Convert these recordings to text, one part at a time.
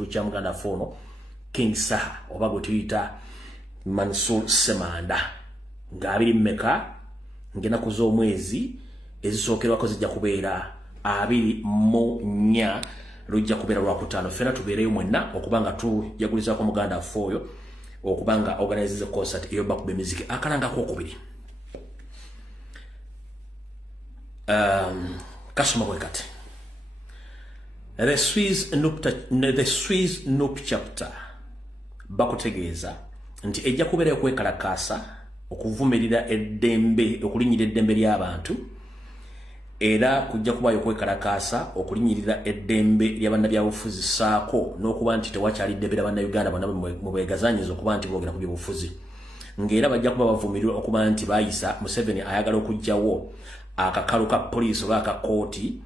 ekikulu kya Muganda Fono King Saha oba gwe tuyita Mansour Semanda nga 2 mmeka ng'ennaku z'omwezi ezisookerwako zijja kubeera 24 lujja kubeera Lwakutaano ffenna tubeereyo mwenna okuba nga tujagulizaako Muganda Foyo okuba nga organize concert eyo bakuba emiziki akalangako okubiri kasoma bwe kati The Swiss Noop chapter bakutegeeza nti ejja kubeera okwekalakaasa okuvumirira eddembe okulinyira eddembe ly'abantu era kujja kubayo okwekalakaasa okulinyirira eddembe ly'abannabyabufuzi saako n'okuba nti tewakyali ddembe ly'abannayuganda bonna mu beegazanyiza okuba nti boogera ku byobufuzi ng'era bajja kuba bavumirwa okuba nti baayisa Museveni ayagala okugjawo akakalu ka poliisi oba akakooti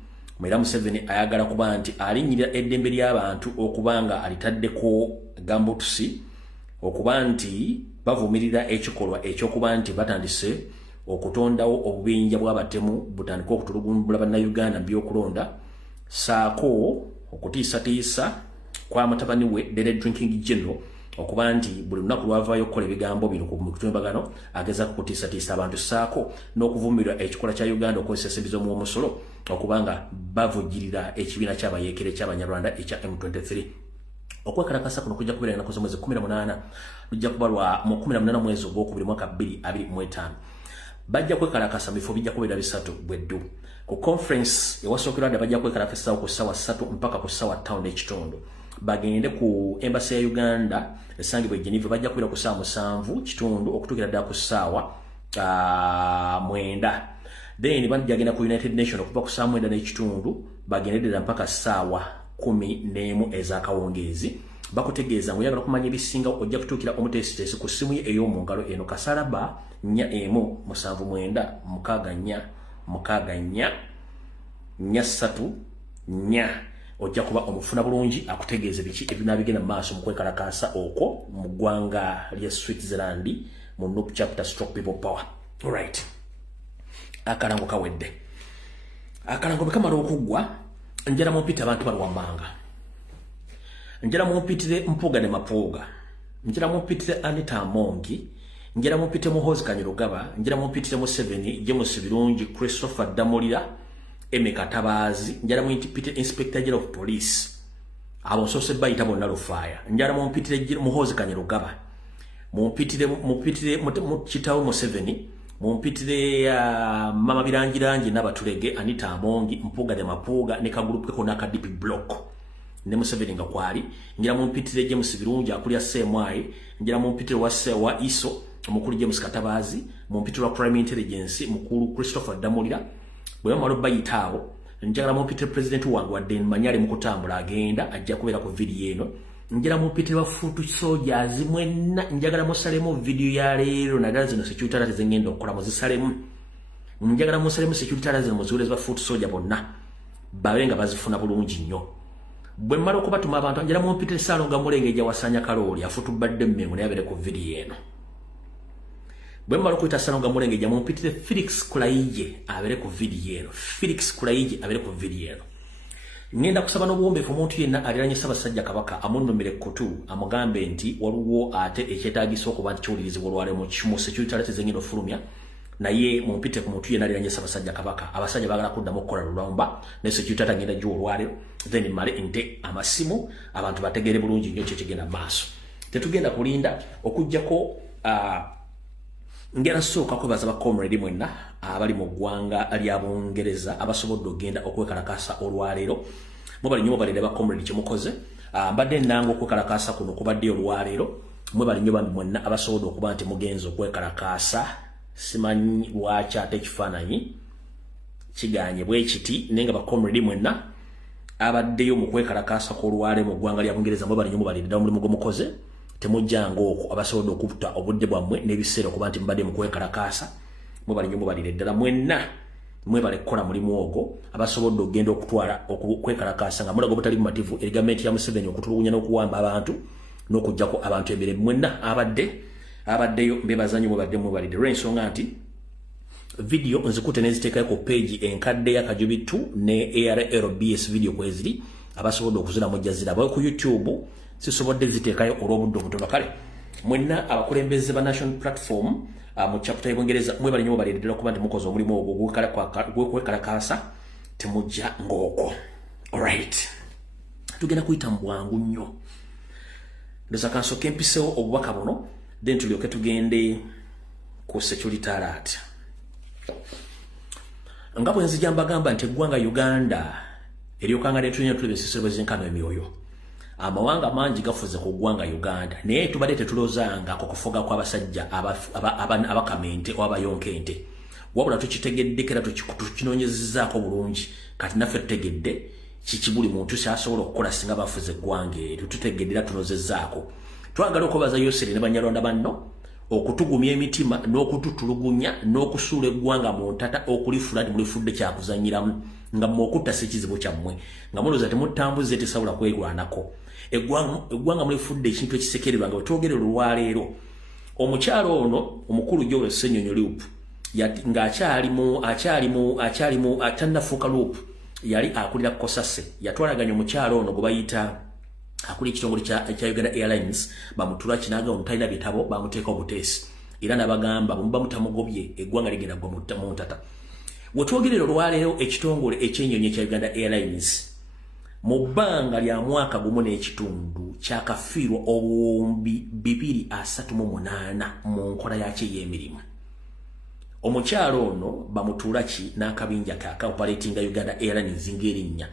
era Museveni ayagala kuba nti alinyirira eddembe ly'abantu okuba nga alitaddeko gambutusi okuba nti bavumirira ekikolwa ekyokuba nti batandise okutondawo obubinja bw'abatemu butandika okutulugumbula bannayuganda mu by'okulonda saako okutiisatiisa kwa mutabani we Dede Drinking General okuba nti buli lunaku lwavaayo okukola ebigambo bino ku mutimbagano ageza kutiisatiisa abantu saako n'okuvumirira ekikola kya Uganda okukozesa ensimbi z'omuwomusolo okuba nga bavujjirira ekibiina ky'abayeekere ky'Abanyarwanda ekya M23 okwekalakasa kuno kujja kubeera ennaku z'omwezi 18 lujja kuba mu 18 mwezi ogwokubiri mwaka 2025 bajja kwekalakasa mu bifo bijja kubeera 3 bweddu ku conference ewasookerwadde bajja kwekalakasa ku ssaawa 3 mpaka ku ssaawa 5 n'ekitundu bagende ku embassy ya Uganda esangibwa Geneva bajja kubeera ku ssaawa 7 kitundu okutuukira ddala ku ssaawa 9 then bajja genda ku United Nations okuva ku ssaawa 9 n'ekitundu bagende ddala mpaka ssaawa 11 ez'akawungeezi bakutegeeza ngoyagala kumanya ebisinga ojja kutuukira omuteesiteesi ku ssimu ye ey'omungalo eno kasaraba 4-1-6-4-3-4 ojja kuba omufuna bulungi akutegeeze biki ebinaabigenda mu maaso mu kwekalakaasa okwo mu ggwanga lya Switzerland mu Noop chapter stroke people power. Alright, akalango kawedde akalango bekamala okuggwa njala mumpita abantu balwamanga njala mumpitire Mpuuga ne Mapuuga njala mumpitire Anita Amongi njala mumpitire Muhoozi Kanyarugaba njala mumpitire Museveni James Birungi Christopher Damulira Emeka Tabaazi njala mumpitire Inspector General of Police abo nsose bayita bonna Lufaya njala mumpitire Muhoozi Kanyarugaba mumpitire Kitawo Museveni mumpitire Mama Birangirangi n'abatulege Anita Amongi Mpuuga ne Mapuuga ne kagrupu keko n'aka DP block ne Museveni nga kwali njira mumpitire James Birungi akulya Semwai njira mumpitire wa ISO omukulu James Katabaazi mumpitire wa Crime Intelligence mukulu Christopher Damulira bwe malo bayitawo njagala mumpitire President wangu wa Den Manyale mukutambula agenda ajja kubeera ku video eno njira mumpitire wa Foot Soldiers mwenna njagala musalemu video ya leero naddala zino security alert zengenda okukola muzisalemu njagala musalemu security alert zino muziwulezi ba Foot Soldier bonna babe nga bazifuna bulungi nnyo bwe mmala okubatuma abantu njagala mumpitire Saalonga Mulenge ejja wasanya Kalooli afutubadde mmengo naye abeere ku video eno bwe mmala okuyita Saalonga Mulenge ejja mumpitire Felix Kulaije abeere ku video eno Felix Kulaije abeere ku video eno ngenda kusaba n'obuwombeefu omuntu yenna aliranye Ssaabasajja Kabaka amunnomere kutu amugambe nti waliwo ate ekyetaagisa okuba nti kiwulirizibwa olwaleero mu security alert zengenda ofulumya naye mumpite ku muntu yenna aliranye Ssaabasajja Kabaka abasajja baagala kuddamu okukola lulamba ne security alert agenda jjo olwaleero then male nte amasimu abantu bategeere bulungi nnyo kyo kigenda maaso tetugenda kulinda okujjako ngera sooka kwebaza ba comrade mwenna abali mu ggwanga lya Bungereza abasobodde okugenda okwekalakaasa olwaleero mwe bali nnyo balinde ba comrade kyemukoze mbadde nnanga okwekalakaasa kuno kubadde olwaleero mwe bali nnyo bambi mwenna abasobodde okuba nti mugenzi okwekalakaasa simanyi lwaki ate ekifaananyi kiganye bwe kiti naye nga ba comrade mwenna abaddeyo mu kwekalakaasa kw'olwaleero mu ggwanga lya Bungereza mwe bali nnyo balinde ddala omulimu gwemukoze temujjanga okwo abasobodde okutta obudde bwammwe n'ebiseera okuba nti mbadde mu kwekalakaasa mwe bali nnyo mubalire ddala mwenna mwebale kukola mulimu ogwo abasobodde okugenda okutwala okwekalakaasa nga mulaga obutali bumativu eri gavumenti ya Museveni okutulugunya n'okuwamba abantu n'okuggyako abantu emirembe mwenna abaddeyo mbebaza nnyo mwebadde mwebalidde olw'ensonga nti video nzikute neziteekayo ku page enkadde ya Kajubi 2 ne ARLBS video kweziri abasobodde okuzira mujja ziraba ku YouTube sisobodde ziteekayo olw'obudde obutono kale mwenna abakulembeze ba national platform mu chapter y'Ebungereza mwe bali nyo baleddera kuba mukozo omulimu ogwo gwekalakasa temujja ngoko. Alright, tugenda kuyita mbwangu nnyo ndoza kansoke mpisewo obubaka buno then tulyoke tugende ku security alert. Nga bwe nzija mbagamba nti eggwanga Uganda eryokanga netunya tulebe sisirwe zenkano emyoyo amawanga mangi gafuze ku ggwanga Uganda naye tubadde tetulozanga kukufoga kw'abasajja abakamente oba abayonkeente wabula tukitegeddekera tukinonyezezzaako bulungi kati naffe tutegedde kiki buli muntu kyasobola okukola singa bafuze eggwanga eryo tutegeddera tunozezzaako twagala okubaza Yoseri ne Banyarwanda banno okutugumya emitima n'okututulugunya n'okusuula eggwanga mu ntata okulifula mulifudde kyakuzanyiramu nga mwokutta si kizibu kyammwe nga mulooza temutambuze tesawula kwerwanako eggwanga mulifudde ekintu ekisekererwa nga wetwogerera olwaleero omukyalo ono omukulu Joel Ssenyonyi Loop nga akyalimu atannafuuka Loop yali akulira Kosase yatwalaganya omukyalo ono gwe bayita akuli ekitongole kya Uganda Airlines bamutula kinaga omutalina bitabo bamuteeka obuteesi era nabagamba bwe bamutamugobye eggwanga ligenda gwa mu ntata. Wetwogerera olwaleero ekitongole ekyenyonyi kya Uganda Airlines mu bbanga lya mwaka gumu n'ekitundu kyakafiirwa obuwumbi 238 mu nkola yakyo ey'emirimu. Omukyalo ono bamutuula ki n'akabinja ka operating Uganda Airlines ng'erinnya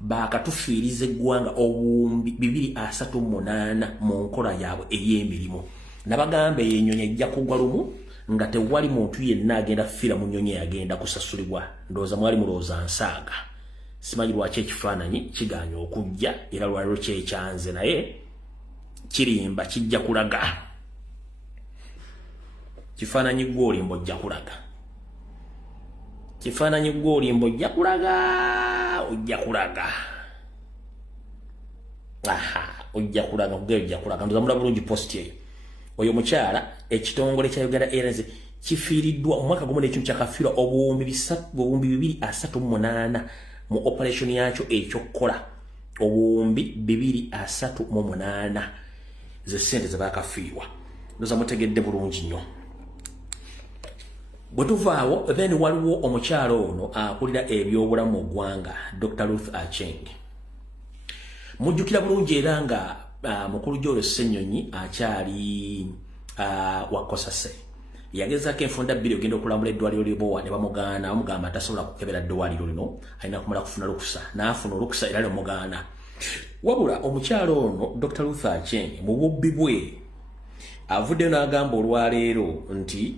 bakatufiiriza eggwanga obuwumbi 238 mu nkola yaabwe ey'emirimu. Nabagamba ennyonyi ejja kugwa lumu nga tewali muntu yenna agenda fiira mu nnyonyi agenda kusasulibwa. Ndowooza mwali mulowooza nsaaga. Simanyi lwaki ekifaananyi kiganya okujja era lwaliro kyekyanze naye kirimba kijja kulaga. Kifaananyi gw'olimba ojja kulaga. Kifaananyi gw'olimba ojja kulaga. Ojja kulaga. Ojja kulaga ojja kulaga. Ndowooza mulaba bulungi post eyo. Oyo mukyala ekitongole kya Uganda Airlines kifiiriddwa omwaka gumu n'ekimu kyakafiirwa obuwumbi 238 mu operation yakyo ekyokukola obuwumbi 238 ze ssente ze bakafiirwa. Ndowooza mutegedde bulungi nnyo. Bwe tuvaawo then waliwo omukyalo ono akulira ebyobulamu mu ggwanga Dr. Ruth Acheng. Mujjukira bulungi era nga mukulu Joel Ssenyonyi akyali wa Kosase yagezaako enfunda bbiri ogenda okulambula eddwaliro ly'Ebowa ne bamugaana bamugamba tasobola kukebera ddwaliro lino alina kumala kufuna lukusa n'afuna olukusa era lyomugaana. Wabula omukyalo ono Dr. Ruth Acheng mu bubbi bwe avuddeyo n'agamba olwaleero nti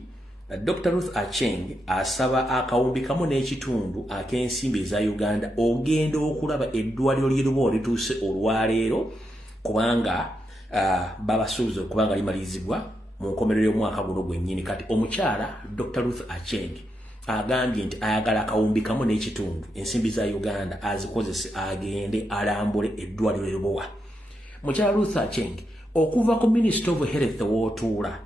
Dr. Ruth Acheng asaba akawumbi kamu n'ekitundu ak'ensimbi eza Uganda ogenda okulaba eddwaliro ly'Ebowa lituuse olwaleero kubanga babasuubiza okubanga limalizibwa mu nkomerero y'omwaka guno gwennyini. Kati omukyala Dr. Ruth Acheng agambye nti ayagala akawumbi kamu n'ekitundu ensimbi za Uganda azikozese agende alambule eddwaliro ly'Ebowa. Mukyala Ruth Acheng okuva ku Minister of Health w'otuula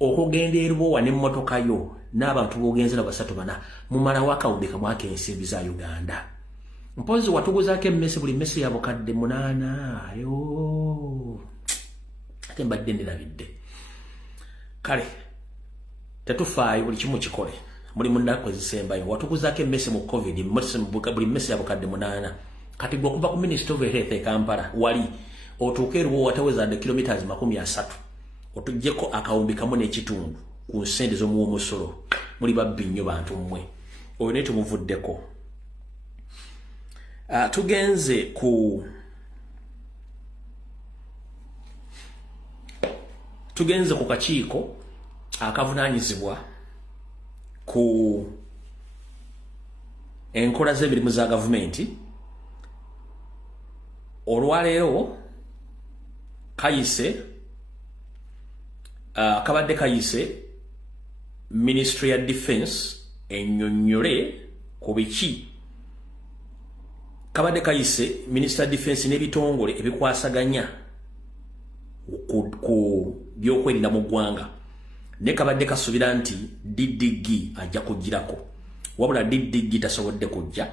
okugenda Ebowa n'emmotoka yo n'abantu b'ogenzera 3-4 mumalawo akawumbi kamu ak'ensimbi za Uganda. Mpozi watuguzaako emmese buli mmese ya bukadde 8 yo ate mbadde ndirabidde. Kale tetufaayo buli kimu kikole muli munnaku ezisembayo watuguzaako emmese mu covid buli mmese ya bukadde 8 kati gwe okuva ku Minister of Health e Kampala wali otuuke Ebowa wataweza kilometers 30 otuggyeko akawumbi kamu n'ekitundu ku nsente z'omuwoomusolo muli babbi nnyo bantu mmwe oyo naye tumuvuddeko. Tugenze ku kakiiko akavunaanyizibwa ku enkola z'emirimu za gavumenti. Olwaleero kabadde kayise Ministry ya Defense ennyonnyole ku biki kabadde kayise Minister of Defense n'ebitongole ebikwasaganya ku byokwerinda mu ggwanga ne kabadde kasubira nti DDG ajja kujjirako wabula DDG tasobodde kujja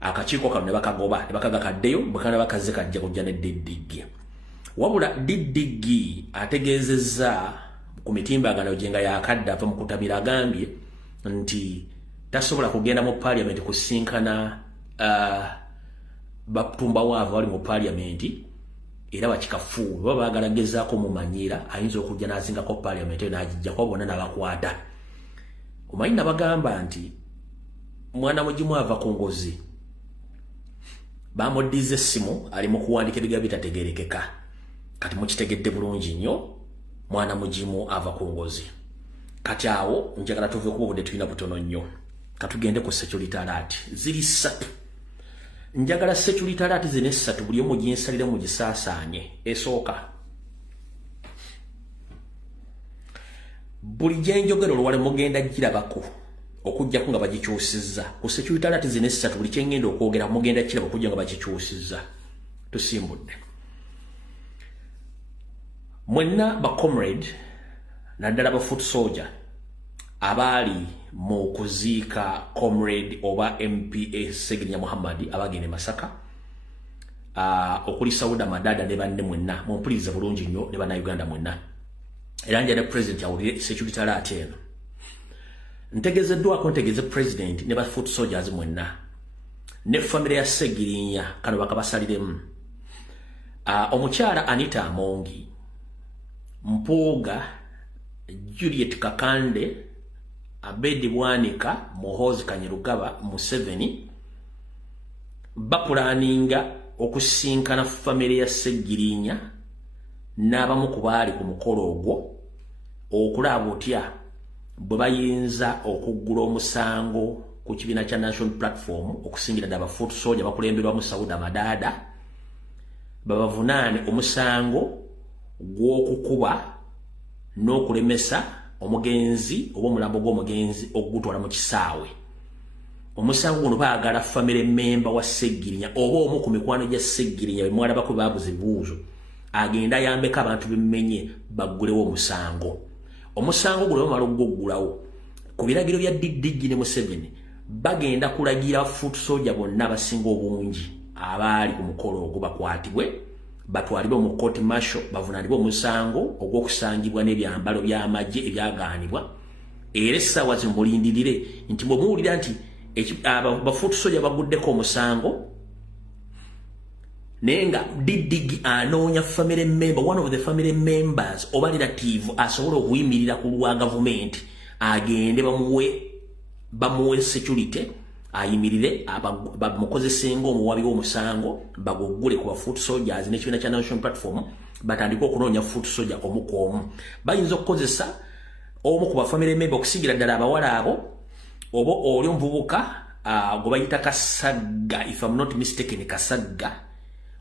akakiiko kano ne bakagoba ne bakagakaddeyo bukana bakaze kajja kujja ne DDG wabula DDG ategeezezza ku mitimbagano jenga yakadde ava mu kutabira agambye nti tasobola kugenda mu parliament kusinkana batumba wava wali mu parliament era bakikafuulu baba bagalagezaako mumanyira ayinza okujja n'azingako parliament n'agijjako bonna n'abakwata omanyi nabagamba nti mwana mugimu ava ku ngozi bamuddiza essimu ali mu kuwandika ebigambo bitategerekeka kati mukitegedde bulungi nnyo mwana mugimu ava ku ngozi kati awo njagala tuve ku budde tulina butono nnyo katugende ku security alert ziri 3 njagala security alert zine 3 buli omu ginsalire mu gisaasaanye esooka buli gyenjogero olwale mugenda girabako okujjako nga bagikyusizza ku security alert zine 3 buli kyengenda okwogera mugenda kiraba okujja nga bakikyusizza tusimbudde mwenna ba comrade naddala ba foot soldier abali mu kuziika comrade oba MPA Segirinya Muhammad abagene Masaka okuli Sauda Madada ne banne mwenna mumpuliriza bulungi nnyo ne bana Uganda mwenna era njagala president awulire security alert eno ntegezeddwako ntegeze president ne ba foot soldiers mwenna ne family ya Segirinya kano bakabasaliremu omukyala Anita Amongi Mpuuga Juliet Kakande Abedi Bwanika Muhoozi Kanyerugaba Museveni bapulaninga okusinkana family ya Segirinya n'abamu ku baali ku mukolo ogwo okulaba otya bwe bayinza okuggula omusango ku kibiina kya National Platform okusingira ddala foot soldier bakulemberwa mu Sauda Madada babavunaane omusango gw'okukuba n'okulemesa omugenzi oba omulambo gw'omugenzi okugutwala mu kisaawe omusango guno baagala family member wa Segirinya oba omu ku mikwano gya Segirinya be mwalabako baabuze ebibuuzo agenda ayambeko abantu bemmenye baggulewo omusango guno bamala okuguggulawo ku biragiro bya DDG ne Museveni bagenda kulagira foot soldier bonna abasinga obungi abaali ku mukolo ogwo bakwatibwe batwalibwa mu court martial bavunanibwa omusango ogw'okusangibwa n'ebyambalo by'amagye ebyagaanibwa era essaawa zimulindirire nti bwe muwulira nti bafoot soldier baguddeko omusango naye nga DDG anoonya family member one of the family members oba relative asobola okuyimirira ku lwa gavumenti agende bamuwe security ayimirire bamukozesenga omuwabi w'omusango baguggule ku foot soldiers n'ekibiina kya National Platform batandika okunoonya foot soldier omu bayinza okukozesa omu ku bafamily member okusingira ddala abawala abo oba oli omuvubuka gwe bayita Kasagga if I'm not mistaken Kasagga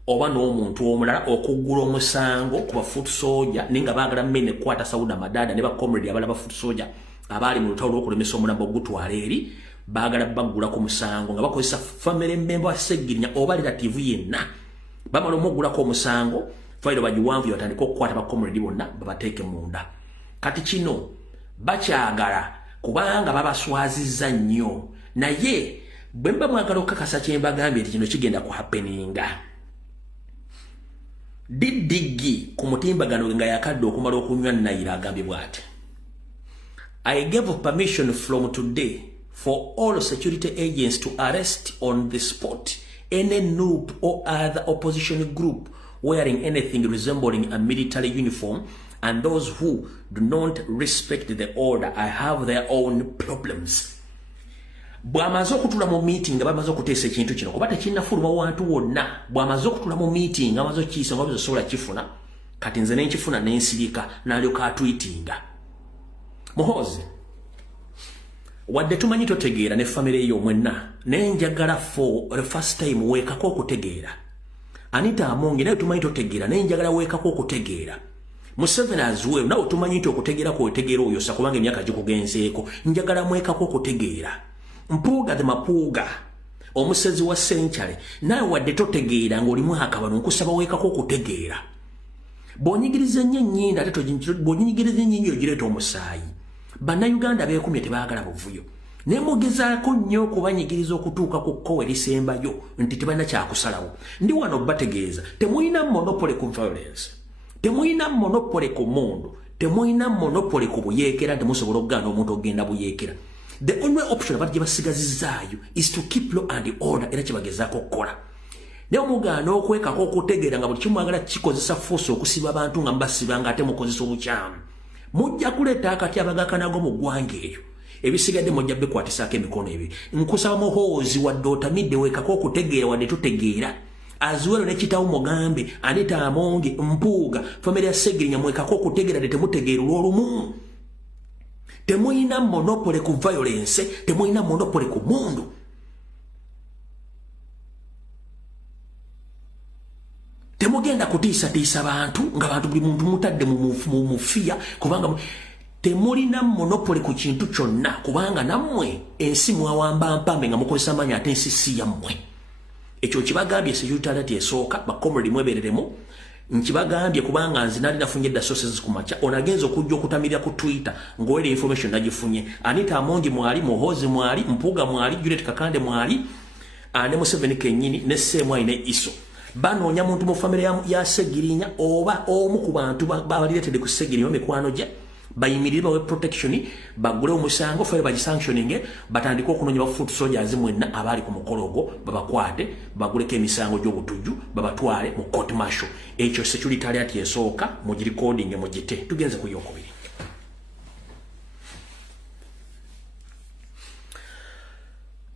oba n'omuntu omulala okuggula omusango ku foot soldier nenga baagala mmene kwata Sauda Madada ne ba comrade abala ba foot soldier abaali mu lutalo lw'okulemesa omulambo ogutwala eri baagala baggula ku musango nga bakozesa family member wa Segirinya oba relative yenna bamala omuggulako omusango fairo bagiwanvu batandika okukwata ba comrade bonna babateeke munda kati kino bakyagala kubanga babaswazizza nnyo naye bwe mba mwagala okukakasa kye mbagambye nti kino kigenda ku happeninga DDG ku mutimbagano nga yakadde okumala okunywa Naira agambye bw'ati I gave permission from today for all security agents to arrest on the spot any noob or other opposition group wearing anything resembling a military uniform and those who do not respect the order. I have their own problems. Bwamaze okutula mu meeting bamaze okuteesa ekintu kino kuba tekinnafuluma wantu wonna bwamaze okutula mu meeting amaze okiyisa nga bisobola kifuna kati nze nenkifuna nensirika n'alyoka atwitinga Muhoozi wadde tumanyi totegeera ne family yo mwenna naye njagala for the first time weekako okutegeera Anita Amongi naye tumanyi totegeera naye njagala weekako okutegeera Museveni as well nawe tumanyi nti okutegeera kwetegeera oyo sa kubanga emyaka gikugenzeeko njagala mwekako okutegeera Mpuuga the Mapuuga omusezi wa Century nawe wadde totegeera ng'olimu akabano nkusaba weekako okutegeera bw'onyigiriza nnyo ennyinda ate bw'onyigiriza ennyo ennyinda ogireeta omusaayi Bannayuganda beekumye tebaagala buvuyo. Ne mugezaako nnyo okubanyigiriza okutuuka ku kkowe erisembayo nti tebalina kyakusalawo. Ndi wano bategeeza temulina monopole ku violence, temulina monopole ku mundu, temulina monopole ku buyeekera, temusobola okugaana omuntu okugenda buyeekera. The only option abadde basigazizaayo is to keep law and order, era kyebagezaako okukola. Ne omugaana okwekako okutegeera nga buli kimwagala kikozesa force okusiba abantu nga mbasibanga ate mukozesa obukyamu. Mujja kuleeta akatyabagakanago mu ggwanga eyo. Ebisigadde mujja bikwatisaako emikono ebiri. Nkusaba muhoozi wadde otamidde weekako okutegeera wadde tutegeera. Azuwero ne kitawo mugambe Anita Amonge Mpuuga family ya Segirinya mwekako okutegeera de temutegeera olw'olumu. Temulina monopole ku violence, temulina monopole ku mundu. Temugenda kutiisa bantu nga bantu buli muntu mutadde mu mufiya kubanga temulina monopole ku kintu kyonna kubanga nammwe ensi mwawamba mpambe nga mukozesa amaanyi ate ensi si yammwe. Ekyo kibagambye security esooka bakomredi mwebereremu nkibagambye kubanga nze nali nafunye dda sources ku macha onagenza okujja okutamirira ku Twitter ng'oera information nagifunye. Anita Amongi mwali, Muhoozi mwali, Mpuuga mwali, Juliet Kakande mwali, ne Museveni kennyini ne Ssemwai ne Iso. Banoonya muntu mu family ya Segirinya oba omu ku bantu babaliretedde ku Segirinya mikwano gye bayimirire bawe protection bagule omusango fere bagisanctioning batandika okunoonya ba foot soldiers mwenna abali ku mukolo ogwo babakwate baguleko emisango gy'obutujju babatwale mu court martial. Ekyo security alert esooka mu recording mu gite tugenze ku yokubiri.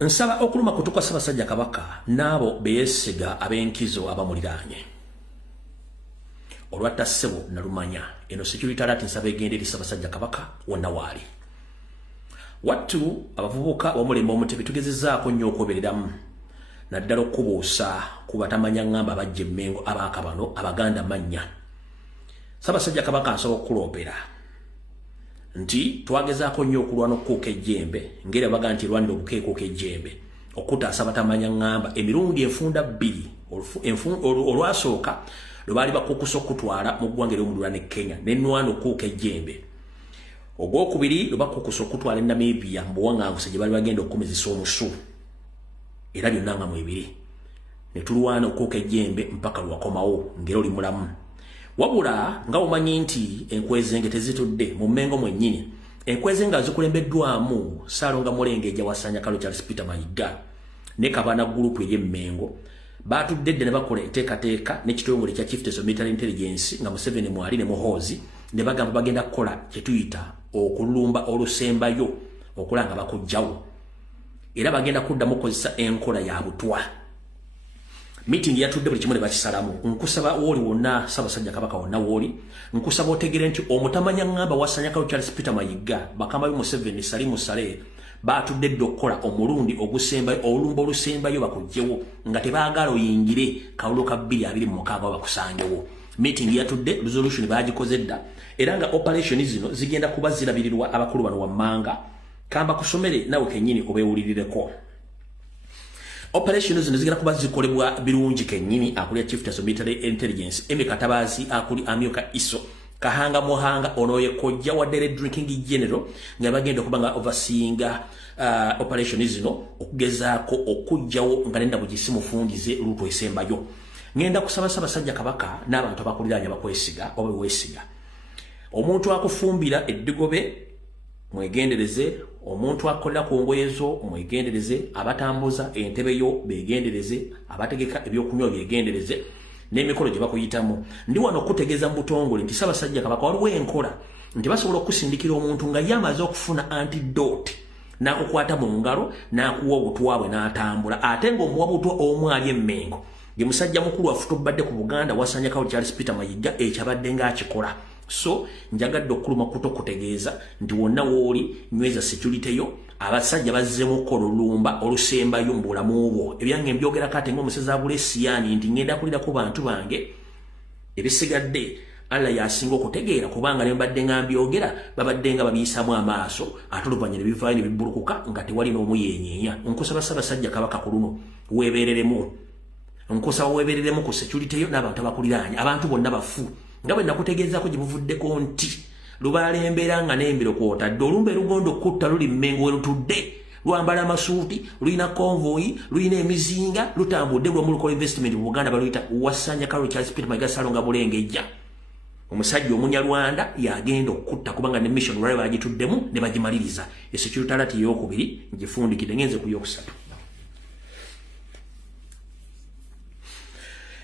Nsaba okuluma kutuka Ssaabasajja Kabaka n'abo beesiga ab'enkizo abamuliraanye. Olwatta ssebo nalumanya eno security alert nsaba egende eri Ssaabasajja Kabaka wonna waali. Wattu abavubuka b'omulembe Omutebi tugezezzaako nnyo okwobereramu naddala okubuusa ku batamanya ngamba abajja Emmengo abaakabano Abaganda mannya. Ssaabasajja Kabaka asaba okuloopera nti twagezaako nnyo okulwana okukuuka ejjembe ngeri baga nti lwanira obukeekuuka ejjembe okutaasa batamanya ngamba emirundi enfunda bbiri. Olwasooka lwe baali bakukusa okutwala mu ggwanga ery'omulula ne Kenya n'ennwana okuuka ejjembe. Ogwokubiri lwe bakukusa okutwala e Namibia mu buwaŋŋanguse gye baali bagenda okukumizisa omusu era byonna nga mwebiri ne tulwana okuuka ejjembe mpaka lwakomawo ngeri oli mulamu. Wabula nga omanyi nti enkwezenge tezitudde mu Mmengo mwennyini. Enkwezenge zikulembeddwamu Ssaalonga Mulengejja Wasanya Kalo Charles Peter Mayiga ne Kabana group eri Emmengo batudde ne bakola enteekateeka n'ekitongole kya Chiefs of Military Intelligence nga Museveni mwali ne Muhoozi ne bagamba bagenda kukola kye tuyita okulumba olusembayo okulanga bakujjawo era bagenda kuddamu okukozesa enkola ya butwa. Meeting yatudde buli kimu ne bakisalamu. Nkusaba woli wonna Ssaabasajja Kabaka wonna woli nkusaba otegere nti omutamanya ngamba Wasanya Kalo Charles Peter Mayiga bakamba Museveni Salimu Saleh batudde okukola omulundi ogusembayo olumba olusembayo bakujjewo nga tebaagala oyingire kawulo ka 2026 bakusangewo. Meeting yatudde resolution bagikozedda era nga operation zino zigenda kuba zirabirirwa abakulu bano wammanga kamba kusomere nawe kennyini obeewulirireko. Operations zino zigenda kuba zikolebwa birungi kennyini akulya Chiefs of Military Intelligence Katabazi akuli Amyoka Iso Kahanga Mohanga Onoye Kojja wa Drinking General nga bagenda kubanga overseeing operation zino okugezaako okujjawo nga nenda bugisi mufundize luto esembayo. Ngenda kusaba Ssaabasajja Kabaka n'abantu abakuliraanye bakwesiga oba wesiga. Omuntu akufumbira eddigobe mwegendereze, omuntu akola ku ngoyezo mwegendereze, abatambuza entebe yo begendereze, abategeka ebyokunywa begendereze n'emikolo gye bakuyitamu. Ndi wano okutegeeza mu butongole nti Ssaabasajja Kabaka waliwo enkola nti basobola okusindikira omuntu nga yamaze okufuna antidote n'akukwata mu ngalo n'akuwa obutwabwe n'atambula ate ng'omuwa butwa omwali Emmengo ye musajja mukulu wafutobadde ku Buganda Wasanya Kalo Charles Peter Mayiga ekyabadde ng'akikola. So njagadde okuluma kuto kutegeeza nti wonna wooli nyweza security yo abasajja bazzemu ko olumba olusembayo mu bulamu bwo. Ebyange mbyogera kate ng'omusezi abula essiyani nti ngenda kulira ku bantu bange ebisigadde Allah yasinga okutegeera kubanga ne mbadde nga mbyogera babadde nga babiyisamu amaaso ate oluvannyuma ne bivaayo ne bibbulukuka nga tewali n'omu yenyeenya. Nkusaba Ssaabasajja Kabaka ku luno weebereremu, nkusaba weebereremu ku security yo n'abantu abakuliraanye abantu bonna bafu nga bwe nakutegeezako gye buvuddeko nti lubalembera nga nembiro kwotadde olumbe lugondo kutta luli mmengo we lutudde lwambala amasuuti lulina convoy lulina emizinga lutambudde lwamu lukola investment mu Buganda baluyita Wasanya Karo Charles Peter Mayiga Salonga Bulengejja omusajja Omunyarwanda yagenda okutta kubanga ne mission lwali bagituddemu ne bagimaliriza security alert y'okubiri ngifundikidde ngenze ku yokusatu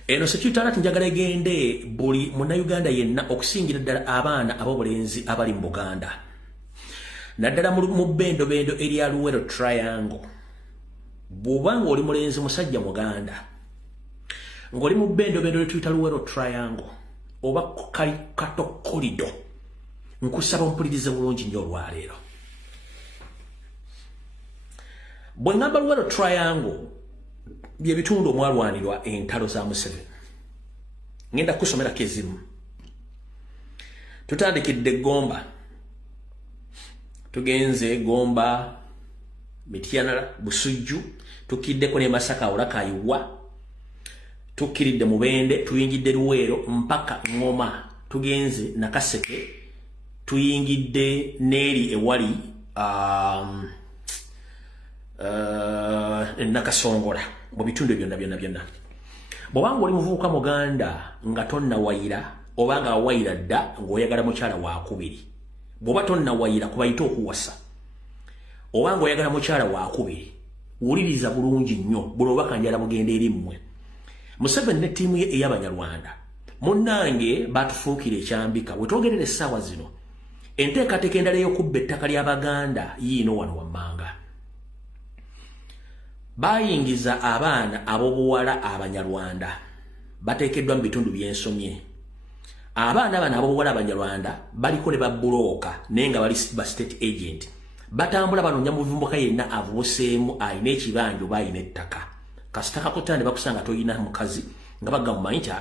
eno security alert njagala egende buli Munnayuganda yenna okusingira ddala abaana ab'obulenzi abali mu Buganda naddala mu bendo erya Luwero Triangle bw'obanga oli mulenzi musajja Muganda ng'oli mu bendo lyetuyita Luwero Triangle oba kato kolido nkusaba ompulirize bulungi nnyo olwaleero bwe ngamba Luwero Triangle bye bitundu omwalwanirwa entalo za Museveni ngenda kusomerako ezimu tutandikidde Gomba tugenze Gomba Mityana Busujju tukiddeko ne Masaka olakayiwa tukiridde Mubende tuyingidde Luwero mpaka Ngoma tugenze Nakaseke tuyingidde Neri ewali Nakasongola mu bitundu byonna bw'obanga oli muvubuka Muganda nga tonna wayira obanga wayira dda ng'oyagala mukyala wakubiri bw'oba tonna wayira kubayita okuwasa obanga oyagala mukyala wakubiri wuliriza bulungi nnyo bulobaka njala bugenda eri mmwe Museveni ne ttiimu ye ey'Abanyarwanda munnange batufuukira ekyambika we twogerera essaawa zino enteekateeka endala ey'okubba ettaka ly'Abaganda yiino wano wammanga bayingiza abaana ab'obuwala Abanyarwanda bateekeddwa mu bitundu by'ensomye abaana bano ab'obuwala Abanyarwanda baliko ne babulooka naye nga bali ba state agent batambula banoonya muvubuka yenna avubuseemu ayina ekibanja oba ayina ettaka kasitaka kotande bakusanga toyina mukazi nga bagamumanyi nti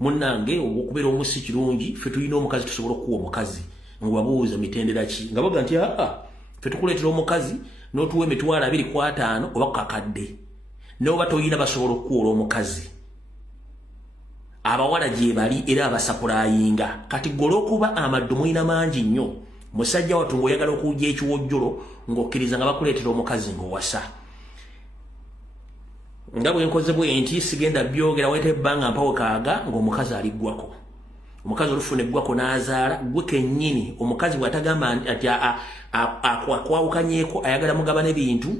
munnange okubeera omusi kirungi ffe tulina omukazi tusobola okuwa omukazi ngababuuza mitendera ki nga baga nti ffe tukuleetera omukazi n'otuwa emitwalo 25 oba kakadde n'oba toyina basobola okukuwola omukazi abawala gye bali era abasapulayinga kati gole okuba amaddu muyina mangi nnyo musajja wattu ng'oyagala okujja ekiwojjolo ng'okkiriza nga bakuleetera omukazi ng'owasa nga bwe nkoze bwe nti sigenda byogera wete ebbanga mpawo kaaga ng'omukazi aliggwako omukazi olufuna eggwako n'azaala gwe kennyini omukazi bw'atagamba nti akwawukanyeeko ayagala mugabana ebintu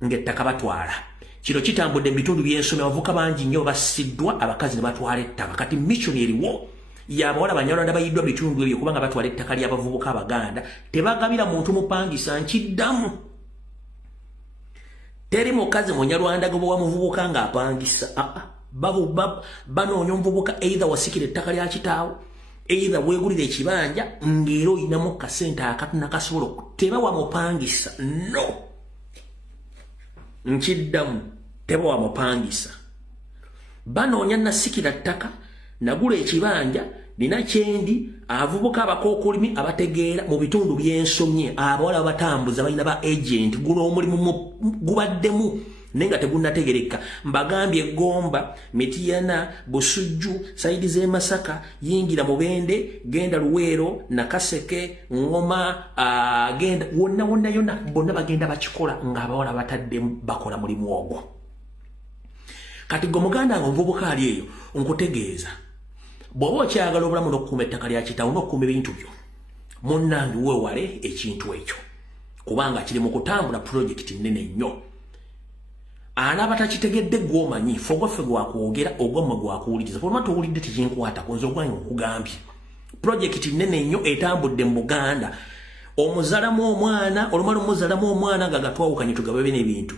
ng'ettaka batwala kino kitambudde mu bitundu by'ensomero abavubuka bangi nnyo bassiddwa abakazi ne batwala ettaka kati mission eriwo y'abawala Abanyarwanda bayiddwa bitundu ebyo kubanga batwala ettaka ly'abavubuka Abaganda tebagabira muntu mupangisa nkiddamu teri mukazi Munyarwanda gobowa muvubuka ng'apangisa banoonya omuvubuka either wasikira ettaka lya kitaawo either weegulira ekibanja ng'era oyinamu kasente akatuna kasobola tebawa mupangisa no nkiddamu tebawa mupangisa banoonya nasikira ttaka nagula ekibanja nina kyendi avubuka abakookolimi abategeera mu bitundu by'ensomye abawala batambuza balina ba agent guno omulimu gubaddemu naye nga tegunnategereka mbagambye Gomba Mityana Busujju saidi z'e Masaka yingira Mubende genda Luwero Nakaseke Ngoma genda wonna yonna bonna bagenda bakikola ng'abawala bataddemu bakola mulimu ogwo kati gwe muganda nga omuvubuka ali eyo nkutegeeza bw'oba okyagala obulamu n'okukuuma ettaka lya kitaawo n'okukuuma ebintu byo munnange weewale ekintu ekyo kubanga kiri mu kutambula pulojekiti nnene nnyo anaaba takitegedde gw'omanyi ffe ogwaffe gwakwogera ogwammwe gwakuwuliriza olwama towulidde tekinkwatako nze ogwange okugambye pulojekiti nnene nnyo etambudde mu Buganda omuzalamu omwana olumala omuzalamu omwana nga gatwawukanye tugababe n'ebintu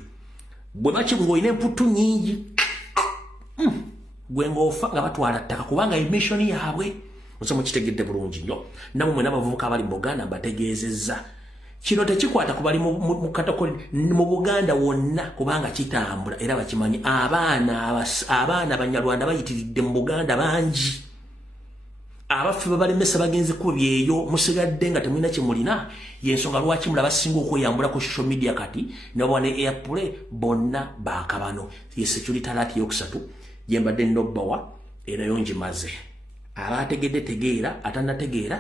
bwe baki ng'olina emputtu nnyingi gwe ng'ofa nga batwala ttaka kubanga emishoni yaabwe nze mukitegedde bulungi nnyo namwe n'abavubuka abali mu Buganda mbategeezezza kino tekikwata kubali mu katokoli mu Buganda wonna kubanga kitambula era bakimanyi abaana Abanyarwanda bayitiridde mu Buganda bangi abaffe babalemesa bagenze kubyeyo musigadde nga temulina kyemulina yensonga lwaki mulaba singa okweyambula ku social media kati nobone airplay bonna bakabano ye security alert yokusatu jembadde nobbawa era yonjimaze abategedde tegeera atanategeera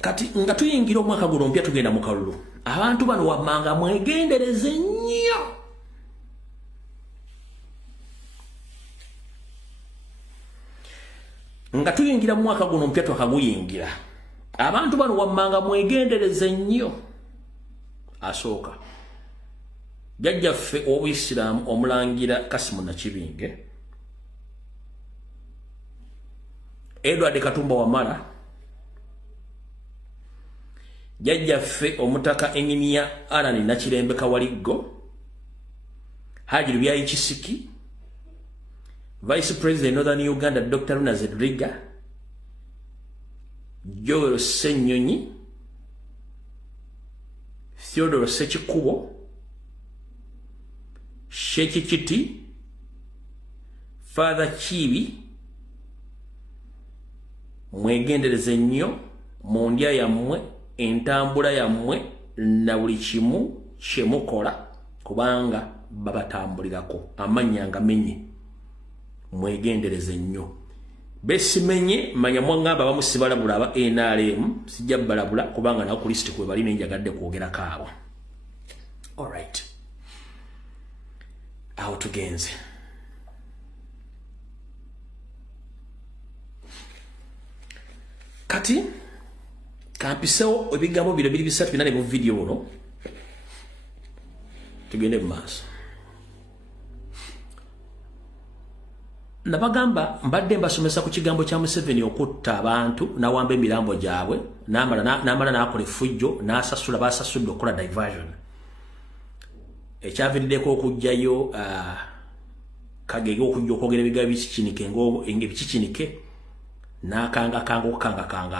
kati nga tuyingira omwaka guno mpya tugenda mu kalulu abantu bano wammanga mwegendereze nnyo nga tuyingira mu mwaka guno mpya twakaguyingira abantu bano wammanga mwegendereze nnyo asooka jjajjaffe ow'Isiraamu omulangira Kasimu Nakibinge Edward Katumba Wamala jjajjaffe omutaka Engineer Alan Nakirembe Kawaliggo Haji Lubyayi Kisiki Vice President Northern Uganda Dr. Runa Zedriga Joel Senyonyi Theodore Sechikubo Sheki Kiti Father Chibi mwegendereze nnyo mu ndya yammwe entambula yammwe na buli kimu kyemukola kubanga babatambulirako amannya ngamenye mwegendereze nnyo besimenye manya mwangamba bamusibalabula aba NRM sijja balabula kubanga na Kristo kwe bali nenjagadde kwogera kaabo. All right, aho tugenze kati kampisewo ebigambo bino biri bisatu binane mu video ono tugende mu maaso. Nabagamba mbadde mbasomesa ku kigambo kya Museveni okutta abantu nawamba emirambo gyabwe namala nakola effujjo nasasula basasudde okukola diversion ekyaviiriddeko okujjayo kagege okujja okwogera ebigambo bikikinike bikikinike nakanga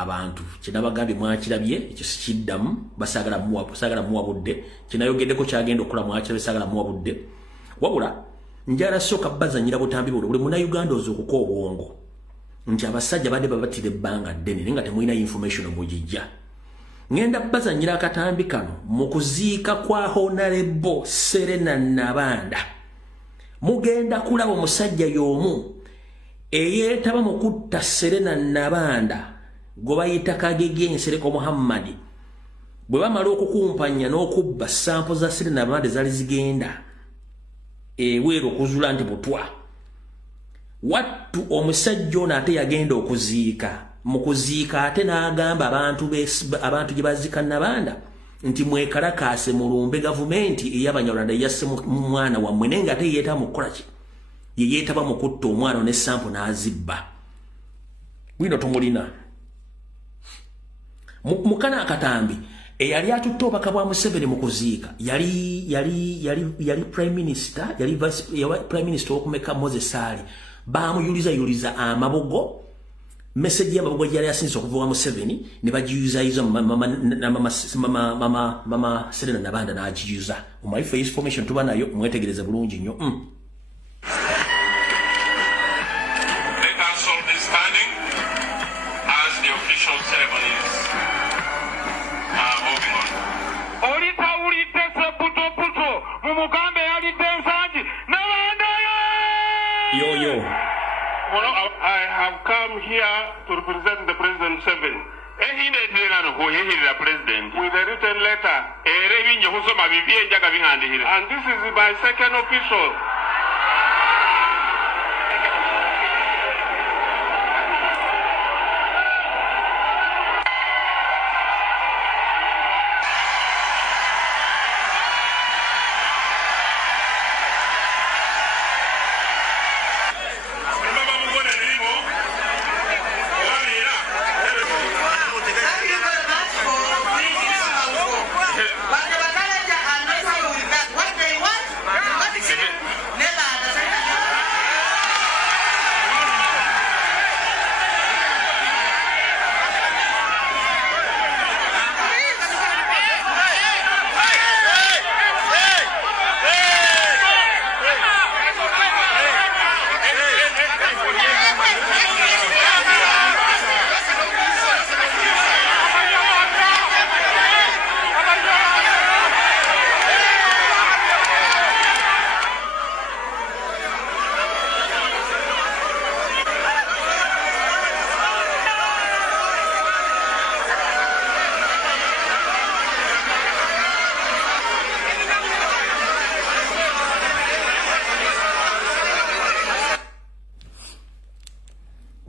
abantu kinabagambye mwakirabye ekyo sikiddamu basagala muwabudde kinayogeddeko kyagenda okukola mwakirabye sagala muwabudde wabula njala soka bazanyira butambi buli muna Uganda ozokuko obwongo nti abasajja badde babatire ebbanga ddene nga temulina information omujijja ngenda bazanyira akatambi kano mu kuziika kwa Honorable Serena Nabanda mugenda kulaba omusajja y'omu eyeetaba mu kutta Serena Nabanda gwe bayita Kagege Nsereko Muhammad bwe bamala okukumpanya n'okubba sampo za Serena Nabanda zali zigenda wero kuzula nti butwa wattu omusajja ono ate yagenda okuziika mu kuziika ate n'agamba abantu gye bazika Nabanda nti mwekalakaase mulumbe gavumenti ey'Abanyarwanda yasse mwana wammwe naye nga ate yeetaba mu kukola ki yeetaba mu kutta omwana ne sampo n'azibba bwino tumulina mukana akatambi eyali atutte obaka bwa Museveni mu kuziika yali prime minister yali prime minister okumeka Moses Ali bamuyuliza amabogo message y'amabogo yali asinze okuvuga Museveni ne bagiyuza mama Serena Nabanda n'agiyuza omalifu information tuba nayo mwetegereze bulungi nnyo I have come here to represent the President Museveni. With a written letter. And this is my second official.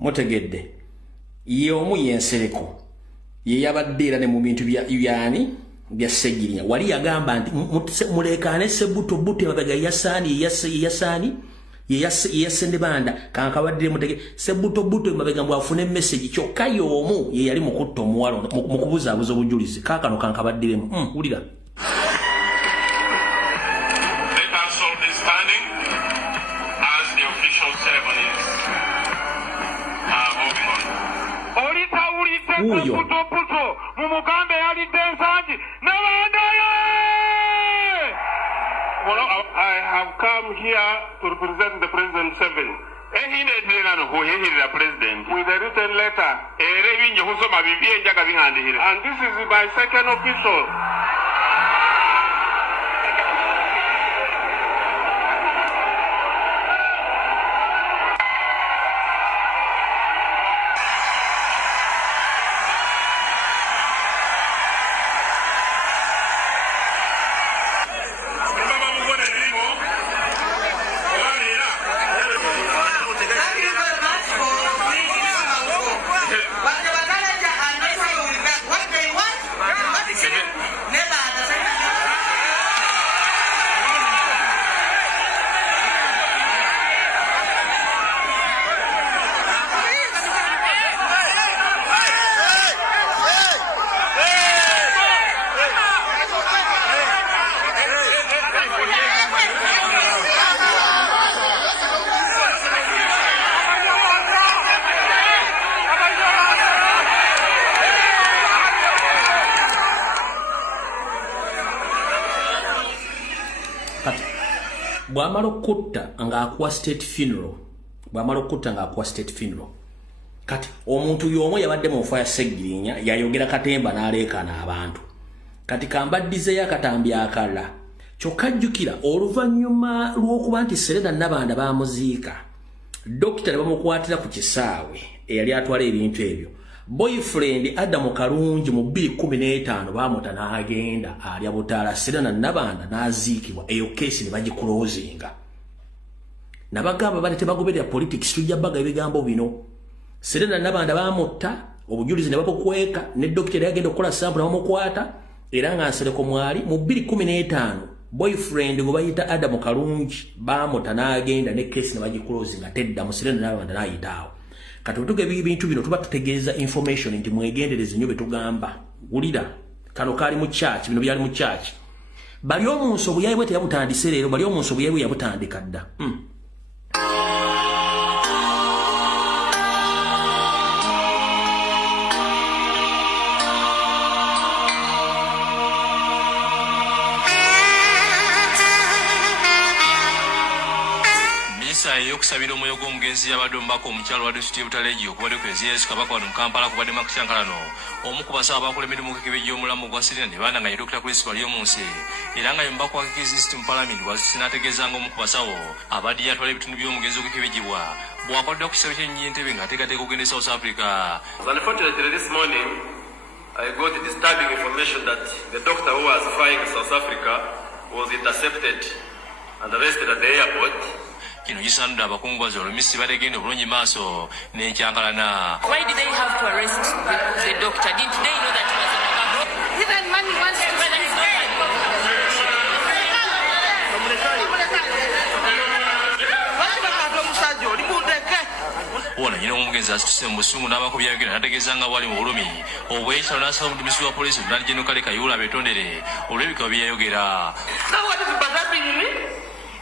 Mutegedde. Ye omu yensereko. Ye yabadde era ne mu bintu bya yani bya Ssegirinya. Wali yagamba nti mulekane Ssebuto Buto mabega yasani yasende banda kankabadde mutege Ssebuto Buto mabega mbwafune message kyokka y'omu ye yali mukutto omuwalo mu kubuzaabuza obujulizi kaakano kankabaddiremu wulira. Uyo. Mumugambe yali densanji nabandaye. Well, I have come here to represent the President Seven. With a written letter. And this is my second official. Bwamala okutta nga akuwa state funeral. Kati omuntu y'omu yabadde mu nfa ya Ssegirinya yayogera katemba n'aleekaana abantu. Kati kambaddizeyo akatambi akalala. Kyokka jjukira oluvannyuma lw'okuba nti Serena Nabanda bamuziika. Dokita ne bamukwatira ku kisaawe eyali atwala ebintu ebyo. Boyfriend Adamu Kalungi mu 2015 bamuta n'agenda alya butaala Serena Nabanda n'aziikibwa eyo keesi ne bagikulozinga. Nabagamba bali tebagoberera politics tujja baga ebigambo bino. Serena Nabanda bamutta obujulizi ne babukweka ne dokita yagenda okukola sample n'amukwata era nga Nsereko mwali mu 2015 boyfriend gwe bayita Adamu Kalungi bamuta n'agenda ne keesi ne bagikulozinga tedda mu Serena Nabanda n'ayitaawo. Kati otuge ebintu bino tuba tutegeeza information nti mwegendereze nnyo betugamba. Wulira kano kali mu church bino byali mu church. Bali omunsi obuyayi bwe teyabutandise leero bali omunsi obuyayi bwe yabutandika dda. Yokusabira omwoyo gw'omugenzi yabadde omubaka omukyalo wa disitulikiti y'Obutaleegi okubadde ku Yesu Kabaka wano mu Kampala kubadde makusyankalano omu ku basawo abakola emirimu k'ekibejja omulamu gwa Serena ne Banda nga ye Dr. Chris Waliomunsi era nga ye mubaka wa Kikizisiti mu Palamenti Wazusi n'ategeezanga omu ku basawo abadde yatwala ebitundu by'omugenzi ogw'ekibejjibwa bw'akwatira ku kisabo ky'Ennyentebe ng'ateekateeka okugenda e South Africa. Unfortunately this morning I got the disturbing information that the doctor who was flying to South Africa was intercepted and arrested at the airport. Kino kisanudde abakungubazi olumisi bategenda obulungi maaso n'enkyankalana. Why did they have to arrest the doctor? Didn't they know that he was a government? Even money wants to whether he's not Wona nyina omugenzi asituse mu busungu n'abako byayogera n'ategeeza nga bwali mu bulumi obw'ekitalo n'asaba omudumisi wa poliisi Omulangira Gen. Kale Kayihura abetondere olw'ebikaba bye yayogera.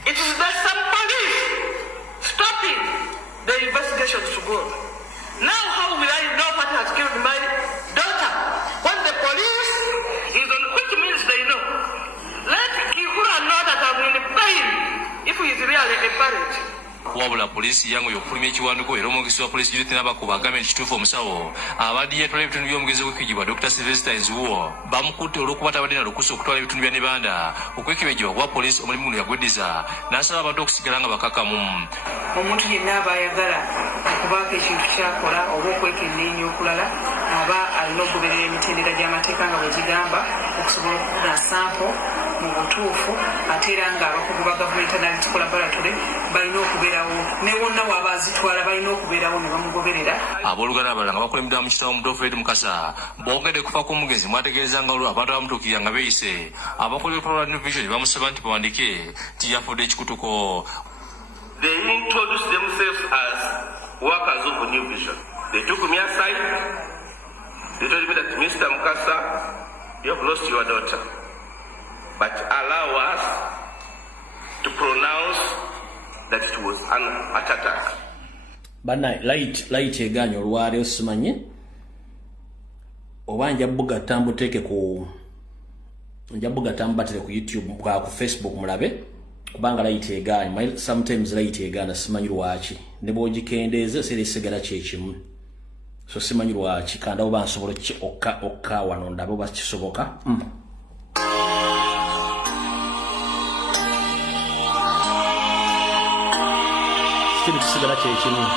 It is that some police stopping the investigations to go. Now how will I know what has killed my daughter? When the police is on which means they know. Let Kihura know that I'm in pain if he is really a parent. Wabula poliisi yangu y'okufulumya ekiwanduko era omwogezi wa poliisi Judith Nabakuba agambye nti kituufu omusawo abadde yatwala ebitundu by'omugenzi ogw'ekibejjibwa Dr. Sylvester Nzuwo bamukutte olw'okuba tabadde na lukusa okutwala ebitundu bya Nebanda okw'ekibejjibwa kwa poliisi omulimu guno yaguddiza n'asaba abantu okusigala nga bakakamu. Omuntu yenna aba ayagala okubaako ekintu kyakola oba okwekenneenya okulala aba alina okugoberera emitendera gy'amateeka nga bwe gigamba okusobola okufuna sampo mu butuufu ate era ng'abakugu ba Government Analytical Laboratory balina okubeerawo ne wonna w'abazitwala balina okubeerawo ne bamugoberera. Abooluganda abalala nga bakulembeddwa mu kitabo Muto Fred Mukasa boogedde kufa kw'omugenzi mwategeeza nga olwo abantu abamutuukirira nga beeyise abakola olukalala New Vision bamusaba nti bawandike nti yafudde ekikutuko. They introduced themselves as workers of New Vision. They took me aside. They told me that Mr. Mukasa, you have lost your daughter, but allow us to pronounce that it was an attack. Bana light eganyo olwali osimanye oba njabuga tambuteke ku njabuga tambatere ku YouTube ku Facebook mulabe kubanga light eganyo sometimes light egana simanyi lwaki ne bogikendeze sere sigala kyekimu so simanyi lwaki kanda oba nsobola ki okka wano ndabo bakisoboka sere sigala kyekimu.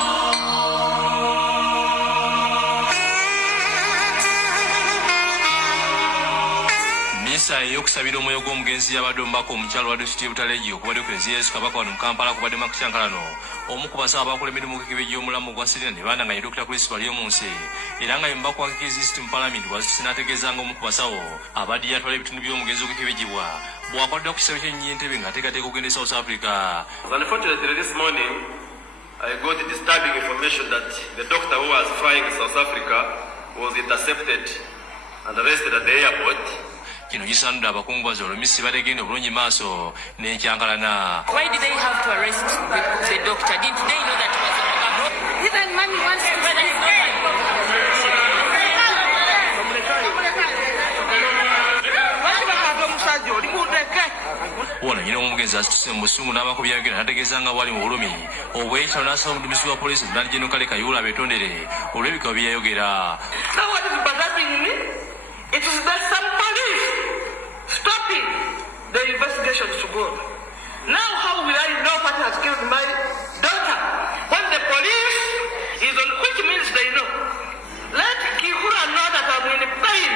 Misa eyokusabira omwoyo gw'omugenzi yabadde omubaka omukyalo wa disitulikiti Butaleji okubadde kwezi Yesu Kabaka wano mu Kampala kubadde makusyankalano omu ku basaba abakola emirimu k'ekibe gy'omulamu gwa Sirina ne banda nga ye Dr. Crispa Lyomunsi era nga ye mubaka wa Kikizisiti mu Palamenti bw'asinaategeezanga omu ku basawo abadde yatwala ebitundu by'omugenzi okukibejjibwa bw'akwatira ku kisabo ky'ennyentebe ng'ateekateeka okugenda e South Africa. Unfortunately, this morning I got disturbing information that the doctor who was flying in South Africa was intercepted and arrested at the airport. Kino kisanudde abakungubazi olw'emisi bategenda obulungi maaso n'enkyankalana. Why did they have to arrest the doctor? Didn't they know that it was a Mugabe? Even money wants to study wona nyina omugenzi asituse mu busungu n'abako byayogera n'ategeeza nga wali mu bulumi obw'ekyalo n'asaba omuduumizi wa poliisi Jenerali Kale Kayihura abeetondere olw'ebikaba bye yayogera. It is that some police stopping the investigations to go. Now how will I know what has killed my daughter when the police is on which means they know? Let Kihura know that I'm in pain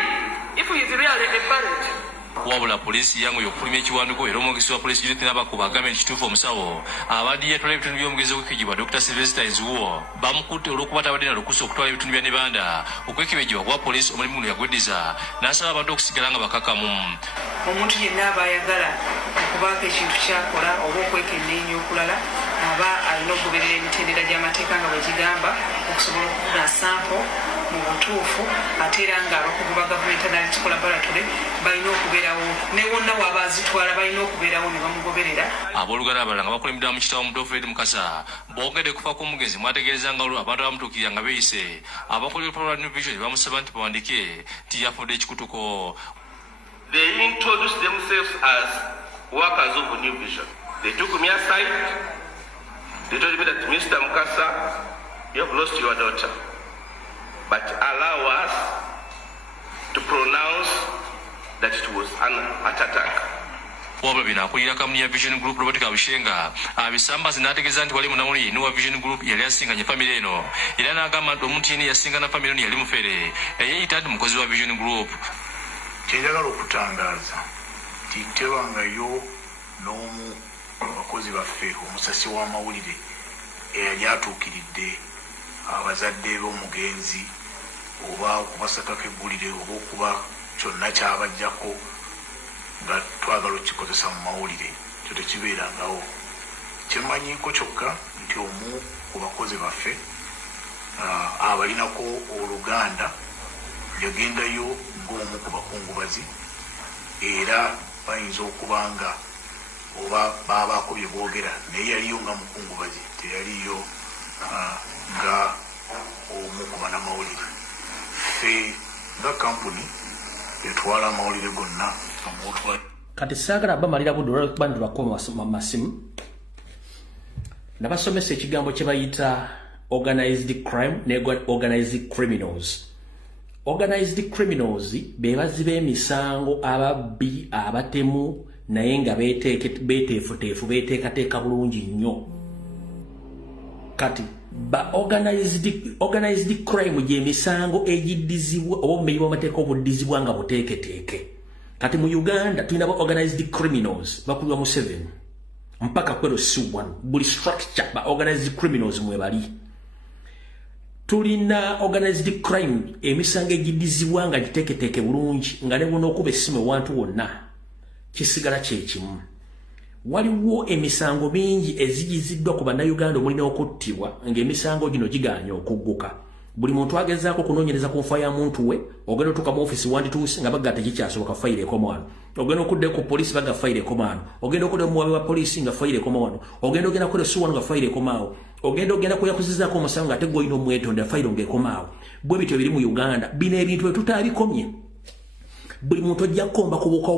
if he is really a parent. Wabula poliisi yangu y'okufulumya ekiwandiiko era omwogezi wa poliisi Judith Nabakuba agambye nti kituufu omusawo abadde yatwala ebitundu by'omugenzi okukijibwa Dr. Sylvester Nzuwo bamukutte olw'okuba tabadde na lukusa okutwala ebitundu bya Nebanda okwekebejjibwa kwa poliisi omulimu guno yagweddiza n'asaba abantu okusigala nga bakakamu. Omuntu yenna aba ayagala okubaako ekintu kyakola oba okwekenneenya okulala aba alina okugoberera emitendera gy'amateeka nga bwe gigamba okusobola okufuna sampo mu butuufu ate era nga abakugu ba Government Analytical Laboratory balina okubeerawo ne wonna w'abazitwala balina okubeerawo ne bamugoberera. Abooluganda abalala nga bakulembeddwa mu kitabo Muto Fred Mukasa boogedde kufa kw'omugenzi mwategeeza nga olwo abantu abamutuukirira nga beeyise abakola olukalala New Vision bamusaba nti bawandike nti yafudde ekikutuko. They introduced themselves as workers of New Vision. They took me aside. They told me that Mr. Mukasa, you have lost your daughter, but allow us to pronounce that it was an attack. Wabula bino akulira kampuni ya Vision Group Robert Kabushenga abisambazi n'ategeeza nti wali munamuli yinu wa Vision Group yali asinganye famire eno era n'agamba nti omuntu yeni yasingana famire eno yali mufere eyayita nti mukozi wa Vision Group. Kyenjagala okutangaaza nti tebangayo n'omu abakozi baffe omusasi w'amawulire eyali atuukiridde abazadde b'omugenzi oba okubasakako eggulire oba okuba kyonna kyabajjako nga twagala okukikozesa mu mawulire kyo tekibeerangawo. Kyemmanyiiko kyokka nti omu ku bakozi baffe abalinako oluganda yagendayo ng'omu ku bakungubazi era bayinza okuba nga oba baabaako bye boogera naye yaliyo nga mukungubazi teyaliyo nga omu ku bannamawulire. Ffe nga kampuni etwala amawulire gonna amuotwa. Kati saagala bamalira budde olw'okuba nti bakoma masimu nabasomesa ekigambo kye bayita organized crime ne organized criminals. Organized criminals bebazi b'emisango ababbi abatemu naye nga beteefuteefu beteekateeka bulungi nnyo. Kati ba organized crime gy'emisango egiddizibwa oba obumenyi bw'amateeka obuddizibwa nga buteeketeeke kati mu Uganda tulina ba organized criminals bakulwa mu 7 mpaka kwero C1 buli structure ba organized criminals mwe bali tulina organized crime emisango egidizibwa nga giteketeke bulungi nga ne buno okuba essimu wantu wonna kisigala kyekimu waliwo emisango mingi ezigiziddwa ku bannayuganda omulina okuttibwa ng'emisango gino giganya okugguka buli muntu agezaako kunoonyereza ku nfa ya muntu we ogenda otuuka mu ofisi wandituuse nga bagga tekikyasoboka fayire ekoma wano ogenda okudde ku poliisi bagga fayire ekoma wano ogenda okudde mu muwabe wa poliisi nga fayire ekoma wano ogenda ku lesu wano nga fayire ekomaawo ogenda kuyakuzizaako omusango nga ate gw'olina omwetonda fayire ng'ekomaawo bwe bityo biri mu Uganda bino ebintu bwe tutaabikomye buli muntu ojja kukomba ku buka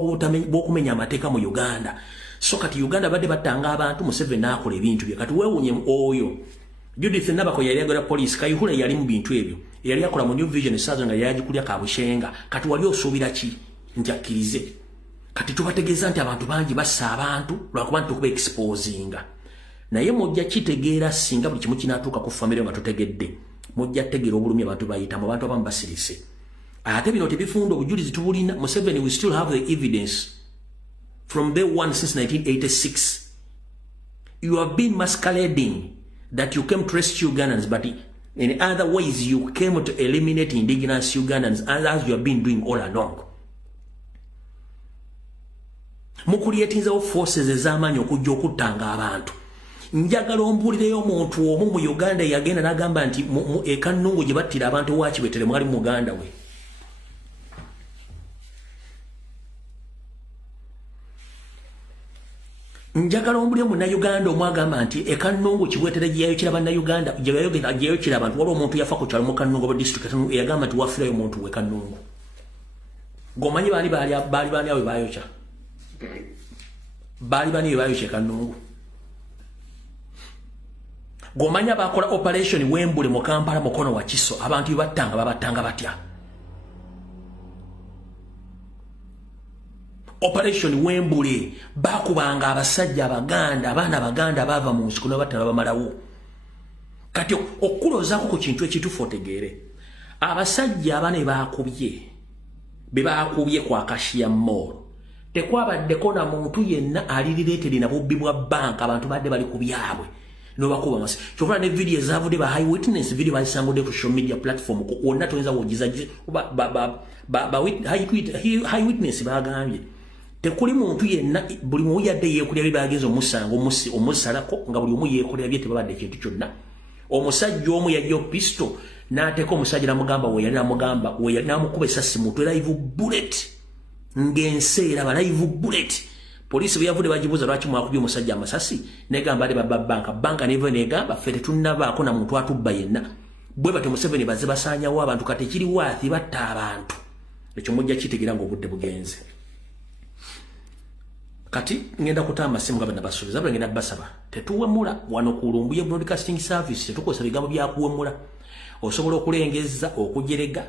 bw'okumenya amateeka mu Uganda so kati Uganda badde battanga abantu Museveni n'akola ebintu bye kati weewunye oyo Judith Nabako yali agala police Kayihura yali mu bintu ebyo yali akola mu New Vision Sazo nga yaji kulya kabushenga kati wali osubira ki njakirize kati tubategeeza nti abantu bangi bassa abantu lwakuba ntukuba exposinga naye mujja kitegeera singa buli kimu kinatuuka ku family nga tutegedde mujja tegeera obulumi abantu bayita mu bantu abamu basirise ate bino tebifunda obujulizi tubulina Museveni we still have the evidence from day one since 1986 you have been masquerading that you came to rescue Ugandans, but in other ways you came to eliminate indigenous Ugandans as you have been doing all along. Mukulietinza forces ez'amaanyi okujja okuttanga abantu. Njagala ombuulireyo omuntu omu mu Uganda yagenda n'agamba nti ekanungu gye battira abantu wakibetere mwali mu Uganda we. Njagala ombulire mu Uganda omwagamba nti ekanungu kiwetere gyeyo kiraba na Uganda gyeyo kiraba abantu waliwo omuntu yafa ku kyalo mu kanungu ba district eyagamba nti wafirayo omuntu we kanungu gomanyi baali awe bayokya baali bayokya kanungu gomanyi abakola operation Wembule mu Kampala mukono wa Kiso abantu babattanga batya Operation Wembule bakubanga abasajja abaganda abaana abaganda bava mu nsiko n'abatala bamalawo kati okulozaako ku kintu ekituufu otegeere abasajja abane bakubye kwa Kashiya Mall tekwabaddeko na muntu yenna alirireeteri na bubbi bwa banka abantu badde bali ku byabwe n'obakuba amasi kyokula ne video ezavudde ba high witness video bazisangudde ku social media platform wonna toyinza wogiza high witness bagambye tekuli muntu yenna buli mu yadde yeekulya bibagenza omusango omusalako nga buli omu yeekulya bye tebabadde kintu kyonna omusajja omu yajja pisto n'ateeka omusajja namugamba we yali namukuba essasi muntu live bullet ng'enseera ba live bullet poliisi bwe yavudde bagibuuza lwaki mwakubye omusajja amasasi negamba ate banka neva negamba ffe tetunnabaako na muntu atubba yenna bwe batyo Museveni bazze basaanyawo abantu kati ekiri waathi batta abantu ekyo mujja kitegeera ng'obudde bugenze kati ngenda kutama simu gaba nabasuubiza bwe ngenda basaba tetuwemula wano ku Lumbuye Broadcasting Service tetukozesa bigambo bya kuwemula osobola okulengeza okujerega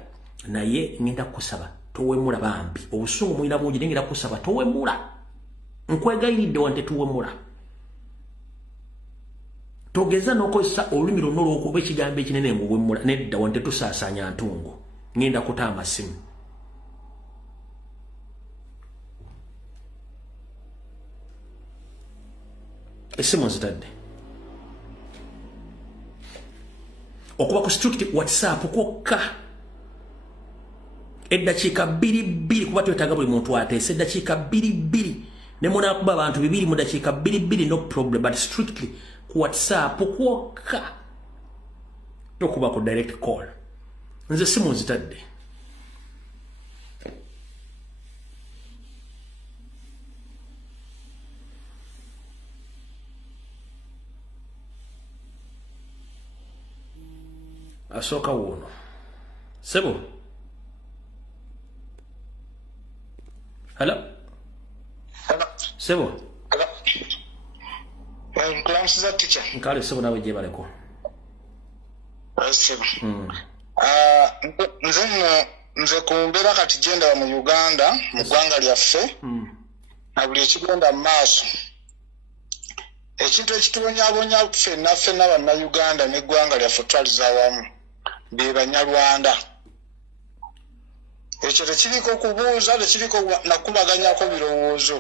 naye ngenda kusaba towemula bambi obusungu mulina bungi ngenda kusaba towemula nkwegayiridde wante tuwemula togeza n'okozesa olulimi lwonna olw'okuba ekigambo ekinene ng'owemula nedda wante tusaasaanya ntungo ngenda kutama simu esimu nzitadde okuba ku strict WhatsApp kwokka eddakiika 2 kuba twetaaga buli muntu ateesa eddakiika 2 ne munaakuba abantu 2 mu dakiika 2 no problem but strictly ku WhatsApp kwokka tokuba ku direct call nze simu nzitadde asooka wuno sebo hello sebo nkale sebo nawe gye baleko nze ku mbeera kati gyendaba mu Uganda mu ggwanga lyaffe na buli ekigenda mu maaso ekintu ekitubonyabonya ffenna bannayuganda n'eggwanga lyaffe twaliza awamu be Banyarwanda ekyo tekiriko kubuuza tekiriko nakubaganyako birowoozo.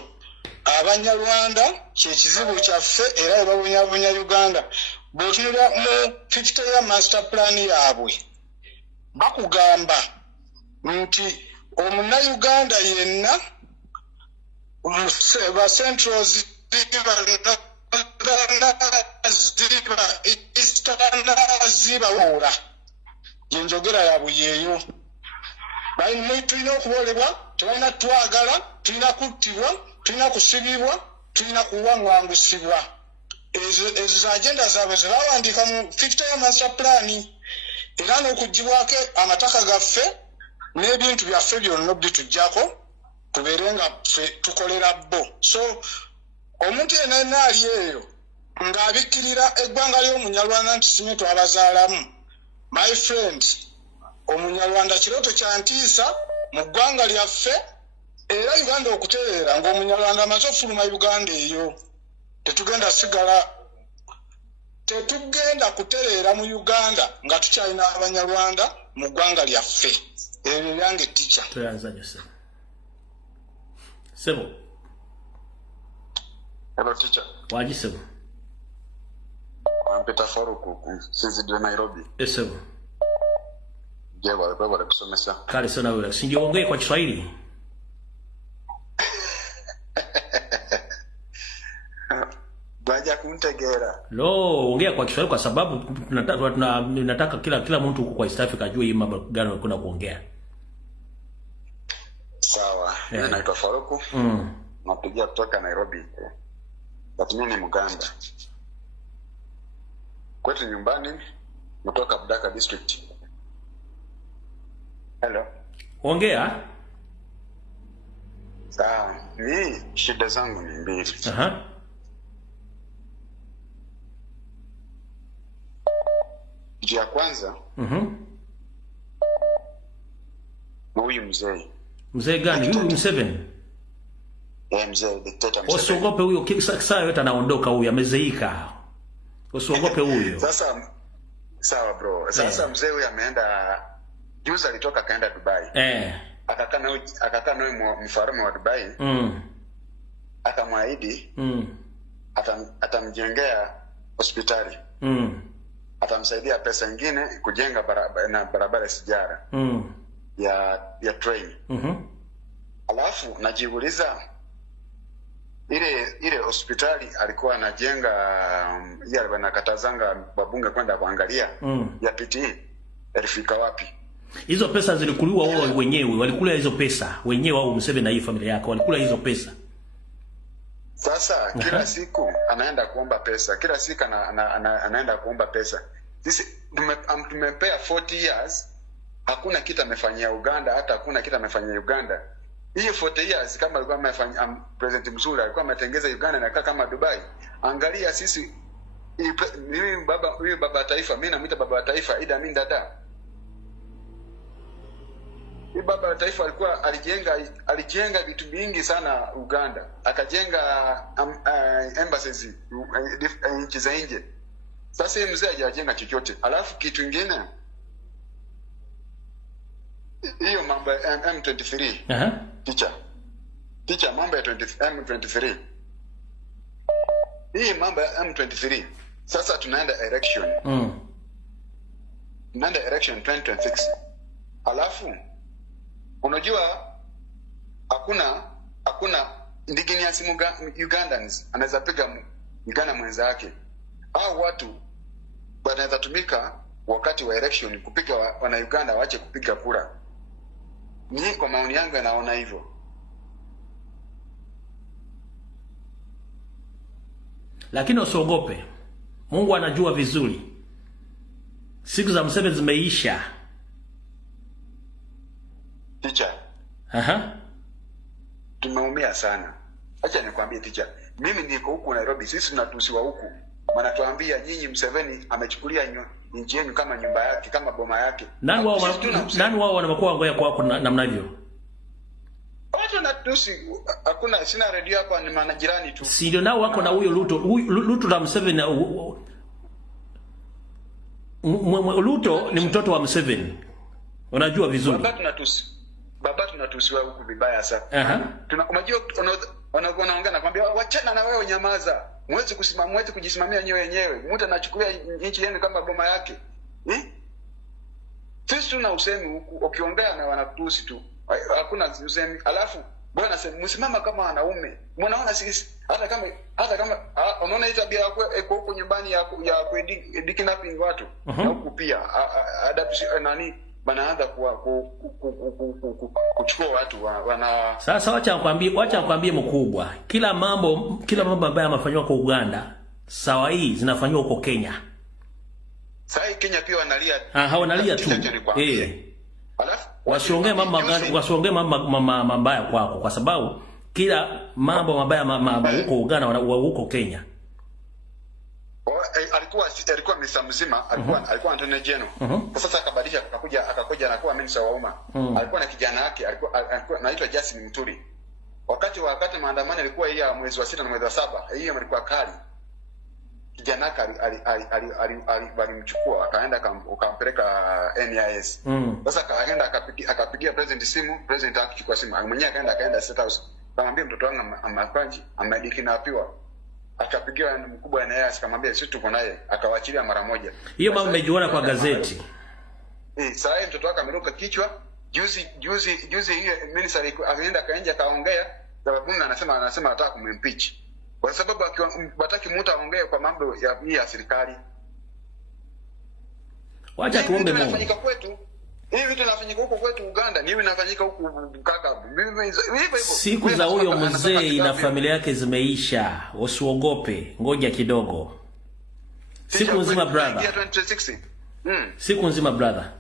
Abanyarwanda kyekizibu kyaffe era webabunyabunya Uganda. Bw'otunula mu 50-year master plan yaabwe bakugamba nti omunnauganda yenna ba central ziba ziba wora yenjogera yaabwe yeeyo. Tulina okubolebwa, tulina twagala, tulina kuttibwa, tulina kusibibwa, tulina kuwangwangusibwa. Ezo za agenda zaabwe ze bawandiika mu 50-year master plan. Era n'okugibwako amataka gaffe n'ebintu byaffe byonna bitujjako tubeere nga ffe tukolera bo. So omuntu yenna ali eyo ng'abikkirira eggwanga ly'Omunyarwanda nti simwe twabazaalamu. My friend, Omunyarwanda kirooto kya ntiisa mu ggwanga lyaffe era Uganda okutereera ng'Omunyarwanda amaze ofuluma Uganda eyo. Tetugenda kutereera mu Uganda nga tukyalina Abanyarwanda mu ggwanga lyaffe. Ebyo byange teacher. Toyanzanya sebo. Sebo. Hello teacher. Waji sebo. Peter Faruku sizidde Nairobi. Sebo. Jewa baba kusomesa. Kale sana wewe. Singiongee kwa Kiswahili. Baja kumtegera. No, ongea kwa Kiswahili kwa sababu tunataka kila mtu huko kwa East Africa ajue hii mambo gani kuna kuongea. Sawa. Mimi naitwa Faruku. Napigia kutoka Nairobi. Lakini ni Muganda. Kwetu nyumbani kutoka Budaka district. Hello. Ongea. Sawa. Ni shida zangu ni mbili. Ya kwanza huyu mzee. Mzee gani? Huyu Museveni. Mzee dictator Museveni. Usiogope huyo, saa yote anaondoka huyo, amezeika. Usiogope huyo. Sasa sawa bro. Sasa mzee huyu ameenda juzi, alitoka kaenda Dubai. Akakaa na mfalme wa Dubai. Akamwahidi atamjengea hospitali. Atamsaidia pesa nyingine kujenga barabara sijara ya train. Alafu najiuliza ile hospitali alikuwa anajenga yale wanakatazanga wabunge kwenda kuangalia ya PTE ilifika wapi? Hizo pesa zilikuliwa wao wenyewe, walikula hizo pesa wenyewe wao Museveni na hii familia yake walikula hizo pesa. Sasa kila siku anaenda kuomba pesa, kila siku anaenda kuomba pesa. Sisi tumempea 40 years, hakuna kitu amefanyia Uganda, hata hakuna kitu amefanyia Uganda. Hiyo 40 years kama alikuwa amefanya president mzuri, alikuwa ametengeza Uganda na kama Dubai. Angalia sisi huyu baba taifa, mimi namuita baba taifa Idi Amin Dada. Huyu baba taifa alikuwa alijenga vitu vingi sana Uganda. Akajenga embassies nchi za nje. Sasa yeye mzee hajajenga chochote. Alafu kitu kingine hiyo mambo ya M23. Teacher mambo ya M23. Hii mambo ya M23. Sasa tunaenda election. Tunaenda election 2026. Alafu unajua hakuna indigenous Ugandans anaweza piga Uganda mwenza wake. Hao watu wanaweza tumika wakati wa election kupiga wana Uganda waache kupiga kura. Ni kwa maoni yangu naona hivyo. Lakini usiogope. Mungu anajua vizuri. Siku za Museveni zimeisha. Teacher. Tumeumia sana. Acha nikwambie teacher. Mimi niko huku Nairobi, sisi tunatusiwa huku. Wanatuambia nyinyi Museveni amechukulia nchi yenu kama nyumba yake, kama boma yake. Nani wao wanakuwa ngoja kwa namna hivyo? Watu natusi, hakuna sina radio hapa, ni manajirani tu. Si ndio nao wako na huyo Ruto la Museveni. Ruto ni mtoto wa Museveni. Unajua vizuri. Wakati natusi. baba tunatusiwa huku vibaya sana. Unajua wanaongea nakwambia wachana na wewe, nyamaza. Mwezi kujisimamia wenyewe. Mtu anachukulia nchi yenu kama boma yake. Sisi tuna usemi huku, ukiongea na wanatusi tu. Hakuna usemi. Alafu bwana sema msimama kama wanaume. Mnaona sisi hata kama unaona hii tabia yako huko nyumbani ya kidnapping watu. Na huku pia nani banaanza kuchukua watu wana. Sasa wacha nikwambie mkubwa. Kila mambo ambayo yamefanywa kwa Uganda, sawa hii zinafanywa huko Kenya. Sasa Kenya pia wanalia. Wanalia tu. Alafu wasiongee mambo mabaya kwako, kwa sababu kila mambo mabaya huko Uganda huko Kenya. Alikuwa Mr. Mzima, alikuwa Anthony Jeno. Sasa akabadilisha akakuja na kuwa minister wa umma. Alikuwa na kijana yake, alikuwa anaitwa Justin Muturi. Wakati maandamano ilikuwa hii ya mwezi wa 6 na mwezi wa 7, hiyo ilikuwa kali. Kijana yake alimchukua akaenda akampeleka NIS. Sasa akaenda akapigia president simu, president akachukua simu. Mwenyewe akaenda State House. Akamwambia mtoto wangu amekidnapiwa. Akapigia mkubwa na yeye akamwambia sisi tuko naye, akawaachilia mara moja. Hiyo mambo umejiona kwa gazeti. Sasa hivi mtoto wake ameruka kichwa. Juzi hiyo minister akaenda kaongea, sababu anasema anataka kumimpeach. Kwa sababu wataki mtu aongee kwa mambo ya serikali. Wacha tuombe Mungu. Hivi vitu vinafanyika huko kwetu Uganda, ni hivi vinafanyika huko kaka. Siku za huyo mzee na familia yake zimeisha. Usiogope, ngoja kidogo. Siku nzima brother. Siku nzima brother.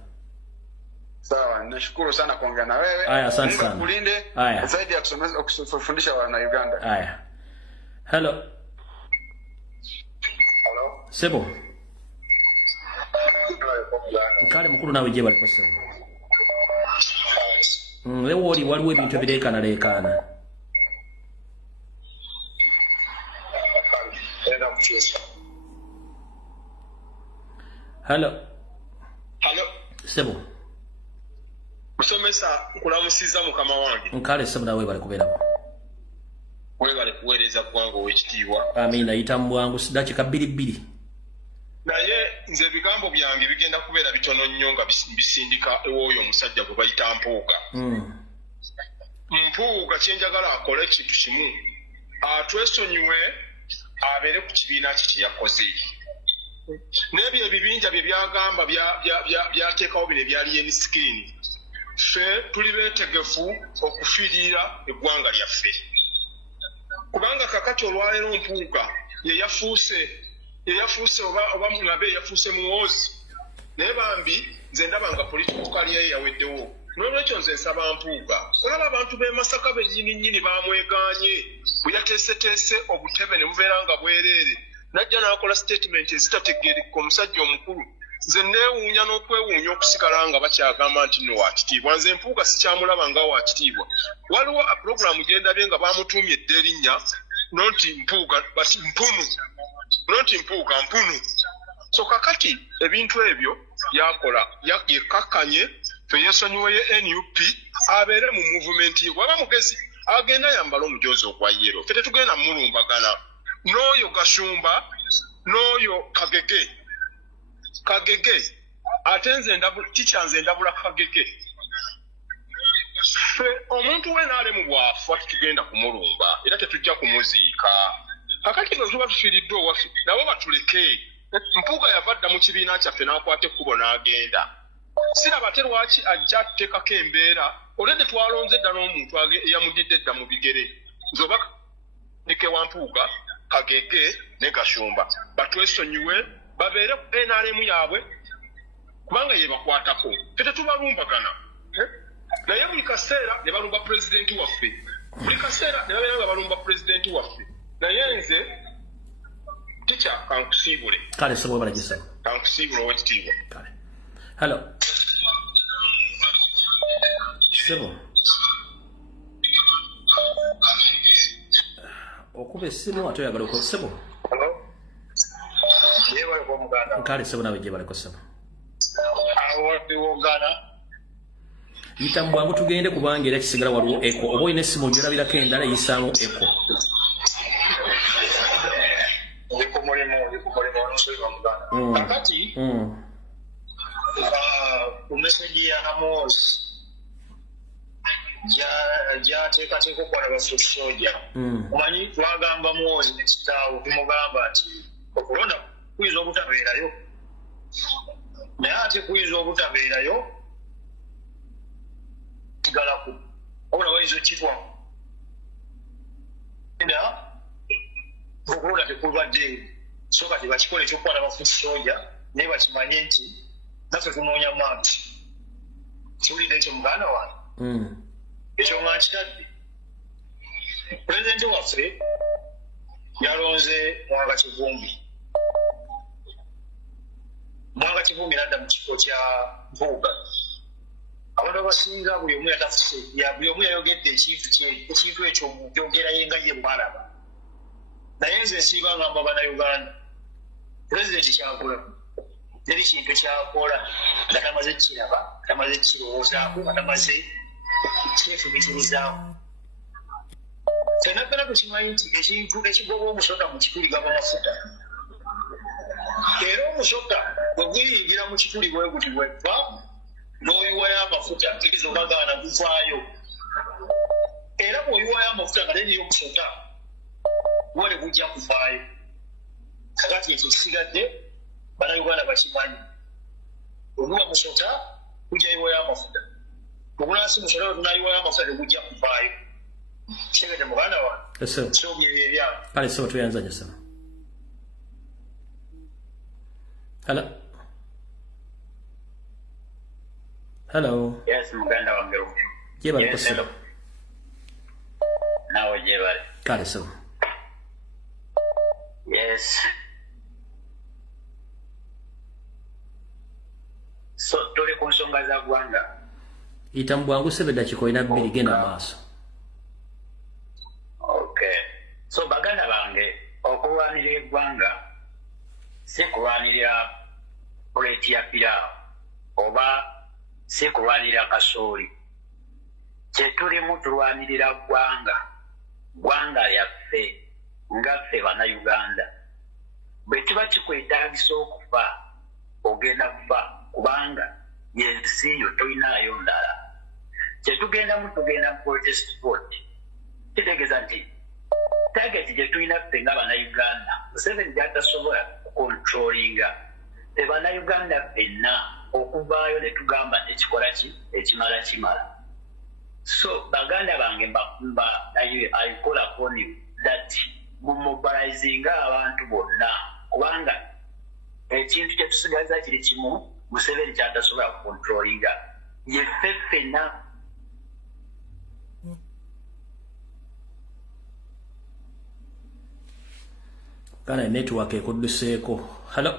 Sawa, nashukuru sana kuongea na wewe. Haya, asante sana. Mungu kulinde. Zaidi ya kufundisha wana Uganda. Haya. Hello. Sebo. Kale mukuru nawe je bali kusema. Leo waliwo ebintu ebireekana. Hello. Sebo. Musomesa nkulamusiza mukama wange. Nkale sebo nawe bali kubeerako. Webale kuweereza kuwanga ow'ekitiibwa. Amina, yitambu wangu dakika 2. Naye nze ebigambo byange bigenda kubeera bitono nnyo nga bisindika ew'oyo omusajja gwe bayita Mpuuga. Mpuuga kyenjagala akole ekintu kimu, atwesonyiwe abeere ku kibiina kye yakoze. N'ebyo ebibinja bye byagamba byateekawo bino ebyali enisikini. Ffe tuli beetegefu okufiirira eggwanga lyaffe. Kubanga kakati olwaleero Mpuuga yeyafuuse oba mungabe yafuuse muwoozi. Naye bambi nze ndaba nga political career yaweddewo. N'olwekyo nze nsaba Mpuuga. Olaba abantu b'e Masaka bennyini bamwegaanye. Bwe yateeseteese obutebe ne bubeera nga bwereere. Najja n'akola statement ezitategeereka omusajja omukulu. Nze neewuunya n'okwewuunya okusigala nga bakyagamba nti nno wakitiibwa. Nze Mpuuga sikyamulaba nga wakitiibwa. Waliwo puroguramu gye ndabye nga baamutuumye edda erinnya noti Mpuuga bati mpunu. Noti Mpuuga mpunu. So kakati ebintu ebyo yakola yekakkanye yeesonyiwe ye NUP abeere mu movement ye. Waba mugezi agenda yambala omujoozi ogwa yero. Ffe tetugenda mulumbagana n'oyo Gashumba n'oyo Kagege ate nze nze ndabula Kagege. Ffe omuntu we n'ale mu bwafu tugenda kumulumba era tetujja kumuziika. Kakati bwe tuba tufiiriddwa owaffe nabo batuleke. Mpuuga yavadda mu kibiina kyaffe n'akwata ekkubo n'agenda. Siraba ate lwaki ajja atuteekako embeera olwedde twalonze edda n'omuntu eyamudidde edda mu bigere. Nze oba Nike wa Mpuuga, Kagege ne Gashumba batwesonyiwe babeere ku NRM yaabwe kubanga ye bakwatako. Ffe tetubalumbagana. Naye buli kaseera ne balumba pulezidenti waffe. Buli kaseera ne babeera nga balumba pulezidenti waffe. Naye nze ticha kankusiibule. Kale sebo bala jisa. Kankusiibule ow'ekitiibwa. Kale. Hello. Sebo. Okube simu atoyagala ko sebo. Hello. Yewe ko muganda. Kale sebo nawe je bala ko sebo. Awo ndi wogana. Yita mbwangu tugende kubanga era kisigala waliwo eko. Oba oyina essimu gy'olabirako endala eyisaamu eko. Kakati ku meseji ya Amos gyateekateeka okukola bafuuti soja. Omanyi twagamba Mwozi ne kitaawo tumugamba nti okulonda kuyinza obutabeerayo, naye ate kuyinza obutabeerayo kigalaku wabula wayinza okitwamu okulonda tekulwadde. So kati bakikola ekyokukwata bafuuti soja naye bakimanye nti naffe tunoonya maati. Kiwulidde ekyo muganda wange? Ekyo nga nkitadde pulezidenti waffe yalonze Mwanga Kivumbi. Mwanga Kivumbi nadda mu kifo kya Mpuuga. Abantu abasinga buli omu yatafuse, buli omu yayogedde ekintu ekyo mu byogera ye nga ye bwalaba. Naye nze nsiiba ngamba bannayuganda pulezidenti kyakola teri kintu kyakola nga tamaze kiraba, tamaze kirowoozaako, nga tamaze kyefumitirizaako. Fenna tukimanyi nti ekintu ekigoba omusota mu kituli gaba mafuta. Era omusota bwe guyingira mu kituli bwe guti bweva n'oyiwayo amafuta kkiriza obagaana guvaayo. Era bw'oyiwayo amafuta nga teniyo omusota wale bujja kuvaayo. Kakati ekyo kisigadde bannayuganda bakimanyi. Oluwa musota kujja yiwayo amafuta. Obulasi musota we tunayiwayo amafuta tegujja kuvaayo. Kigende muganda wange. So byebyo ebyabo. Kale so tuyanzanya sana. Hello. Hello. Yes, muganda wange. Jebale kusema. Nawe jebale. Kale so. Yes. So tuli ku nsonga za ggwanga. Yita mbwangu sebedda kikoina bbiri genda maaso. Okay. So baganda bange okulwanirira eggwanga si kulwanirira puleti ya piraawo oba si kulwanirira kasooli. Kyetulimu tulwanirira ggwanga lyaffe nga ffe bannayuganda. Bwe kiba kikwetaagisa okufa ogenda kufa kubanga yensi yo toyinaayo ndala. Tugenda mu protest vote kitegeeza nti target gye tulina ffe nga bannayuganda Museveni gy'atasobola kukontrolinga ffe bannayuganda ffenna okuvaayo ne tugamba nti ekikola ki ekimala kimala. So baganda bange I call upon you that mumumobilizinga abantu bonna kubanga ekintu kye tusigaza kiri kimu Museveni kyatasobola kukontrolinga yeffe ffenna. Kana network ekudduseeko. Hello.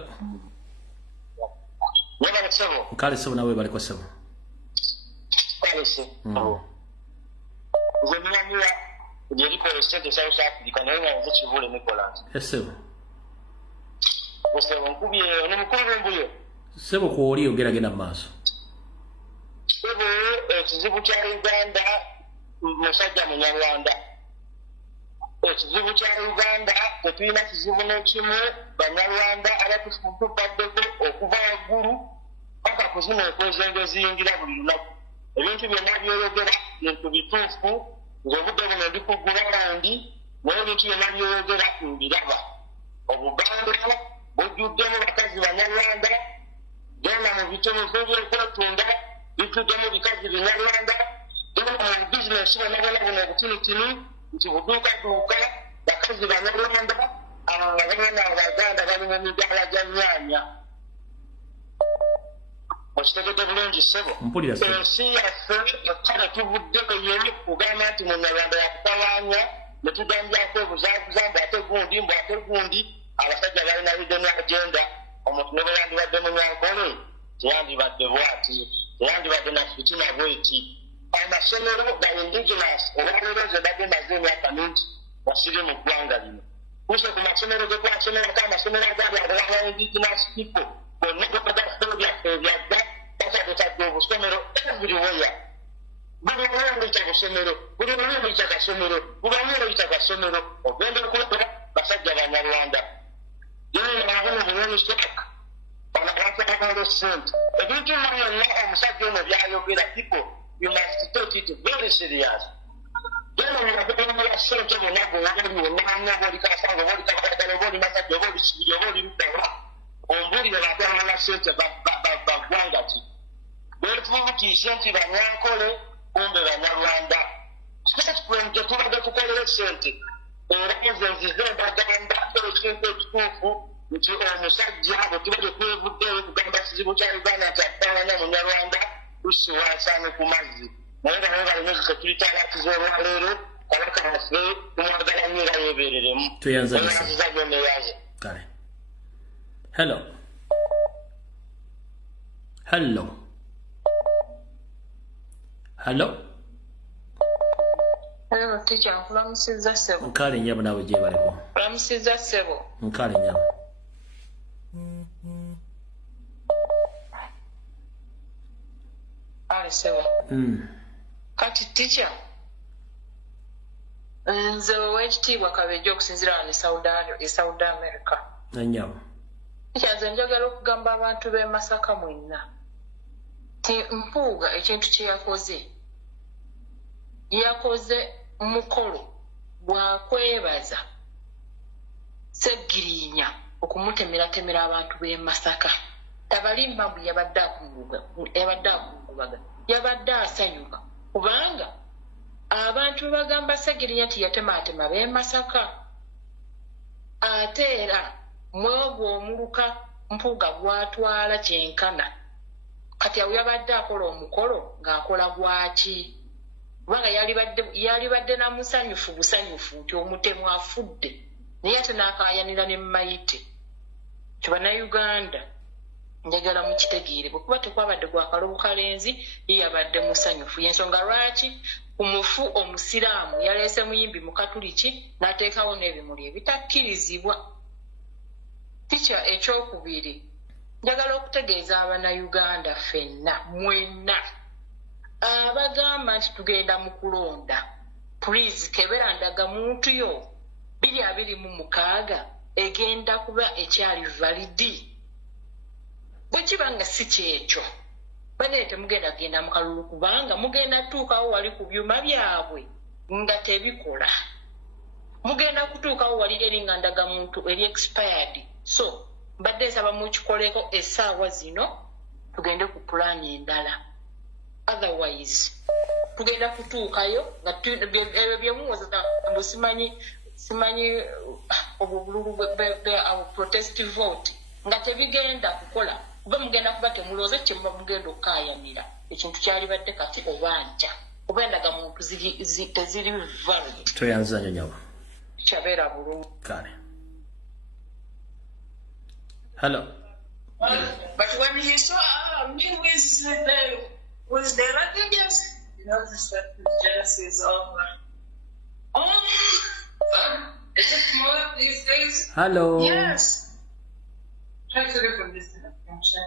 Webale ssebo. Kale ssebo nawe baliko ssebo. Kale ssebo. Nze nnamira gyerikola esente South Africa naye nga nze kivule Nicolas. Ssebo. Ssebo nkubye n'omukulu w'embuyo. Ssebo kw'oli ogeragenda mu maaso. Ssebo ekizibu kya Uganda musajja munyarwanda. Ekizibu kya Uganda tetulina kizibu n'ekimu bannarwanda abatufutufaddeko okuva waggulu paka ku zino enkozengo eziyingira buli lunaku. Ebintu byonna by'oyogera bintu bituufu ng'obudde buno ndi ku gulawundi naye ebintu byonna by'oyogera mbiraba. Obuganda bujjuddemu bakazi bannarwanda genda mu bitunufu by'okwetunda bijjuddemu bikazi binnarwanda genda mu bizinesi bonnabona buno obutinitini nti buduukaduuka bakazi bannarwanda abaana abaganda bali mu midaala gya nnyaanya. Okitegedde bulungi ssebo. Ensi yaffe kale tuvuddeko yeri kugamba nti munnarwanda yakutawaanya ne tugambyako obuzaabuza mbwate gundi abasajja balina hidden agenda. Omuntu ne bwe yandibadde munyankole teyandibadde bwati teyandibadde na fitina bweti. Amasomero ga indigenous olwaleero badde maze emyaka mingi basiri mu ggwanga lino. Kuse ku masomero ge twasomerako amasomero agali agaba indigenous people bonna byaffe byaffe ebyagga basatotadde obusomero everywhere buli mulungu kyakasomero buli mulungu kyakasomero buli kyakasomero ogenda okukola basajja banyarwanda yenaabona bunonisitoka banakasakakalo sente ebintu byonna omusajja ono byayogera people you must take it very serious yenaabona sente bonago oli kasanga oli kakatalo oli masajja oli kibiri oli ludawa ombulire batanola sente baggwanga ki betuutiise nti banyankole kumbe banyarwanda statement tetubadde tukolere sente era nze nzize mbagamba ekintu ekituufu nti omusajja bwe tuba tekwevuddeyo kugamba kizibu kya uganda nti atawanya munyarwanda tusiwansane ku mazzi naye nga naye balina security alert z'olwaleero kabaka waffe tumwagala nnyo era yeebereremu eyanziza gyoneyaze kale hello hello hello hello teacher nkulamusizza ssebo nkale nnyabo naawe gye baliko nkulamusizza ssebo nkale nnyabo ale ssebo kati teacher nze ow'ekitiibwa Kabejja okusinziira wano e Saudi America nnyabo teacher nze njagala okugamba abantu b'e Masaka mwenna ti Mpuuga ekintu kye yakoze mukolo gwakwebaza Sseggirinya okumutemeratemera abantu b'e Masaka tabalimba mbu yabadde akungubaga yabadde asanyuka kubanga abantu bagamba Sseggirinya nti yatematema b'e Masaka ate era mwogwo omuluka Mpuuga gwatwala kyenkana kati awo yabadde akola omukolo ng'akola gwaki kubanga yalibadde namusanyufu busanyufu nti omutemu afudde naye ate n'akaayanira ne Mayite kibannayuganda njagala mukitegeere bwekuba tekwabadde gwakalobo kalenzi ye yabadde musanyufu yensonga lwaki ku mufu omusiraamu yaleese muyimbi mu katuliki n'ateekawo n'ebimuli ebitakkirizibwa ticha ekyokubiri njagala okutegeeza Abannayuganda ffenna mwenna abagamba nti tugenda mu kulonda please kebera ndaga muntu yo 2026 egenda kuba ekyali validi bwekiba nga si kyekyo bane temugenda genda mu kalulu kubanga mugenda tuukawo wali ku byuma byabwe nga tebikola mugenda kutuukawo wali eri nga ndaga muntu eri expired so mbadde nsaba mukikoleko essaawa zino tugende ku pulaani endala otherwise tugenda kutuukayo nga ebyo byemuwoza mbu simanyi obululu protest vote nga tebigenda kukola kuba mugenda kuba temulooze kyemuba mugenda okukaayanira ekintu kyalibadde kati obanja oba endaga muntu teziri valid toyanza nnyo nyabo kyabeera bulungi kale hello but when he saw me with the Rohingya, you know, the jealousy is over. Is it more these days? Hello. Yes. Try to look from this direction.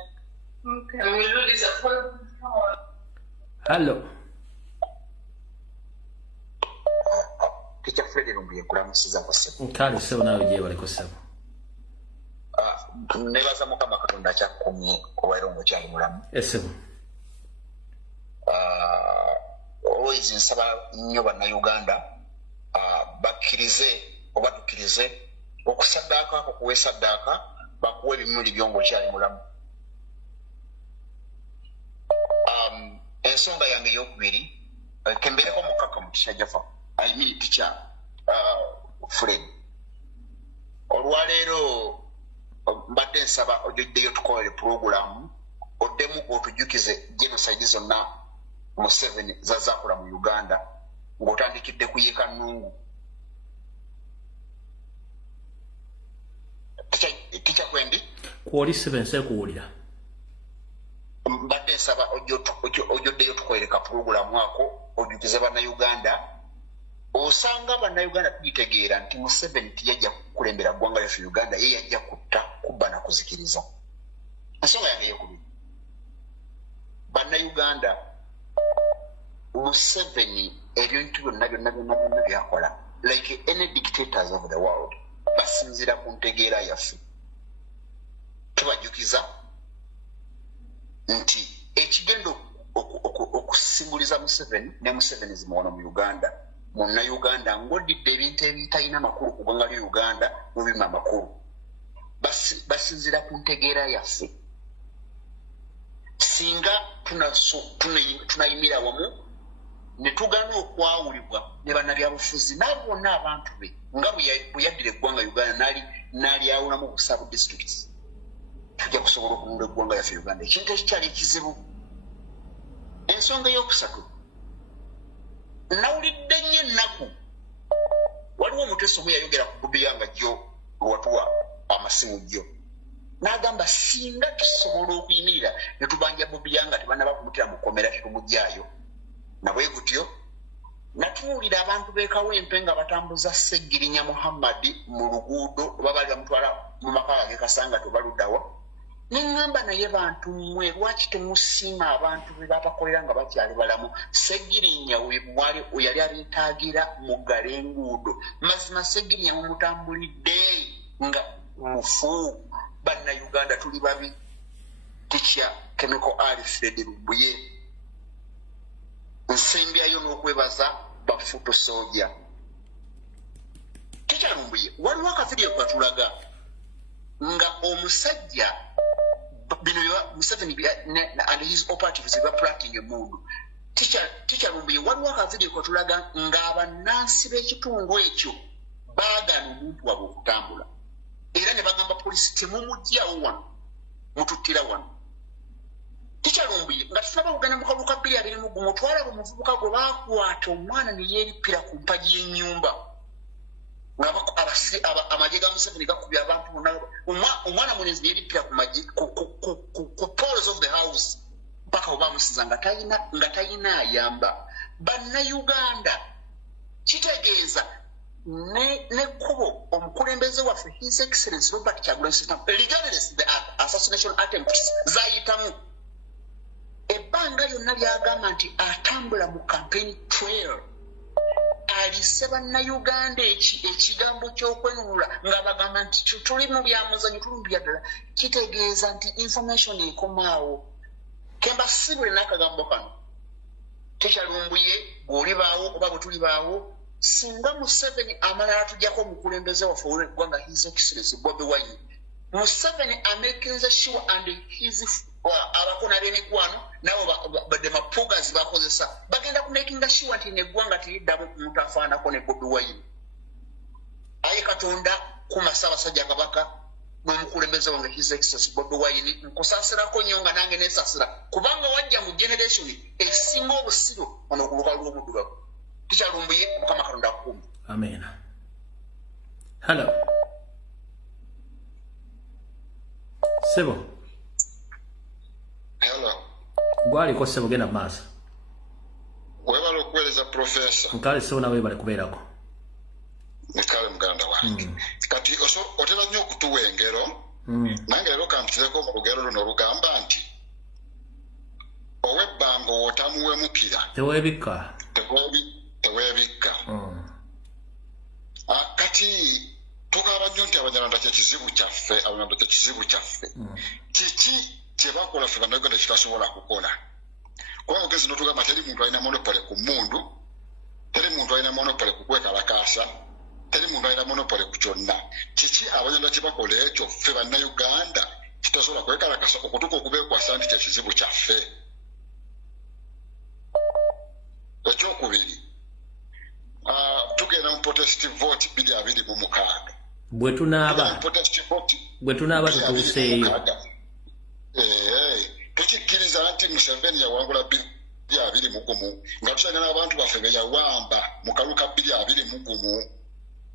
Okay. And we'll do this at 4. Hello. Teacher Freddy Rumbuye kulamusiza kwa sebo. Nkale sebo nawe gye baliko sebo. Nebaza Mukama Katonda kyakumye kubaira omukyali mulamu. Esebo. Always nsaba nnyo Bannayuganda bakkirize oba tukkirize okusaddaaka ako kuwa esaddaaka bakuwa ebimuli byongo okyali mulamu. Ensonga yange ey'okubiri kembereko mukaka mu Teacher Jaffa I mean Teacher Fred olwaleero mbadde nsaba ojjoddeyo tukolere puroguramu oddemu otujjukize genocide zonna Museveni zazaakola mu Uganda ng'otandikidde kuyiika Nnungu. Teacher Kwendi kwoli 7 sekuwulira mbadde nsaba ojjoddeyo tukolere ka puroguramu ako ojjukize Bannayuganda osanga Bannayuganda tugitegeera nti Museveni tiyajja kukulembera ggwanga lyaffe Uganda ye yajja kutta kubba na kuzikiriza. Ensonga yange ey'okubiri Bannayuganda Museveni ebintu byonna byakola like any dictators of the world basinzira ku ntegeera yaffe. Tubajjukiza nti ekigendo okusimbuliza Museveni ne Museveni zimuwona mu Uganda muna Uganda ngodidde ebintu ebitalina makulu ku ggwanga lya Uganda mu bima amakulu basinzira ku ntegeera yaffe. Singa tunayimira wamu ne tugaana okwawulibwa ne bannabyabufuzi n'abo bonna abantu be nga bwe yaddira eggwanga Uganda n'alyawulamu busabu disitulikiti, tujja kusobola okulunda eggwanga yaffe Uganda. Ekintu ekikyali ekizibu. Ensonga ey'okusatu, nawulidde nnyo ennaku waliwo omuteesi omu yayogera ku Bobi Wine jjo lwatuwa amasimu jjo n'agamba singa tusobola okuyimirira ne tubanja Bobi Wine tebanaba kumutira mu kkomera tetumugyayo na bwe gutyo natunuulira abantu b'e Kawempe nga batambuza Seggirinya Muhammad mu luguudo oba bali bamutwala mu maka ge Kasanga tobaluddawa neŋŋamba naye bantu mmwe lwaki temusiima abantu be babakolera nga bakyali balamu. Seggirinya we yali abeetaagira muggala enguudo, mazima Seggirinya mumutambulidde nga mufu. Bannayuganda tuli babi. Tikya Chemical Alfred Lubuye nsembyayo n'okwebaza bafuto soja. Tikya Lubuye waliwo akavidiyo katulaga nga omusajja bino Museveni and his operatives bapulating emundu. Tikya Lubuye waliwo akavidiyo katulaga nga abannansi b'ekitundu ekyo baagaana omuntu wabwe okutambula era ne bagamba polisi temumugyawo wano mututtira wano. Tikya Lubuye nga tufunaba okugenda mu kalulu ka 2021 twalaba omuvubuka gwe baakwata omwana ne yeerippira ku mpagi y'ennyumba amagye ga Museveni gakubya abantu bonna. Omwana munezi ne yeerippira ku poles of the house mpaka oba amusiza nga talina ayamba. Bannayuganda kitegeeza nekkubo omukulembeze waffe His Excellency Robert Kyagulanyi regardless the assassination attempts zayitamu ebbanga lyonna lyagamba nti atambula mu campaign trail alise bannayuganda ekigambo ky'okwenunula nga bagamba nti tuli mu byamuzanyo tuli mu byaddala. Kitegeeza nti information ekomaawo. Kembasibule n'akagambo kano. Tikya Lubuye bw'olibaawo oba bwe tulibaawo singa Museveni amala atujjako omukulembeze waffe ow'eggwanga His Excellency Bobi Wine, Museveni amekinze sure and his abakona b'emikwano nabo badde mapugazi bakozesa bagenda kumekinga sure nti neggwanga teriddamu omuntu afaanako ne Bobi Wine. Aye Katonda kuma Ssaabasajja Kabaka n'omukulembeze wange His Excellency Bobi Wine nkusaasirako nnyo nga nange neesaasira kubanga wajja mu generation esinga obusiru wano ku lukalu lw'omuddugavu. Tikya Lubuye Mukama Katonda akuuma. Amen. Hello. Sebo. Hello. Gwaliko Sebo genda maaso. Webale okuweereza Professor. Nkale Sebo nawe bale kubeerako. Nekale muganda wange. Kati otera nnyo okutuwa engero. Nange leero kampitireko mu lugero luno olugamba nti owebbanga otamuwemukira. Teweebikka. Teweebikka. Kati tukaaba nnyo nti Abanyarwanda kyekizibu kyaffe. Kiki kye bakola ffe bannayuganda kitasobola kukola? Kuba mugezi n'otugamba teri muntu alina monopole ku mmundu, teri muntu alina monopole ku kwekalakaasa, teri muntu alina monopole ku kyonna. Kiki Abanyarwanda kye bakola ekyo ffe bannayuganda kitasobola kwekalakasa okutuuka okubeekwasa nti kyekizibu kyaffe? Ekyokubiri, tugenda mu protest vote 2026. Bwe tunaaba tutuuseeyo. Tukikkiriza nti Museveni yawangula 2021 nga tusanga n'abantu baffe be yawamba mu kalulu ka 2021.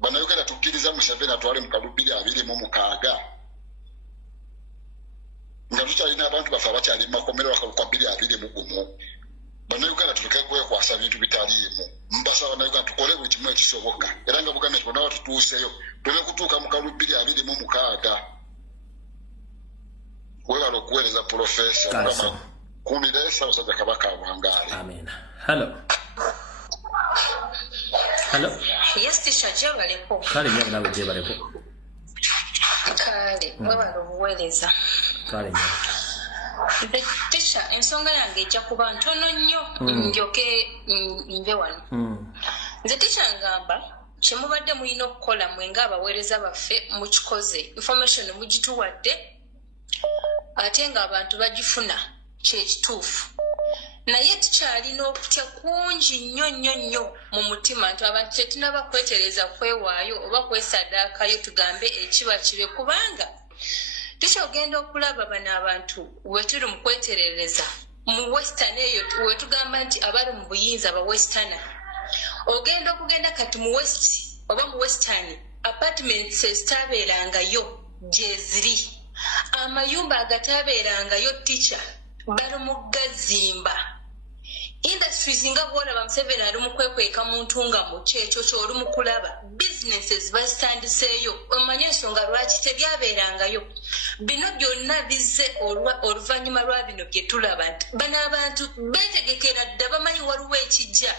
Bannayuganda tukkiriza Museveni atwale mu kalulu 2026 nga tukyalina abantu baffe abakyali mu makomero akalulu ka 2021. Bannayuganda tuleke kwekwasa bintu bitaliimu. Mbasaba bannayuganda tukole buli kimu ekisoboka era nga Buganda bonna batutuuseyo tuleme kutuuka mu kalulu 2026. Webale okuweereza Professor. Kumira Ssaabasajja Kabaka awangaale. Amen. Hello. Hello? Yes, teacher, jebaleko. Kale nyabu nawe jebaleko. Kale, mwebala obuweereza. Kale nyabu. Teacher, ensonga yange ejja kuba ntono nnyo njoke nve wano. Nze teacher ngamba kyemubadde mulina okukola mwe ng'abaweereza baffe mukikoze. Information mugituwadde ate ng'abantu bagifuna kyekituufu. Naye tukyalina okutya kungi nnyo mu mutima nti abantu tetunaba kwetereza kwewaayo oba kwesaddaakayo tugambe ekiba kibe kubanga tukyogenda okulaba bano abantu we tuli mu kweterereza mu western eyo we tugamba nti abali mu buyinza aba westerner ogenda okugenda kati mu west oba mu western apartments ezitabeerangayo gye ziri amayumba agatabeerangayo teacher bali mu gazimba industries nga bwolaba Museveni ali mu kwekweka mu ntunga mu kyekyo ky'oli mu kulaba businesses bazitandiseeyo omanye ensonga lwaki tebyabeerangayo bino byonna bizze oluvannyuma lwa bino bye tulaba nti bano abantu beetegekera dda bamanyi waliwo ekijja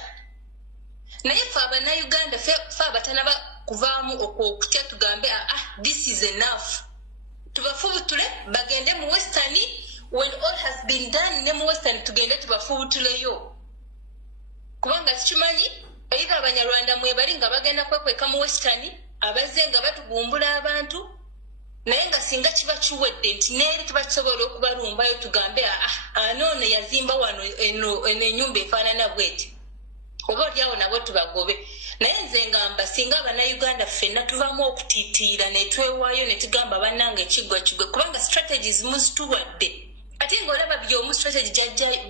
naye ffe abannayuganda ffe abatanaba kuvaamu okutya tugambe this is enough tubafubutule bagende mu western when all has been done ne mu western tugende tubafubutuleyo kubanga tukimanyi era abanyarwanda mwe bali nga bagenda kwekweka mu western abazze nga batugumbula abantu naye nga singa kiba kiwedde nti neeri tuba tusobola okubalumbayo tugambe anoone yazimba wano eno ennyumba efaanana bweti oba olyawo nabo tubagobe naye nze ngamba singa abannayuganda ffenna tuvaamu okutiitiira ne twewaayo ne tugamba bannanga ekiggwa kigwe kubanga strategies muzituwadde ate ng'olaba by'omu strategy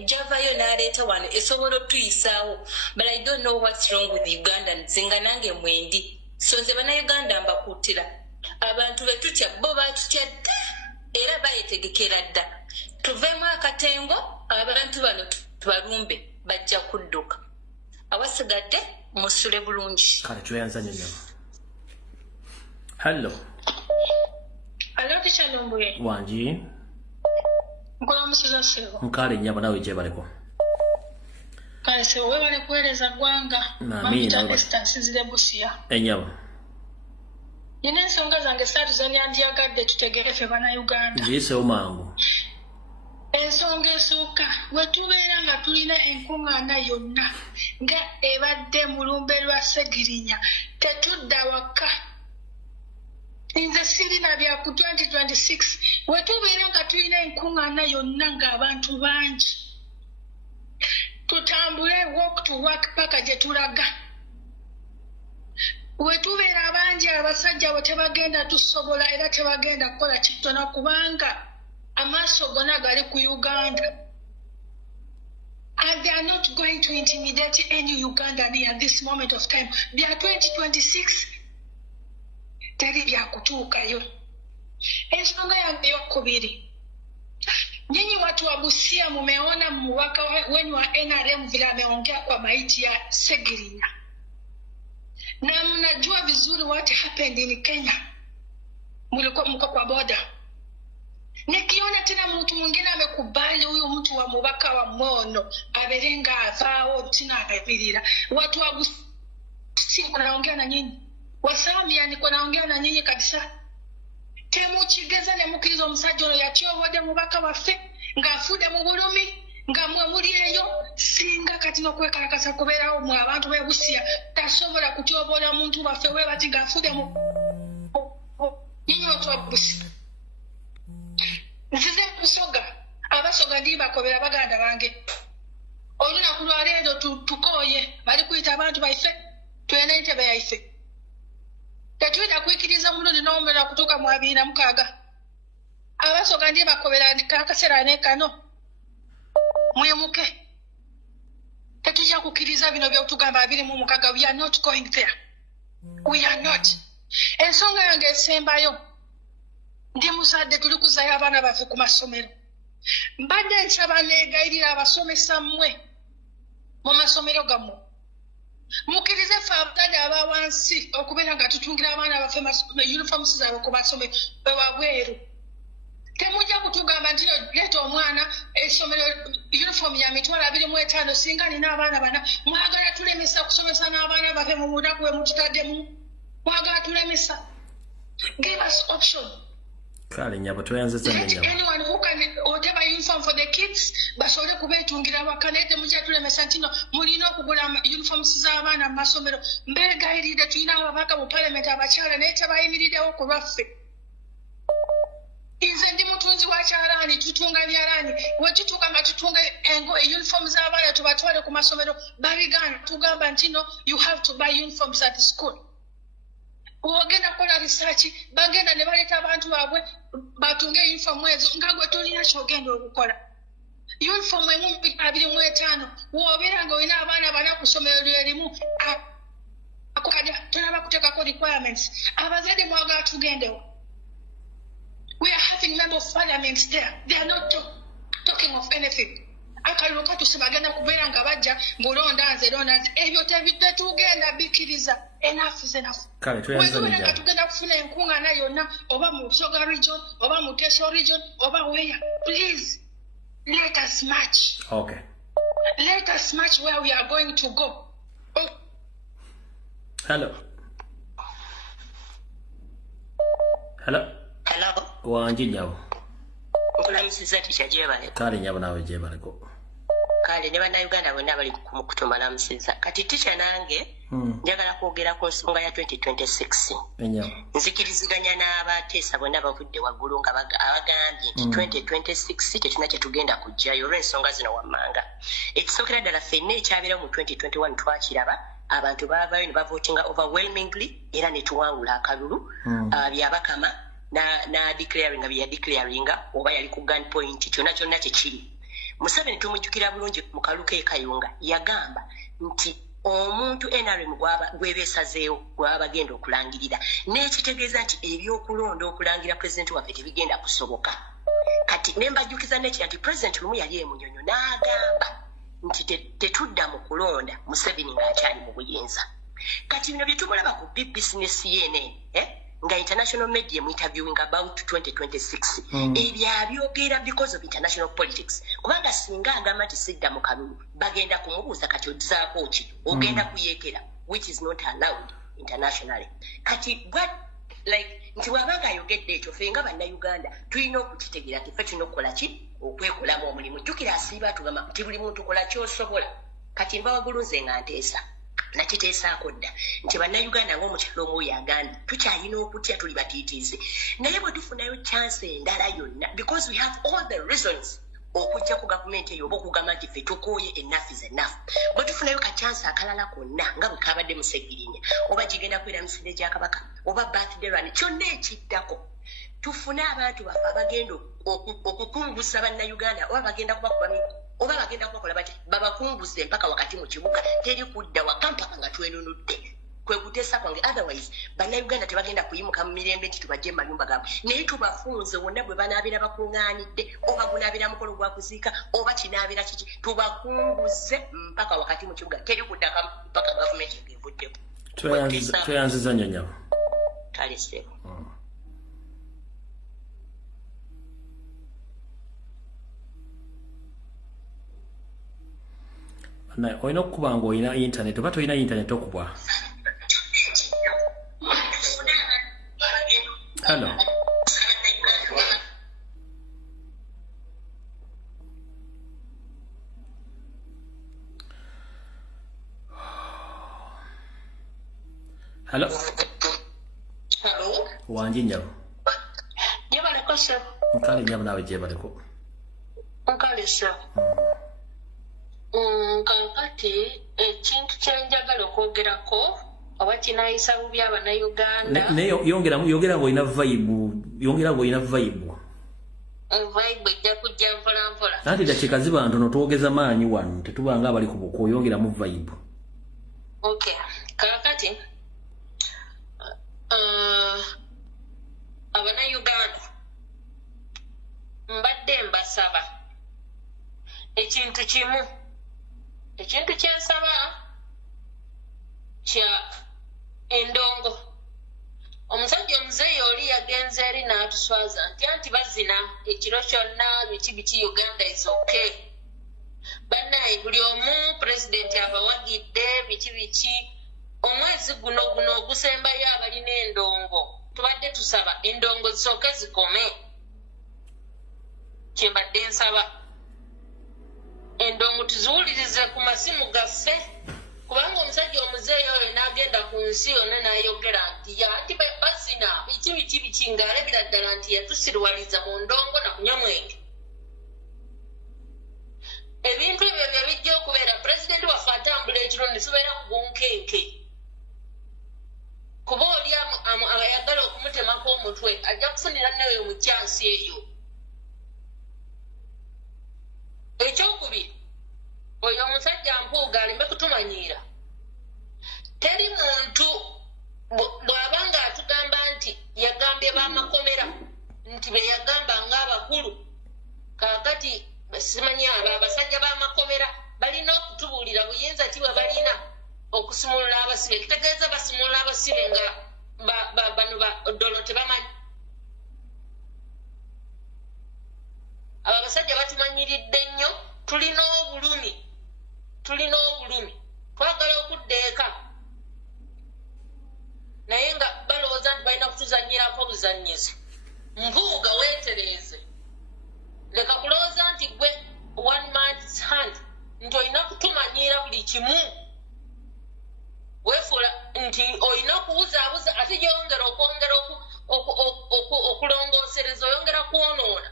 gyavayo n'aleeta wano esobola otuyisaawo but I don't know what's wrong with Ugandans nga nange mwendi so nze bannayuganda mbakuutira abantu be tutya bo batutya dda era bayetegekera dda tuveemu akatengo abantu bano tubalumbe bajja kudduka awasigadde musule bulungi kale tweyanza nnyo hello teacher Lumbuye wangi nkola musuza sebo nkale nnyabo nawe gyebaleko kale sebo webale kuweereza ggwanga mamitaestansinzire busiya ennyabo yina ensonga zange saatuzanyandiyagadde tutegere ffe bannayuganda ziyisewo mangu ensonga esooka we tubeera nga tulina enkuŋŋaana yonna nga ebadde mu lumbe lwa Segirinya tetudda waka nze sirina bya ku 2026 we tubeera nga tulina enkuŋŋaana yonna ng'abantu bangi tutambule walk to work paka gye tulaga we tubeera abangi abasajja bwe tebagenda tusobola era tebagenda kukola kitona kubanga amaaso gonna gali ku Uganda and they are not going to intimidate any Ugandan at this moment of time. Bya 2026 teri byakutuukayo. Ensonga yange yokubiri, nyinyi watu wa Busia mumeona mwaka wenu wa NRM vile ameongea kwa maiti ya Segirinya na mnajua vizuri what happened in Kenya. Mlikuwa mko kwa boda. Nikiona tena mtu mwingine amekubali huyu mtu wa mubaka wa Mono aberenga avao tina akapirira watu wa Busia wanaongea na nyinyi Wasamia niko naongea na nyinyi kabisa temu kigeza ne mukirizo omusajja yakyo wode mubaka waffe ngaafude mu bulumi ngamwe muri eyo singa kati nokwekalakasa kubeerawo mu abantu b'e Busia tasobola kutyobola muntu waffe we bati ngaafude mu nyinyi watu wa Busia nzize kusoga abasoga ndi bakobera baganda bange oluna kulwaleero tukoye bali kuyita abantu baife tuyina entebe yaife tetuyita kwikiriza mulundi n'omera kutuuka mu 26 abasoga ndi bakobera akaseera nekano mwemuke tetujja kukkiriza bino byokutugamba 26 we are not going there we are not ensonga yange esembayo ndi musadde tuli kuzayo abaana baffe ku masomero mbadde nsaba neegayirira abasomesa mmwe mu masomero gammwe mukkirize ffe abazadde aba wansi okubeera nga tutungira abaana baffe uniforms zaabwe ku masomero wabweru Temujja kutugamba nti leeta omwana essomero uniform ya mitwalo 25 singa nina abaana bana mwagala tulemesa kusomesa n'abaana baffe mu bunaku bwe mututaddemu mwagala tulemesa. Give us option. Kale nyabo tuyanziza Let anyone who can whatever uniform for the kids basobole kubeetungira wakanete mujja tulemesa nti no mulina okugula uniforms z'abaana mu masomero mbeegayiride tulina ababaka mu parliament abakyala naye tebayimiriddewo ku lwaffe. Inze ndi mutunzi wa kyalaani tutunga byalaani wekituuka nga tutunga uniform z'abaana tubatwale ku masomero babigaana tugamba nti no you have to buy uniforms at school. Ogenda kukola research bagenda ne baleeta abantu baabwe batunge uniform ezo nga gwe tolina kyogenda okukola. Uniform emu 25 woobeera nga olina abaana bana ku ssomero lyerimu akukadya tonaba kuteekako requirements abazadde mwagala tugendewo. We are having member of parliament there. They are not talking of anything. Akalulu katusi bagenda kubeera nga bajja mbulonda nze ebyo tebitugenda bikiriza. Enough is enough. Kale tuyanzanija. Tugenda kufuna enkungaana yonna oba mu Busoga region oba mu Teso region oba where. Please let us march. Okay. Let us march where we are going to go. Oh. Hello. Hello. Hello. Wanji nyabo. Nkulamusiza Tisha Jebale. Kale nyabo nawe Jebale ko. Kale ne bannayuganda bonna bali kutumalamusiza. Kati Tisha nange njagala kwogera ku nsonga ya 2026. Nzikiriziganya n'abateesa bonna bavudde waggulu nga abagambye nti 2026 tetuna kye tugenda kujjayo olw'ensonga zino wammanga. Ekisookera ddala ffenna ekyabera mu 2021 twakiraba abantu baavayo ne bavootinga overwhelmingly era ne tuwangula akalulu byabakama na declaring bya declaring oba yali ku gun point kyonna kyonna kikiri. Museveni tumujjukira bulungi mu kaluke Kayunga yagamba nti omuntu NRM gwebeesazeewo gwaba bagenda okulangirira n'ekitegeeza nti ebyokulonda okulangira pulezidenti waffe tebigenda kusoboka. Kati ne mbajjukiza n'ekira nti pulezidenti lumu yali emunyonyo n'agamba nti tetudda mu kulonda Museveni ng'akyali mu buyinza. Kati bino bye tumulaba ku BBC ne CNN nga international media mu interviewing about 2026 ebyabyogera because of international politics kubanga singa agamba nti sidda mu kalulu bagenda kumubuuza kati ozaako ki ogenda kuyeekera which is not allowed internationally. Kati nti wabanga ayogedde ekyo ffe nga bannayuganda tulina okukitegeera nti ffe tulina okukola ki okwekolamu omulimu. Jjukira asiiba atugamba nti buli muntu kola kyosobola. Kati mba waggulu nze nga nteesa nakiteesaako dda nti bannayuganda ng'omukyalo omwoyo agambye tukyalina okutya tuli batiitiize naye bwe tufunayo chance endala yonna because we have all the reasons okujja ku gavumenti eyo oba okugamba nti ffe tukooye enough is enough. Bwe tufunayo ka chance akalala konna nga bwe kabadde mu Ssegirinya oba gigenda kwera misinde gya Kabaka oba birthday run kyonna ekiddako tufune abantu baffe abagenda okukungusa bannayuganda oba bagenda kubakuba oba bagenda kubakola bati babakunguze mpaka wakati mu kibuga teri kudda waka mpaka nga twenunudde kwe kuteesa kwange. Otherwise bannayuganda tebagenda kuyimuka mu mirembe nti tubajje mu mayumba gaabwe naye tubafunze wonna bwe banaabeera bakuŋŋaanidde oba gunaabeera mukolo gwa kuziika oba kinaabeera kiki tubakunguze mpaka wakati mu kibuga teri kuddaka mpaka gavumenti egevuddeko. Tweyanziza nnyo nyabo. Kale sebo. Na oyina okuba nga oyina internet oba toyina internet okubwa. Hello. Hello. Hello. Wanji nyabo. Jebaleko sir. Nkale nyabo nawe jebaleko. Nkale sir. Kankati ekintu kyenjagala okwogerako oba kinaayisa bubi abannayuganda naye yongera ng'olina vibe vibe ejja kujja mpola mpola anti dakiika ziba ntono twogeza maanyi wano tetubanga abali ku buko oyongeramu vibe. Okay kaakati abannayuganda mbadde mbasaba ekintu kimu ekintu kyensaba kya endongo omusajja omuzeeyi oli yagenze eri n'atu batuswaza nti bazina ekiro kyonna biki Uganda is okay. Bannaye buli omu pulezidenti abawagidde biki omwezi guno ogusembayo abalina endongo tubadde tusaba endongo zisooke zikome. Kyembadde nsaba endongo tuziwulirize ku masimu gaffe kubanga omusajja omuzeeyi oyo n'agenda ku nsi yonna n'ayogera nti anti bazina biki ng'alabira ddala nti yatusirwaliza mu ndongo na kunywa mwenge. Ebintu ebyo bye bijja okubeera pulezidenti waffe atambula ekiro ne tubeera ku bunkenke kuba oli ayagala okumutemako omutwe ajja kufunira nayo mu kyansi eyo. Ekyokubiri oyo omusajja Mpuuga aleme kutumanyiira. Teri muntu bw'aba nga atugamba nti yagambye b'amakomera nti be yagamba ng'abakulu kaakati simanyi abasajja b'amakomera balina okutubuulira buyinza ki bwe balina okusimulula abasibe. Kitegeeza basimulula abasibe nga bano ba Odolo tebamanyi. Abo abasajja batumanyiridde nnyo. Tulina obulumi twagala okudda eka naye nga balowooza nti balina kutuzanyirako buzanyizi. Mpuuga weetereeze, leka kulowooza nti gwe one man's hand nti olina kutumanyiira buli kimu. Weefuula nti olina okuwuzaabuza ate gyeyongera okwongera okulongoosereza oyongera kwonoona.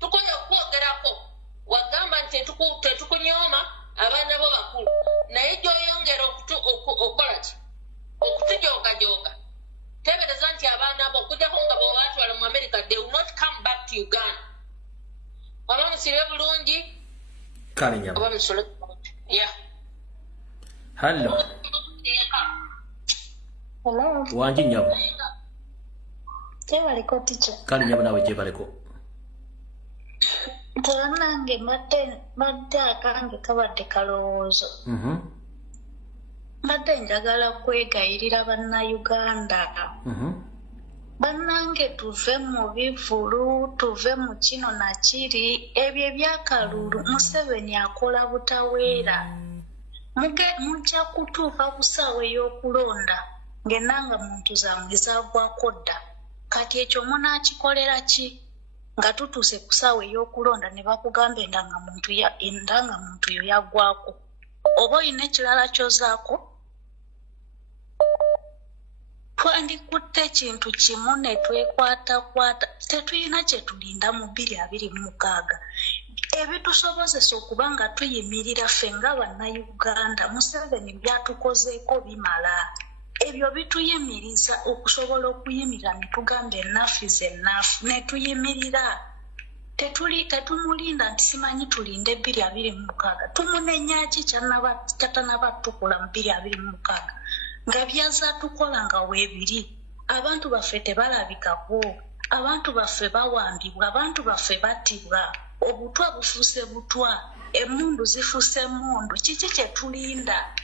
Tukoye okwogerako wagamba nti tetukunyooma abaana bo bakulu naye gy'oyongera okukola ki okutujoogajoga. Tebereza nti abaana bo okujjako nga bwe baatwala mu America they will not come back to Uganda. Oba musire bulungi kale nyama oba musole ya hallo wanji nyama tebaliko ticha kale nyama nawe gyebaleko Nange madde akange kabadde kalowoozo. Madde njagala kwegayirira bannayuganda. Bannange tuve mu bivulu, tuve mu kino na kiri, ebyo ebyakalulu Museveni akola butaweera. Mujja kutuuka ku ssaawa ey'okulonda ng'ennanga muntu zammwe zaagwako dda. Kati ekyo munaakikolera ki? Nga tutuuse ku ssaawa ey'okulonda ne bakugamba endangamuntu yo yaggwako. Oba olina ekirala ky'ozaako? Twandikutte ekintu kimu ne twekwatakwata. Tetulina kye tulinda mu 2026. Ebitusobozesa okuba nga tuyimirira ffe nga bannayuganda Museveni byatukozeeko bimala. Ebyo bituyimiriza okusobola okuyimirira ne tugamba enough is enough ne tuyimirira. Tetumulinda nti simanyi tulinde 2026. Tumunenya ki kyatanaba tukula mu 2026 nga byaza tukola nga weebiri. Abantu baffe tebalabikako, abantu baffe bawambibwa, abantu baffe battibwa, obutwa bufuuse butwa, emmundu zifuuse emmundu. Kiki kye tulinda?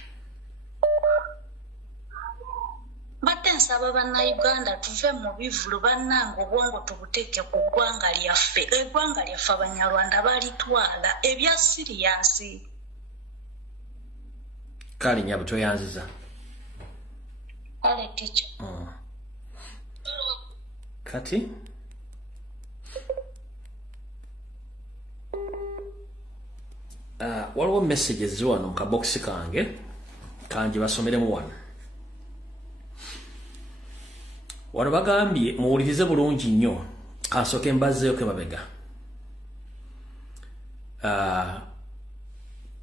Mbadde nsaba bannayuganda tuve mu bivulu bannange obwongo tubuteeke ku ggwanga lyaffe. Eggwanga lyaffe Abanyarwanda balitwala ebya siriyasi. Kale nyabu toyanziza. Kale ticha. Kati? Waliwo messages wano mu kabokisi kange basomeremu wano. Wano bagambye muwulirize bulungi nnyo kasooke mbazzeeyo ke mabega.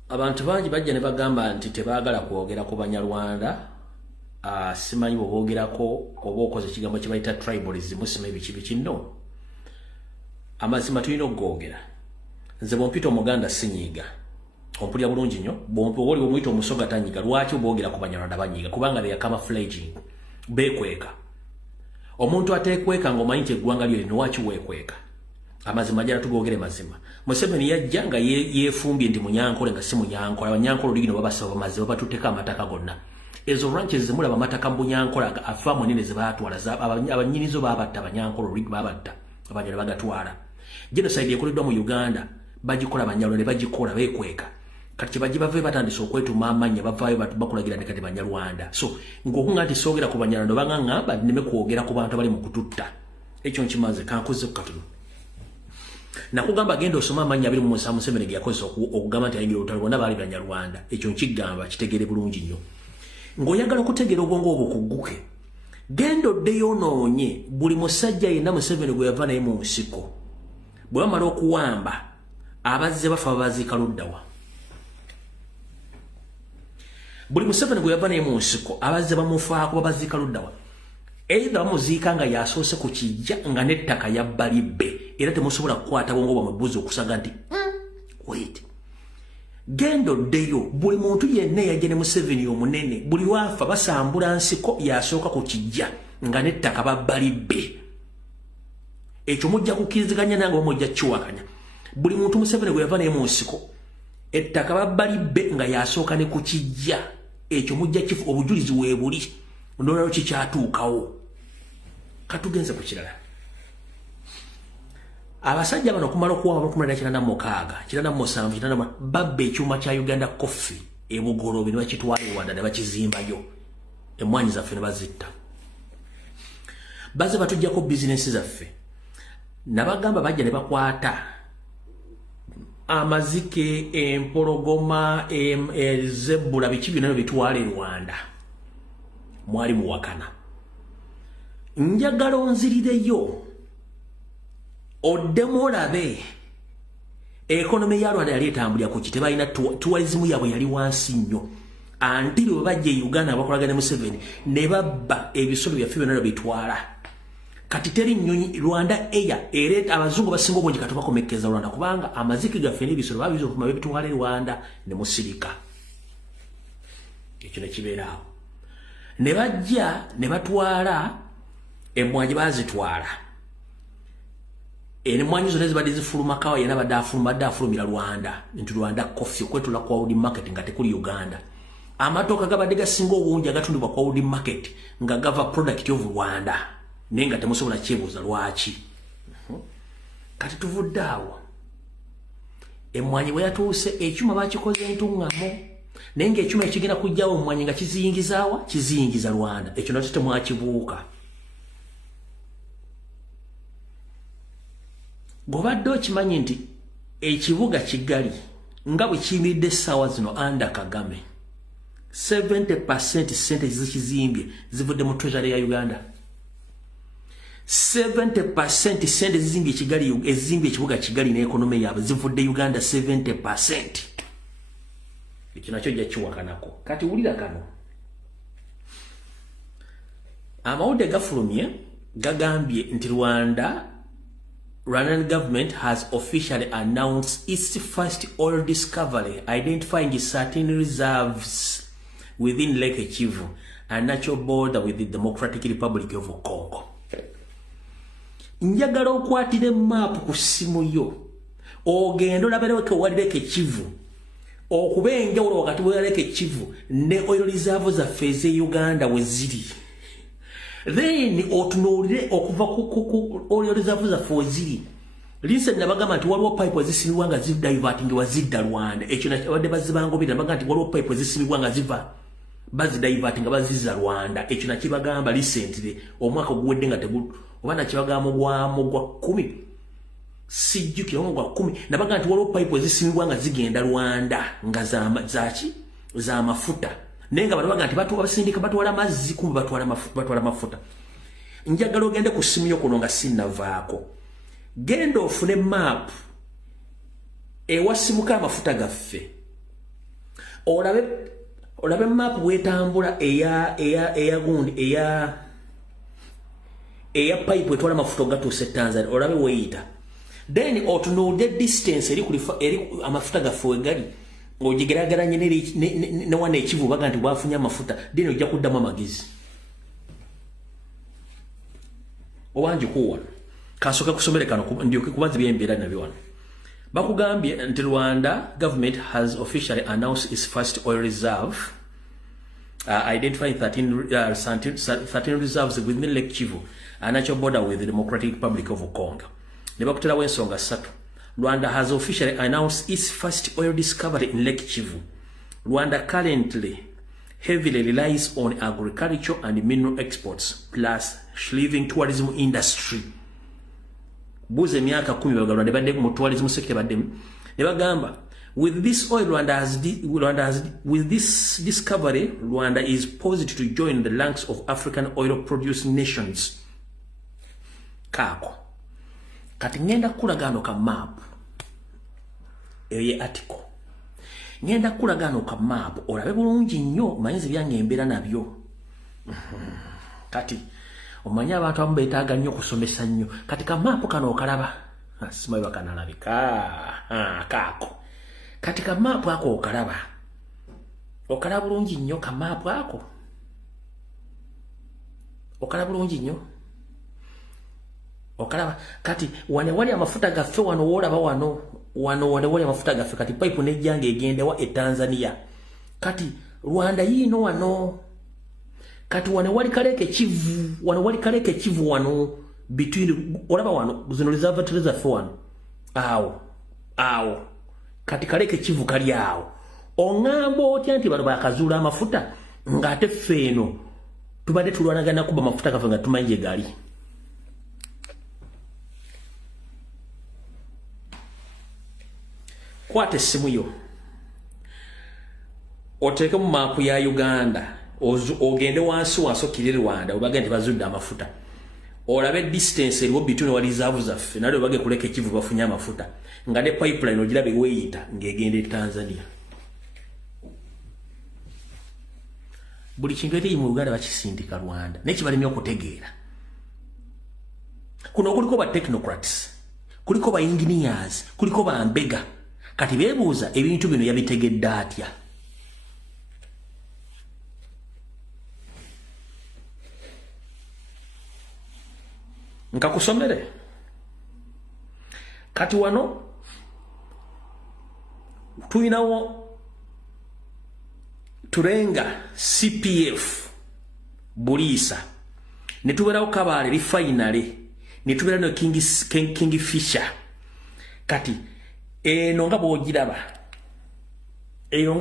Abantu bangi bajja ne bagamba nti tebaagala kwogera ku Banyarwanda. Simanyi bw'oboogerako oba okoze ekigambo kye bayita tribalism sima ebiki nno. Amazima tulina okugogera. Nze bw'ompita Omuganda sinyiiga. Ompulira bulungi nnyo. Bw'oli bw'omuyita Omusoga tanyiiga. Lwaki oboogera ku Banyarwanda banyiiga? Kubanga they are camouflaging. Beekweka. Omuntu ateekweka ng'omanyi nti eggwanga lyo lino lwaki weekweka? Amazima jala tugogere mazima. Museveni yajja nga yeefumbye ndi Munyankole nga si Munyankole. Abanyankole olugino babasaba mazima batutteko amataka gonna. ezo ranches zemulaba amataka mbunyankola afaamu nene zebaatwala abanyinizo babatta abanyankolo rig babatta abanyala bagatwala genocide ekoleddwa mu Uganda bagikola abanyalo ne bagikola beekweka kati bajibave batandise okwetuma amanya bavaayo bakulagira ne kati Banyarwanda so ngokunga nti soogera ku Banyarwanda banganga neme kwogera ku bantu bali mu kututta ekyo nkimaze kankuze ku katulo nakugamba genda osoma amanya abiri mu Musa Museveni ge yakozesa okugamba nti ayingira olutalo bonna baali Banyarwanda ekyo nkigamba kitegere bulungi nnyo ng'oyagala okutegeera obwongo obwo kugguke genda oddeyo onoonye buli musajja yenna Museveni gwe yava naye mu nsiko bwe bamala okuwamba abazze bafa babaziika luddawa buli Museveni gwe yava naye mu nsiko abazze bamufaako babaziika luddawa either bamuziika nga yasoose ku kijja nga n'ettaka yabba libbe era temusobola kukwata bwongo bwamwe okusaga nti wait gendo oddeyo buli muntu yenna yajja ne Museveni omunene buli wafa basambula nsiko yasooka ku kijja nga n'ettaka babba libbe ekyo mujja kukiriziganya nange omujja kiwakanya buli muntu Museveni gwe yava naye mu nsiko ettaka babba libbe nga yasooka ne ku kijja ekyo mujja kifu obujulizi weebuli ndolalo kikyatuukawo katugenze ku kirala abasajja bano kumala okuwaba bakumala kirana mukaaga kirana musanvu kirana babbe ekyuma kya Uganda Coffee ebugolobe ne bakitwala ewanda ne bakizimbayo emwanyi zaffe ne bazitta baze batujjako bizinesi zaffe nabagamba bajja ne bakwata amazike empologoma ezebbula biki byonna bitwala e Rwanda mwali muwakana njagala onzirireyo oddemu olabe ekonomi ya Rwanda yali etambulira ku kiti balina tourism yabwe yali wansi nnyo antiri bwe bajja e Uganda bakolagana ne Museveni ne babba ebisolo byaffe byonna bitwala kati teri nnyonyi Rwanda Air ereeta abazungu basinga obungi kati bakomekeza Rwanda kubanga amazike gaffe n'ebisolo babiza okuma bebitwala e Rwanda ne musirika ekyo ne kibeeraawo ne bajja ne batwala emmwanyi bazitwala emmwanyi zonna zibadde zifuluma kawa yena badde afulumira Rwanda nti Rwanda Coffee okwetula kwa World Market nga tekuli Uganda amatooka gabadde gasinga obungi agatundibwa kwa World Market nga gava product of Rwanda naye nga temusobola kyebuuza lwaki kati tuvudde awo emmwanyi bwe yatuuse ekyuma bakikoze entuŋŋamo naye ng'ekyuma ekigenda kujjawo emmwanyi nga kiziyingizaawa kiziyingiza Rwanda ekyo nakyo temwakibuuka bw'obadde okimanyi nti ekibuga Kigali nga bwe kiyimiridde essaawa zino anda Kagame 70% sente zikizimbye zivudde mu treasury ya Uganda 70% sente zizimbye Kigali ezimbye ekibuga Kigali n'ekonomi yaabwe zivudde Uganda 70%. Ekyo nakyo jja kiwakanako kati wulira kano amawulire gafulumye gagambye nti Rwandan government has officially announced its first oil discovery identifying certain reserves within Lake Kivu, a natural border with the Democratic Republic of Congo. Njagala okwatire map ku simu yo ogenda olabereke wali Lake Kivu okubenga ulo wakati wa Lake Kivu ne oil reserves za feze Uganda weziri then otunulire okuva ku oil reserves za foziri listen nabagamba nti waliwo pipe zisimibwa nga zidiverting wazidda Rwanda ekyo nabadde bazibangobira nabagamba nti waliwo pipe zisimibwa nga ziva bazidiverting bazizza Rwanda ekyo nakibagamba recently omwaka oguwedde nga tegulu oba nakibagamba gwa 10 sijjukira gwa 10 nabagamba nti waliwo pipe zisimibwa nga zigenda Rwanda nga za mafuta nenga balabaga nti batu abasindika batwala mazzi kumbe batwala mafuta njagala ogende ku simu yo kuno nga sinnavaako genda ofune map ewasimuka amafuta gaffe olabe map bwetambula eya gundi eya pipe etwala amafuta gatuuse Tanzania olabe weyita then otunuulire distance eri amafuta gaffe wegali ng'ogigerageranye ne wana ekivu baga nti bwafunye amafuta dini ojja kuddamu amagezi owangi kuwano kansooka kusomere kano ndyoke kubazi byembeera nabyo wano bakugambye nti Rwanda government has officially announced its first oil reserve identifying 13 reserves within Lake Kivu, a natural border with the Democratic Republic of Congo. Nebakutera wensonga satu. Rwanda has officially announced its first oil discovery in Lake Kivu. Rwanda currently heavily relies on agriculture and mineral exports, plus shriving tourism industry. Buze miaka 10 bagalwa badde mu tourism sector badde. Nebagamba with this oil, with this discovery, Rwanda is poised to join the ranks of African oil-producing nations. Kako. Kati ngenda kulagano ka map. Eye article. Ngenda kulagano ka map. Olabe bulungi nnyo mayinzi byange embera nabyo. Kati omanya abantu abamu beetaaga nnyo kusomesa nnyo. Kati ka map kano okalaba. Simayi bakanalabika. Kako. Katika mapu ako okalaba. Okalaba bulungi nnyo ka mapu ako. Okalaba bulungi nnyo. Okalaba kati wane wali amafuta gaffe wano wolaba wano wali amafuta gaffe kati pipe nejjange egende wa Tanzania. Kati Rwanda yino wano. Kati wane wali kaleke Kivu wano between olaba wano zino reserve reserve wano. Awo. Kati kaleke Kivu kali awo. Ongambo otya nti bano bakazula amafuta ngate feno tubadde tulwanagana kuba mafuta kafa nga tumanje gali. Kwate essimu yo. Oteke mu mapu ya Uganda. Ogende wansi wasokire Rwanda obaga nti bazudde amafuta. Olabe distance eriwo between wali reserve zaffe nalyo bage kuleke Kivu bafunya amafuta. Nga ne pipeline ogirabe weyita ngegende Tanzania. Buli kintu ete mu Uganda bakisindika Rwanda. Neki balimi okutegeera. Kuno kuliko ba technocrats, kuliko ba engineers, kuliko ba mbega. Kati bebuuza ebintu bino yabitegedde atya. Nkakusomere. Kati wano tuinawo turenga CPF Bulisa netuberawo Kabale refinery netubera no King Fisher. Kati eno nga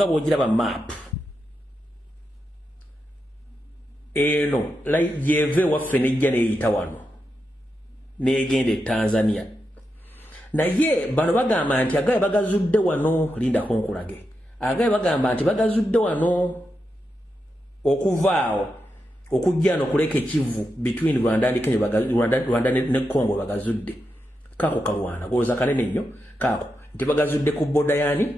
bwogiraba map eno like yeve waffe nejja neyita wano negende Tanzania. Naye bano bagamba nti agaye bagazudde wano linda konkulage. Agaye bagamba nti bagazudde wano okuvaawo okujja no kuleke Kivu between Rwanda and Kenya Rwanda ne Congo bagazudde. Kako kalwana goza kanene nnyo kako nti bagazudde ku boda yani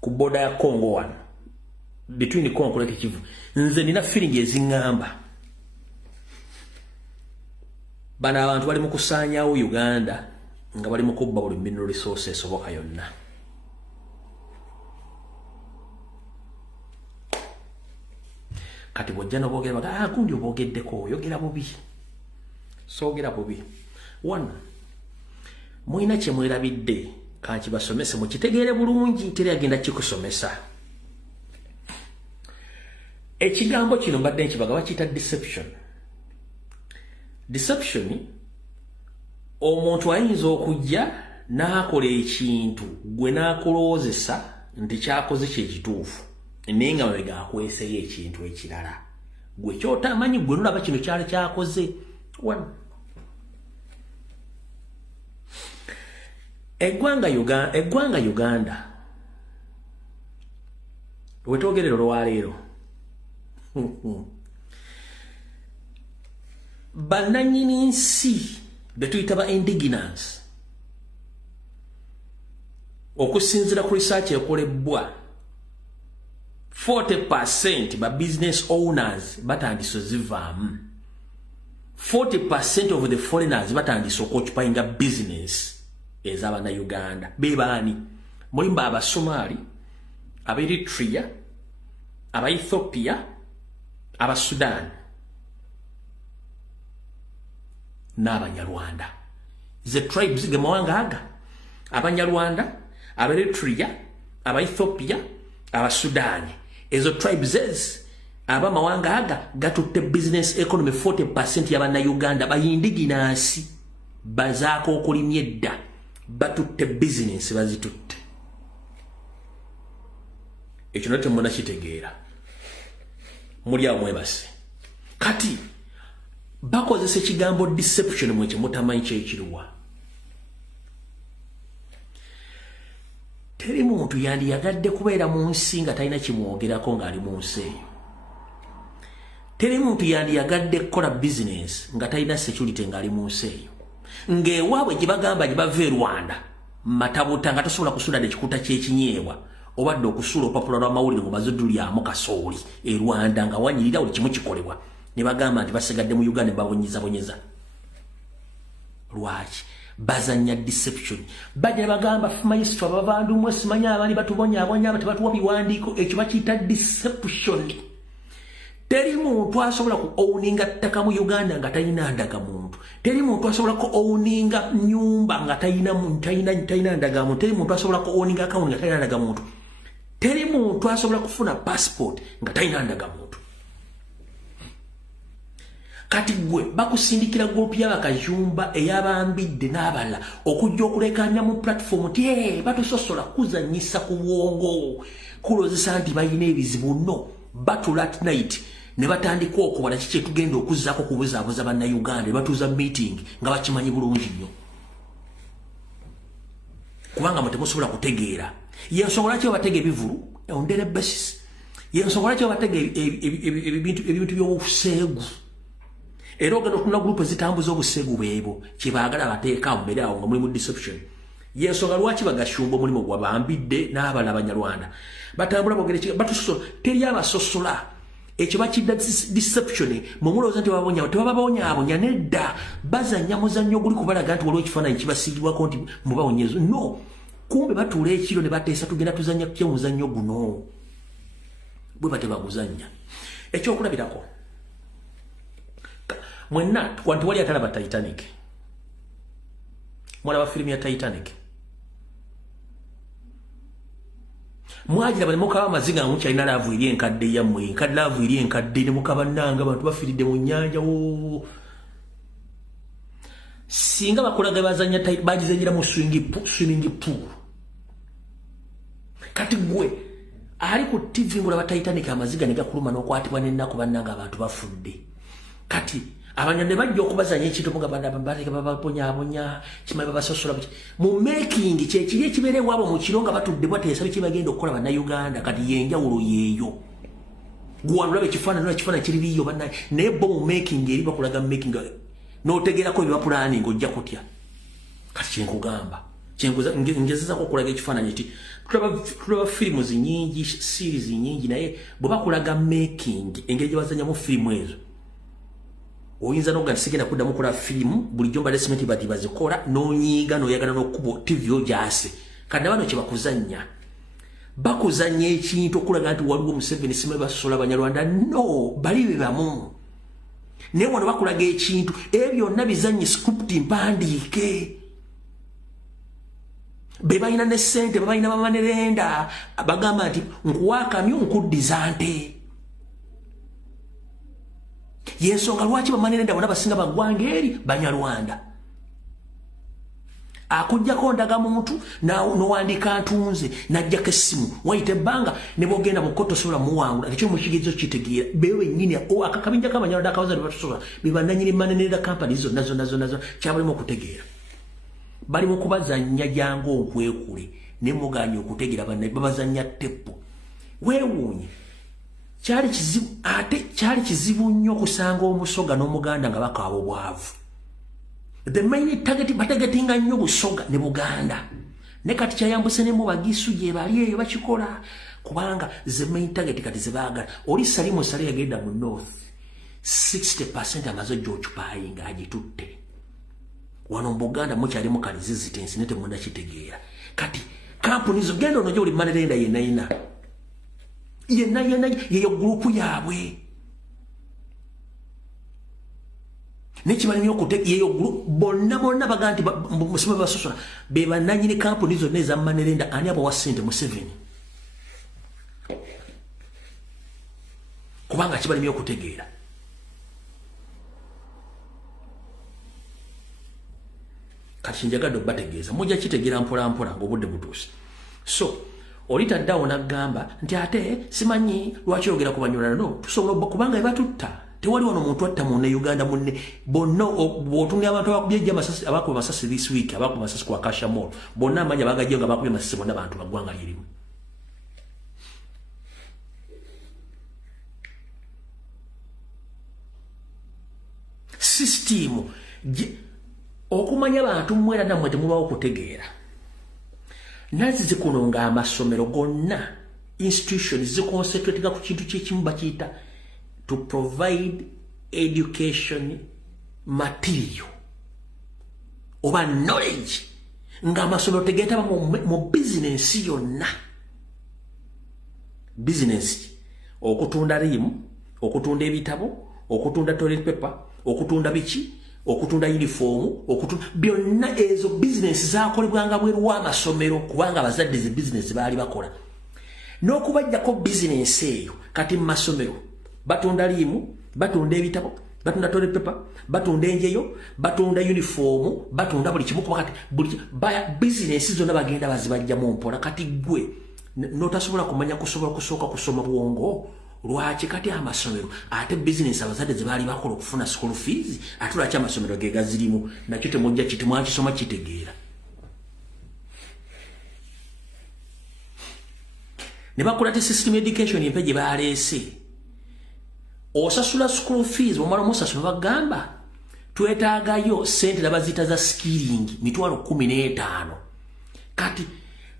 ku boda ya Congo wano between Congo kuleke Kivu. Nze nina feeling ezingamba bana abantu bali mu kusaanyaawo Uganda nga bali mu kubba buli mineral resources oboka yonna. Kati bwojja n'oboogera baga gundi oboogeddeko oyogera bubi. Soogera bubi. One, mulina kye mwerabidde kankibasomese mukitegeere bulungi teri agenda kikusomesa. Ekigambo kino mbadde nkibaga bakiyita deception. Deception, omuntu ayinza okujja n'akola ekintu gwe n'akuloozesa nti kyakoze kyekituufu naye nga mabega akweseyo ekintu ekirala gwe kyotamanyi gwe nolaba kino kyali kyakoze. Eggwanga Uganda wetwogerera olwaleero bananyini nsi betuyita ba indigenous okusinzira ku research ekolebwa 40% ba business owners batandise zivaamu. 40% of the foreigners batandise occupying a business ez'abana Uganda. Bebaani mulimba Abasomali, aba Eritrea, aba Ethiopia, aba Sudan n'Abanyarwanda. The tribes gemawanga aga Abanyarwanda, aba Eritrea, aba Ethiopia, aba Sudan ezo tribes aba mawanga aga gatutte business economy 40% y'abana Uganda bayindiginasi bazaako okulimya edda batutte business bazitutte ekyo nate muna kitegeera muli awo mwebase kati bakozesa ekigambo deception mwe kimutamanyi kyekiriwa teri muntu yandiyagadde kubeera mu nsi nga talina kimwogerako ng'ali mu nsi eyo teri muntu yandiyagadde kukola business nga talina security ng'ali mu nsi eyo ng'ewaabwe gye bagamba gye bava e Rwanda matabuta nga tosobola kusula ekikuta ky'ekinyeebwa obadde okusula opapula lw'amawulire mu bazudulyamu kasooli e Rwanda nga wanyirira buli kimu kikolebwa ne bagamba nti basigadde mu Uganda babonyeza lwaki bazanya deception bajja bagamba fumayisitwa babandu mwe simanya abali batubonyabonya batubatuwa biwandiiko ekyo bakiyita deception teri muntu asobola ku owninga ttaka mu Uganda nga talina ndaga muntu teri muntu asobola ku owninga nyumba nga talina ndaga muntu teri muntu asobola ku owninga account nga talina ndaga muntu teri muntu asobola kufuna passport nga talina ndaga muntu kati gwe bakusindikira group y'abakajumba eyabambidde n'abala okujja okulekanya mu platform ti batusosola kuzanyisa ku bwongo kulozesa nti balina ebizibu no batula at night ne batandika okubala kiki tugenda okuzzaako kubuzaabuza bannayuganda batuuza meeting nga bakimanyi bulungi nnyo kubanga mwe temusobola kutegeera yensonga lwaki babatega ebivulu on daily basis yensonga lwaki babatega ebintu by'obuseegu era ogenda okutuna gurupu ezitambuza obuseegu bwebo kyebaagala bateeka mmere awo nga mulimu deception yensonga lwaki bagashumba omulimu gwabambidde n'abala abanyarwanda batambula bogere batusosola teri abasosola ekyo bakidda deception mumulowooza nti tebababonyabonya nedda bazanya muzannyo oguli kubalaga nti waliwo ekifaananyi kibasiigibwako nti mubawonyezo no kumbe batuula ekiro ne bateesa tugenda tuzanya kutya omuzannyo guno bwe batebaguzanya ekyokulabirako mwenna wanti wali atalaba Titanic mwalaba firimu ya Titanic mwagiraba ne mukaba amaziga nga mukyalina laavu eri enkadde yammwe enkadde laavu eri enkadde ne mukaba nanga abantu bafiridde mu nnyanja singa bakulaga bazanya bagizanyira mu swimming pool kati gwe ali ku TV ngulaba Titanic amaziga ne gakuluma n'okwatibwa n'ennaku bannanga abantu bafudde kati abanyande bajja okubazanya ekintu mugabanda babaponyabonya kimanyi babasosola mu making kyekiri ekibeere waabo mu kiro nga batudde bateesa biki bagenda okukola bannayuganda kati yenjawulo yeeyo gwanulaba ekifaananyi kiririyo bannaye naye bo mu making eri bakulaga making n'otegeerako ebibapulaning ojja kutya kati kyenkugamba ngezezako okulaga ekifaananyi ti tulaba firimu zinyingi series nyingi naye bwe bakulaga making engeri gye bazanyamu firimu ezo oyinza noga nsigenda kuddamu kola firimu bulijjo mbadde simenti bati bazikola n'onyiiga n'oyagala n'okkuba TV ogyase kadde bano kye bakuzannya bakuzannya ekintu okulaga nti waliwo Museveni simanyi basosola Abanyarwanda no bali be bamu naye wano bakulaga ekintu ebyo byonna bizannye script mpandiike be balina ne ssente babalina bamanerenda bagamba nti nkuwaakamyo nkuddiza nte yensonga lwaki bamanerenda bonna basinga baggwanga eri Banyarwanda akujjako ndaga muntu n'owandiika ntunze n'ajjako essimu wayita ebbanga ne bwogenda mu kkoto osobola muwangula ekyo mukigezo kitegeera bewe nnyini akakabinja k'Abanyarwanda akawaza ne batusobola be bannannyini manerenda kampani zonna kyabalimu okutegeera bali mu kubazannya jangu okwekule ne muganya okutegeera bannaye babazannya teppo weewuunye kyali kizibu nnyo okusanga omusoga n'omuganda nga bakaaba obwavu the main target bategetinga nnyo busoga ne Buganda ne kati kyayambuse ne mu bagisu gye bali eyo bakikola kubanga the main target kati zebaagala oli Salimu Sale yagenda mu north 60% amaze George nga agitutte wano mu Buganda mukyali mu kali resistance ne temunda kitegeera kati kampuni zo genda onojo oli manerenda yenna yeyo grupu yaabwe nekimanyi okutegeera yeyo grupu bonna baganti musima basosola be bannannyini kampuni zonna eza manerenda ani abo wa ssente Museveni kubanga kibalimye okutegeera. Kati njagadde bategeeza mujja kitegeera mpola mpola ng'obudde butuuse. So olitaddawo n'aggamba nti ate simanyi lwaki oyogera ku Banyarwanda. No, tusobola kubanga ebatutta. Tewali wano omuntu atta munne Uganda munne bonna bw'otunga abantu abakubye amasasi abakuba amasasi this week abakuba amasasi ku Akasha Mall bonna amanya bagajja nga bakubye amasasi bonna abantu baggwanga lirimu. System okumanya abantu mwera namwe temubawo kutegeera. Nazi zikuno nga amasomero gonna institutions ziconcentratinga ku kintu kyekimu bakiyita to provide education material oba knowledge nga amasomero tegeetaba mu business yonna. Business okutunda rimu, okutunda ebitabo, okutunda toilet paper, okutunda biki, okutunda uniform, okutunda byonna ezo business zakolebwanga bweru w'amasomero kubanga abazadde ze business baali bakola. N'okubajjako business eyo kati mu masomero batunda limu, batunda ebitabo, batunda toilet paper, batunda enjeyo, batunda uniform, batunda buli kimu kubanga buli business zonna bagenda bazibajjamu mpola. Kati gwe notasobola kumanya kusooka kusoma bwongo. Lwaki kati amasomero ate business abazadde zebaali bakola okufuna school fees ate lwaki amasomero ge gazirimu nakyo temujja kitimwakisoma kitegeera. Ne bakola ti system education empe gye baleese osasula school fees omala omusasula bagamba twetaagayo sente labazita za skilling $15,000 kati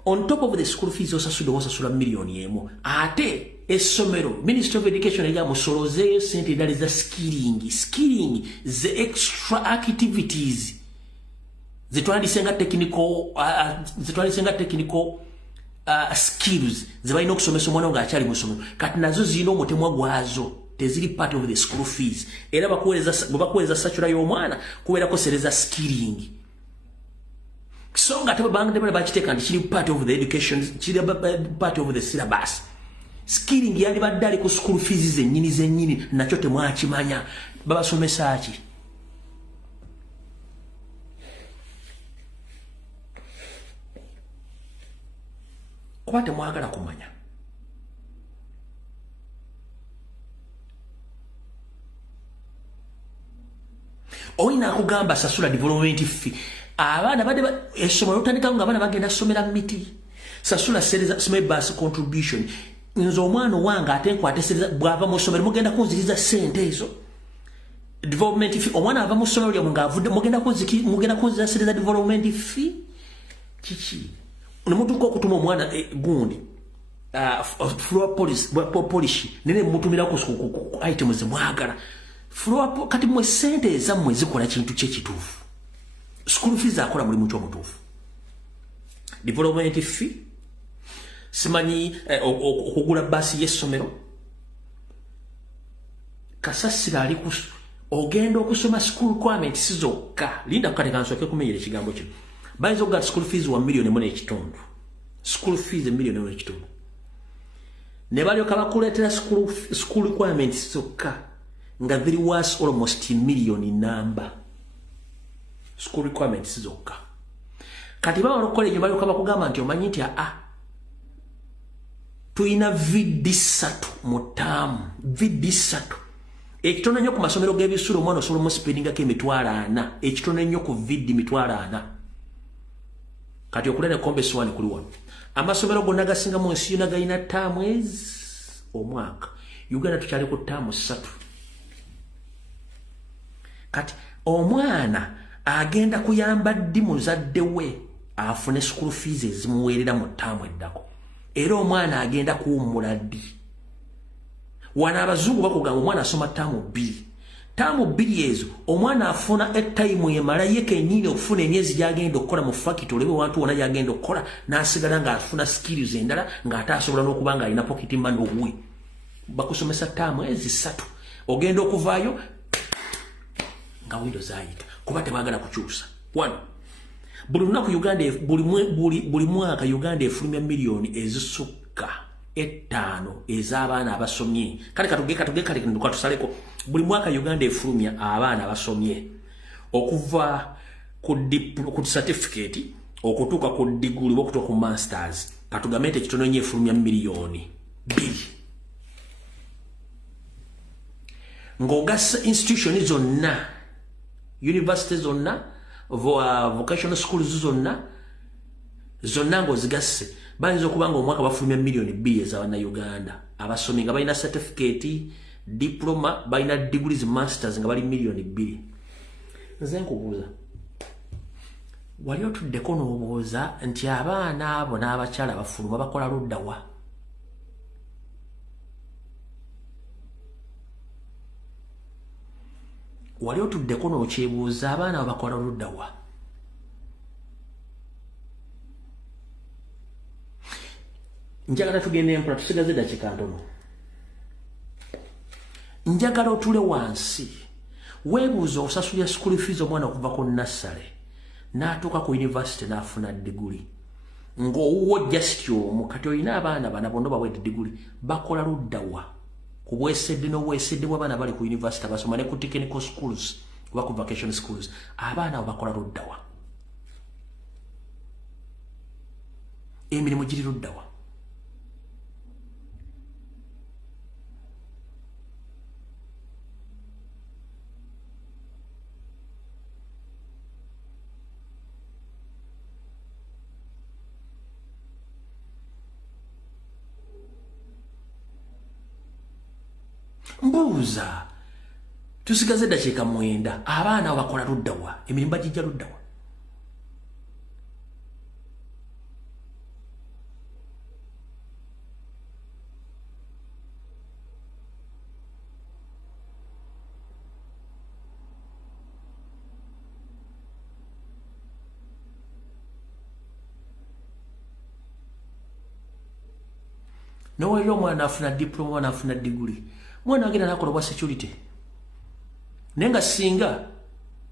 on top of the school fees osasula millioni emu ate essomero Ministry of Education ega musolozeeyo sente endala za skilling the extra activities zetwandisenga technical skills zebalina okusomesa omwana nga akyali musomero kati nazo zirina omutemwa gwazo teziri part of the school fees era bakuweereza sacula y'omwana kubeerako sere za skilling. So nga tebabanga bakiteeka nti kiri part of the education, kiri part of the syllabus. Skilling yali badde ali ku school fees zennyini nakyo temwakimanya babasomesa ki. Kuba temwagala kumanya. Oyina akugamba sasula development fee. Abaana badde essomero otandikawo nga abaana bagenda somera miti. Sasula small bus contribution. Nze omwana owange ate nkwate sereza bw'ava mu ssomero mugenda kunziriza ssente ezo. Development fee omwana ava mu ssomero lyammwe ng'avudde mugenda kunziriza sereza development fee. Kiki? Ne mutuuka okutuma omwana gundi floor polish nene mutumira ku items zemwagala. Floor kati mwe ssente ezammwe zikola kintu kyekituufu. School fees akola mulimu ky'omutuufu. Development fee simanyi okugula basi y'essomero kasasira ali ogenda okusoma school requirements zokka. Linda kukateka nsooke kumenyera ekigambo kino. Bayinza okugaa school fees wa $1,150,000. School fees $1,150,000. Ne balyoka bakuleetera school requirements zokka nga thiri was almost $1,000,000 number. School requirements zokka. Kati baba okukola enyo balyoka bakugamba nti omanyi nti tuyina vidi 3 mu ttaamu. Vidi 3. Ekitono nnyo ku masomero g'ebisulo omwana osobola omusipendingako $40,000. Ekitono nnyo ku vidi $40,000. Kati okulera Kombes 1 kuli wano. Amasomero gonna gasinga mu nsi yonna galina ttaamu omwaka. Uganda tukyali ku ttaamu 3. Kati omwana agenda kuyamba ddi muzadde we afune school fees ezimuweerera mu ttaamu eddako. Era omwana agenda kuwummula ddi. Wana abazungu bakugamba omwana asoma ttaamu 2. Ttaamu 2 ezo omwana afuna etime emala ye kennyini okufuna emyezi gy'agenda okukola mu factory olebe wantu wonna gy'agenda okukola n'asigala ng'afuna skills endala ng'ate asobola n'okuba ng'alina pocket money obuwe. Bakusomesa ttaamu ezi 3. Ogenda okuvaayo nga Windows ayita kuba tebagala kukyusa. 1. Buli lunaku Uganda buli mwaka Uganda efulumya miliyoni ezisukka 5 ez'abaana abasomye kale katuge tusaleko buli mwaka Uganda efulumya abaana abasomye okuva ku certificate okutuuka ku degree okutuuka ku masters katugamete kitono nnyo efulumya milioni 2 ng'ogasa institution zonna universities zonna vocational schools zonna ng'ozigasse bayinza okuba nga omwaka bafulumya milioni 2 ez'Abannayuganda abasomi nga balina certificate diploma balina degrees masters nga bali milioni 2 nze nkubuuza wali otuddeko n'obuuza nti abaana abo n'abakyala bafuluma bakola ludda wa wali otuddeko n'okyebuuza abaana abo bakola ludda wa njagala tugende empola tusigaze eddakiika ntono njagala otule wansi weebuuza osasulira school fees omwana okuva ku nassale n'atuuka ku university n'afuna diguli ng'owuwo just omu kati olina abaana bana bonna bawedde diguli bakola ludda wa ku bwesedde n'obwesedde bw'abaana bali ku university basoma ne ku technical schools oba ku vacation schools abaana abo bakola ludda wa emirimu giri ludda wa mbuuza tusigaze eddakiika 9 abaana abo bakola ludda wa emirimu bagijja ludda wa nowalira omwana afuna diploma omwana afuna diguli mwana agenda nakola bwa security nenga singa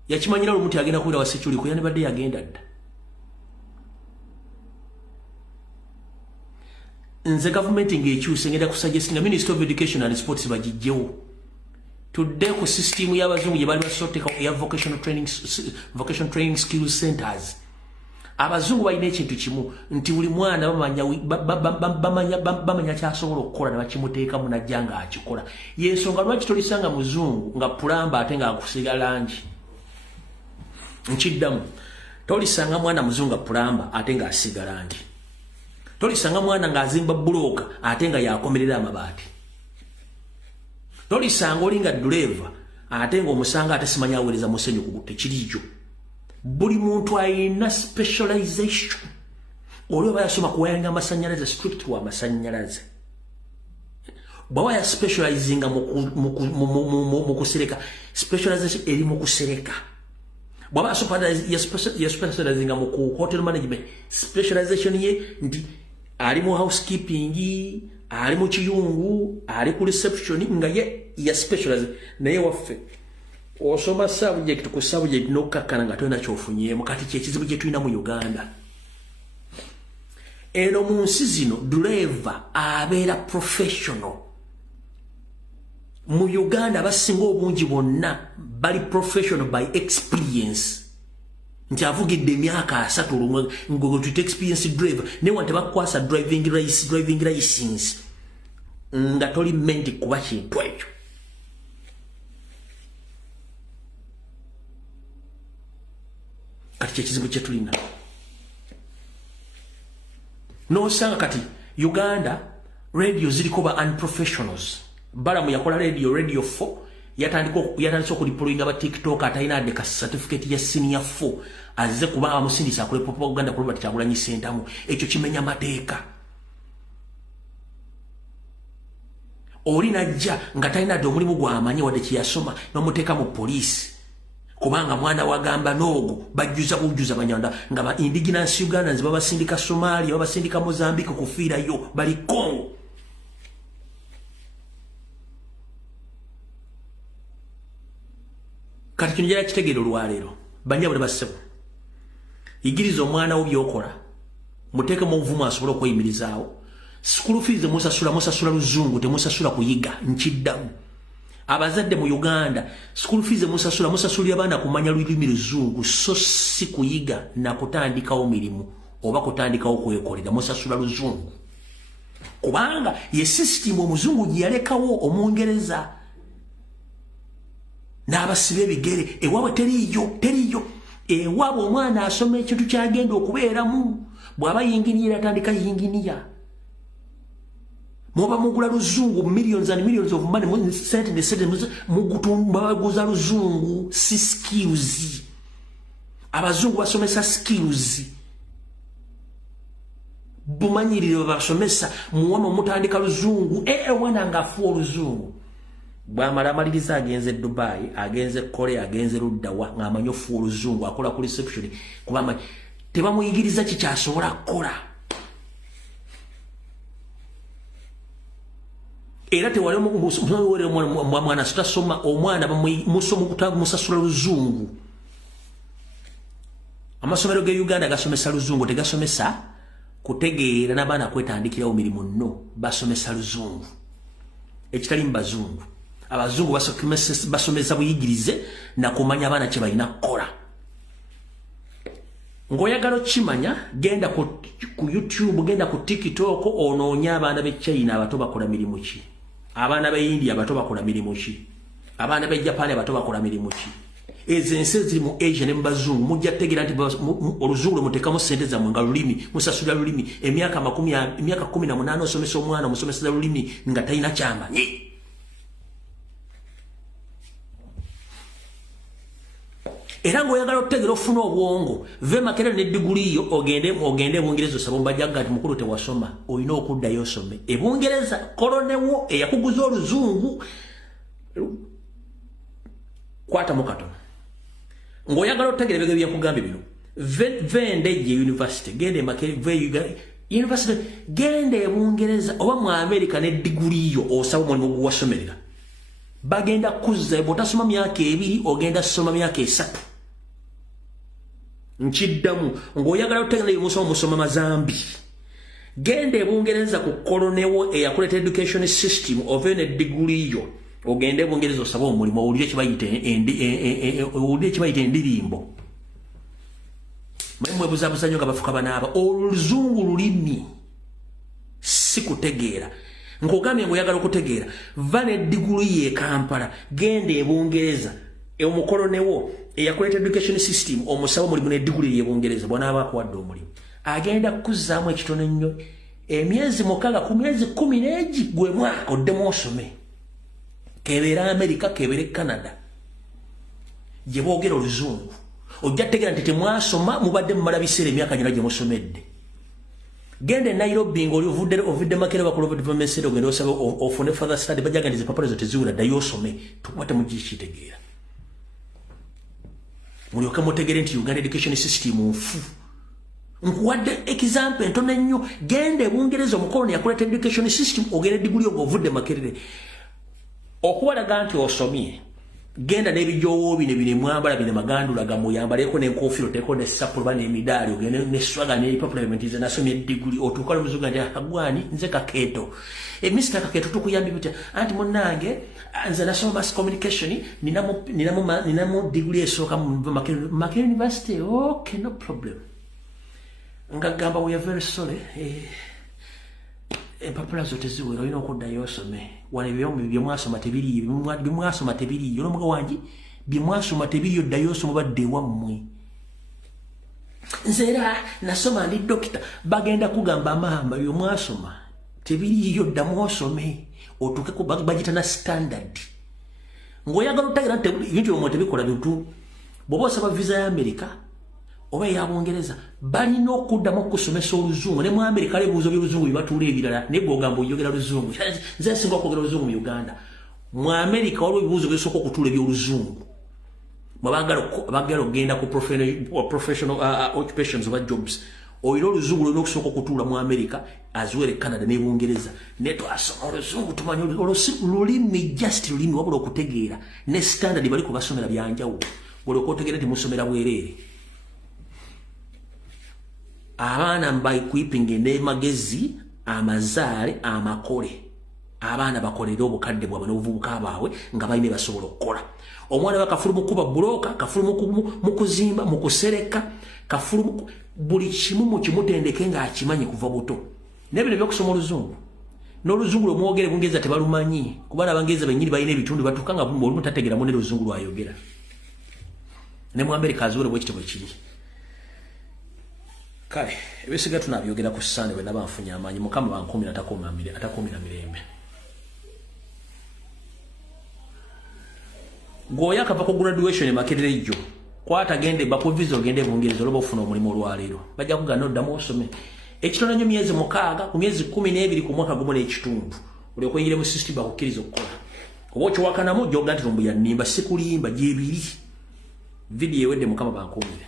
yakimanyira olumu agenda kubeera wa security kuyani badde yagenda dda nze government ng'ekyuse ngenda kusuggestinga Ministry of Education and Sports bagijjewo tudde ku system y'abazungu gye bali basoteka ya vocational training skills centers abazungu balina ekintu kimu nti buli mwana bamanya kyasobola okukola ne bakimuteekamu najja nga akikola yensonga lwaki tolisanga muzungu nga pulamba ate nga akusiga langi nkiddamu tolisanga mwana muzungu nga pulamba ate nga asiga langi tolisanga mwana ng'azimba bulooka ate nga yakomerera amabaati tolisanga oli nga dureva ate ng'omusanga ate simanya aweereza musenyu kugutte kirijo buli muntu ayina specialization olwo yasoma kuwayalinga amasanyalaze strict wa amasanyalaze bwaba ya specializinga mu kusereka specialization eri mu kusereka bwaba ya specializinga mu hotel management specialization ye ndi ali mu housekeeping ali mu kiyungu ali ku reception nga ye ya specialize naye waffe osoma subject ku subject n'okukakkana nga tolina kyofunyeemu kati kyekizibu gye tulina mu Uganda eno mu nsi zino driver abeera professional mu Uganda abasinga obungi bonna bali professional by experience nti avugidde emyaka 3 ngo tuite experience driver ne wante bakwasa driving license nga toli menti kuba kintu ekyo kati kyekizibu kye tulina n'osanga kati Uganda radio ziriko ba unprofessionals balamu yakola radio 4 yatandise okudiployinga ba TikTok atalina de certificate ya senior 4 azze kuba amusindisa akole propaganda ku Robert Kyagulanyi Sentamu ekyo kimenya mateeka oli najja nga talina de omulimu gw'amanyi wadde kyeyasoma n'omuteeka mu poliisi kubanga mwana wagamba nogo bajjuza banyanda nga ba indigenous Ugandans babasindika Somalia babasindika Mozambique kufiira yo bali Congo kati kinjira kitegeero lwalero banyabule basebo igirizo omwana wo byokola muteeke mu vumu asobola okweyimirizaawo school fees musasula luzungu temusasula kuyiga nkiddamu abazadde mu Uganda school fees musasulira abaana kumanya lulimi luzungu so si kuyiga na kutandikawo mirimu oba kutandikawo kwekolera musasula luzungu kubanga ye system omuzungu giyalekawo omungereza n'abasibe ebigere ewaabwe teriyo ewaabwe omwana asoma ekintu kyagenda okubeeramu bw'aba yinginiya atandika yinginiya muba mugula luzungu millions and millions of money sente muguza luzungu si skills abazungu basomesa skills bumanyiriro basomesa muwama mutandika luzungu wana ngafu oluzungu bwamala amaliriza agenze Dubai agenze Korea agenze Ruddawa ngamanyo fu oluzungu akola ku reception kubama tebamuyigiriza kikyasobola kukola era tewali mwana sitasoma omwana musomo kutaga musasula luzungu amasomero ge Uganda gasomesa luzungu tegasomesa kutegeera n'abaana kwetandikirawo mirimu nno basomesa luzungu ekitali mbazungu abazungu basomesa buyigirize na kumanya abaana kye balina kukola ng'oyagala okimanya genda ku YouTube genda ku TikTok onoonya abaana b'e China abato bakola mirimu ki abaana b'e India abato bakola mirimu ki abaana b'e Japan abato bakola mirimu ki ezo ensi ziri mu Asia ne mu bazungu mujja kutegeera nti oluzungu muteekamu ssente zammwe nga lulimi musasula lulimi emyaka 18 osomesa omwana omusomeseza lulimi nga talina kyamanyi era ng'oyagala okutegeera ofuna obwongo ve Makerere ne diguli yo ogende Bungereza osaba ombajjaga nti mukulu tewasoma olina okuddayo osome Bungereza kolonewo eyakuguza oluzungu kwatamu katono ng'oyagala okutegeera ebyo byakugambye bino vendejje university gende Makerere university gende Bungereza oba mu America ne diguli yo osaba omulimu gwasomerera bagenda kuzza bw'otasoma myaka 2 ogenda soma myaka 3 nkiddamu ng'oyagala okutegeera musoma mazambi gende Bungereza ku kolonewo eyakuleta education system ove ne diguli yo ogende Bungereza osaba omulimu owulire kibayita endirimbo mwebuzabuza nnyo nga bafuka banaaba oluzungu lulimi si kutegeera ng'ogambye ng'oyagala okutegeera va ne diguli ye Kampala gende Bungereza omukolonewo eyakuleta education system omusaba omulimu ne diguli ye Bungereza bw'anaaba akuwadde omulimu agenda kukuzzaamu ekitono ennyo emyezi 6 ku myezi 11 gwe mwaka oddemu osome kebeera America kebeere Canada gye boogera oluzungu ojja kutegeera nti temwasoma mubadde mumala biseera emyaka gyonna gye musomedde gende Nairobi ng'ovudde Makerere bakulu development center ogenda osaba ofune further study bajjaga nti zipapula ezo teziwula ddayo osome tukuba temugikitegeera mulyoke mutegeere nti Uganda education system nfu nkuwadde example entono ennyo gende Bungereza omukoloni yakuleta education system ogenda diguli ng'ovudde Makerere okuwalaga nti osomye genda n'ebijoowo bino mwambala bino magandula gamuyambaleko n'enkofiiro teko ne sapula n'emidaali ogende ne swaga n'ebipapula bimentize nasomye diguli otuuka lumuzuga nti agwani nze Kakeeto Mr. Kakeeto tukuyambye bitya anti munnange nze nasoma mass communication ninamu diguli esooka mu Makerere University okay no problem ngagamba we are very sorry empapula zo teziwera olina okuddayo osome wano byemwasoma tebiriyo n'omuga wangi byemwasoma tebiriyo ddayo osoma badde wammwe nze era nasoma ndi dokita bagenda kugamba amahamba byomwasoma tebiriyo ddamu osome otuuke bagita na standard ng'oyagala otagira nti ebintu byomwe tebikola bintu bw'oba osaba visa ya America oba eya Bungereza balina okuddamu okusomesa oluzungu ne mu America ebibuuzo by'oluzungu bibatuula ebirala naye gw'ogamba oyogera luzungu nze nsinga okwogera oluzungu mu Uganda mu America waliwo ebibuuzo bisooka okutuula eby'oluzungu bagala okgenda ku professional occupations oba jobs olina oluzungu lulina okusooka okutuula mu America aziwere Canada ne Bungereza naye twasoma oluzungu tumanye lulimi just lulimi wabula okutegeera ne standard bali kubasomera byanjawulo olyoka otegeera nti musomera bwereere abaana mba equipping n'emagezi amazaale amakole abaana bakolera obukadde bwabwe n'obuvubuka bwabwe nga balina basobola okukola omwana bakafulu mukuba buloka kafulu mukuzimba mukusereka kafulu buli kimu mu kimutendeke nga akimanyi kuva buto nebino byokusoma oluzungu n'oluzungu lwomwogere bungereza tebalumanyi kuba n'abangereza bennyini balina ebitundu batuuka nga olumu tategeramu ne luzungu lwayogera ne mu Amerika azuule bwe kitibwe kiri kale ebisiga tunabyogera ku Sande bwe naba nfunye amaanyi mukama bankumi atakuuma mirembe Goya kava ku graduation Makerere jo kwata gende bakuvizo gende bungereza lobo funa omulimu olwaleero bajja kugana oddamu osome ekitono nnyo myezi 6 ku myezi 12 ku mwaka gumu n'ekitundu oli okweyire mu system bakukkiriza okukola oba okiwakanamu joga nti lumbu ya nnimba sikulimba gyebiri video ewedde mukama bankuumire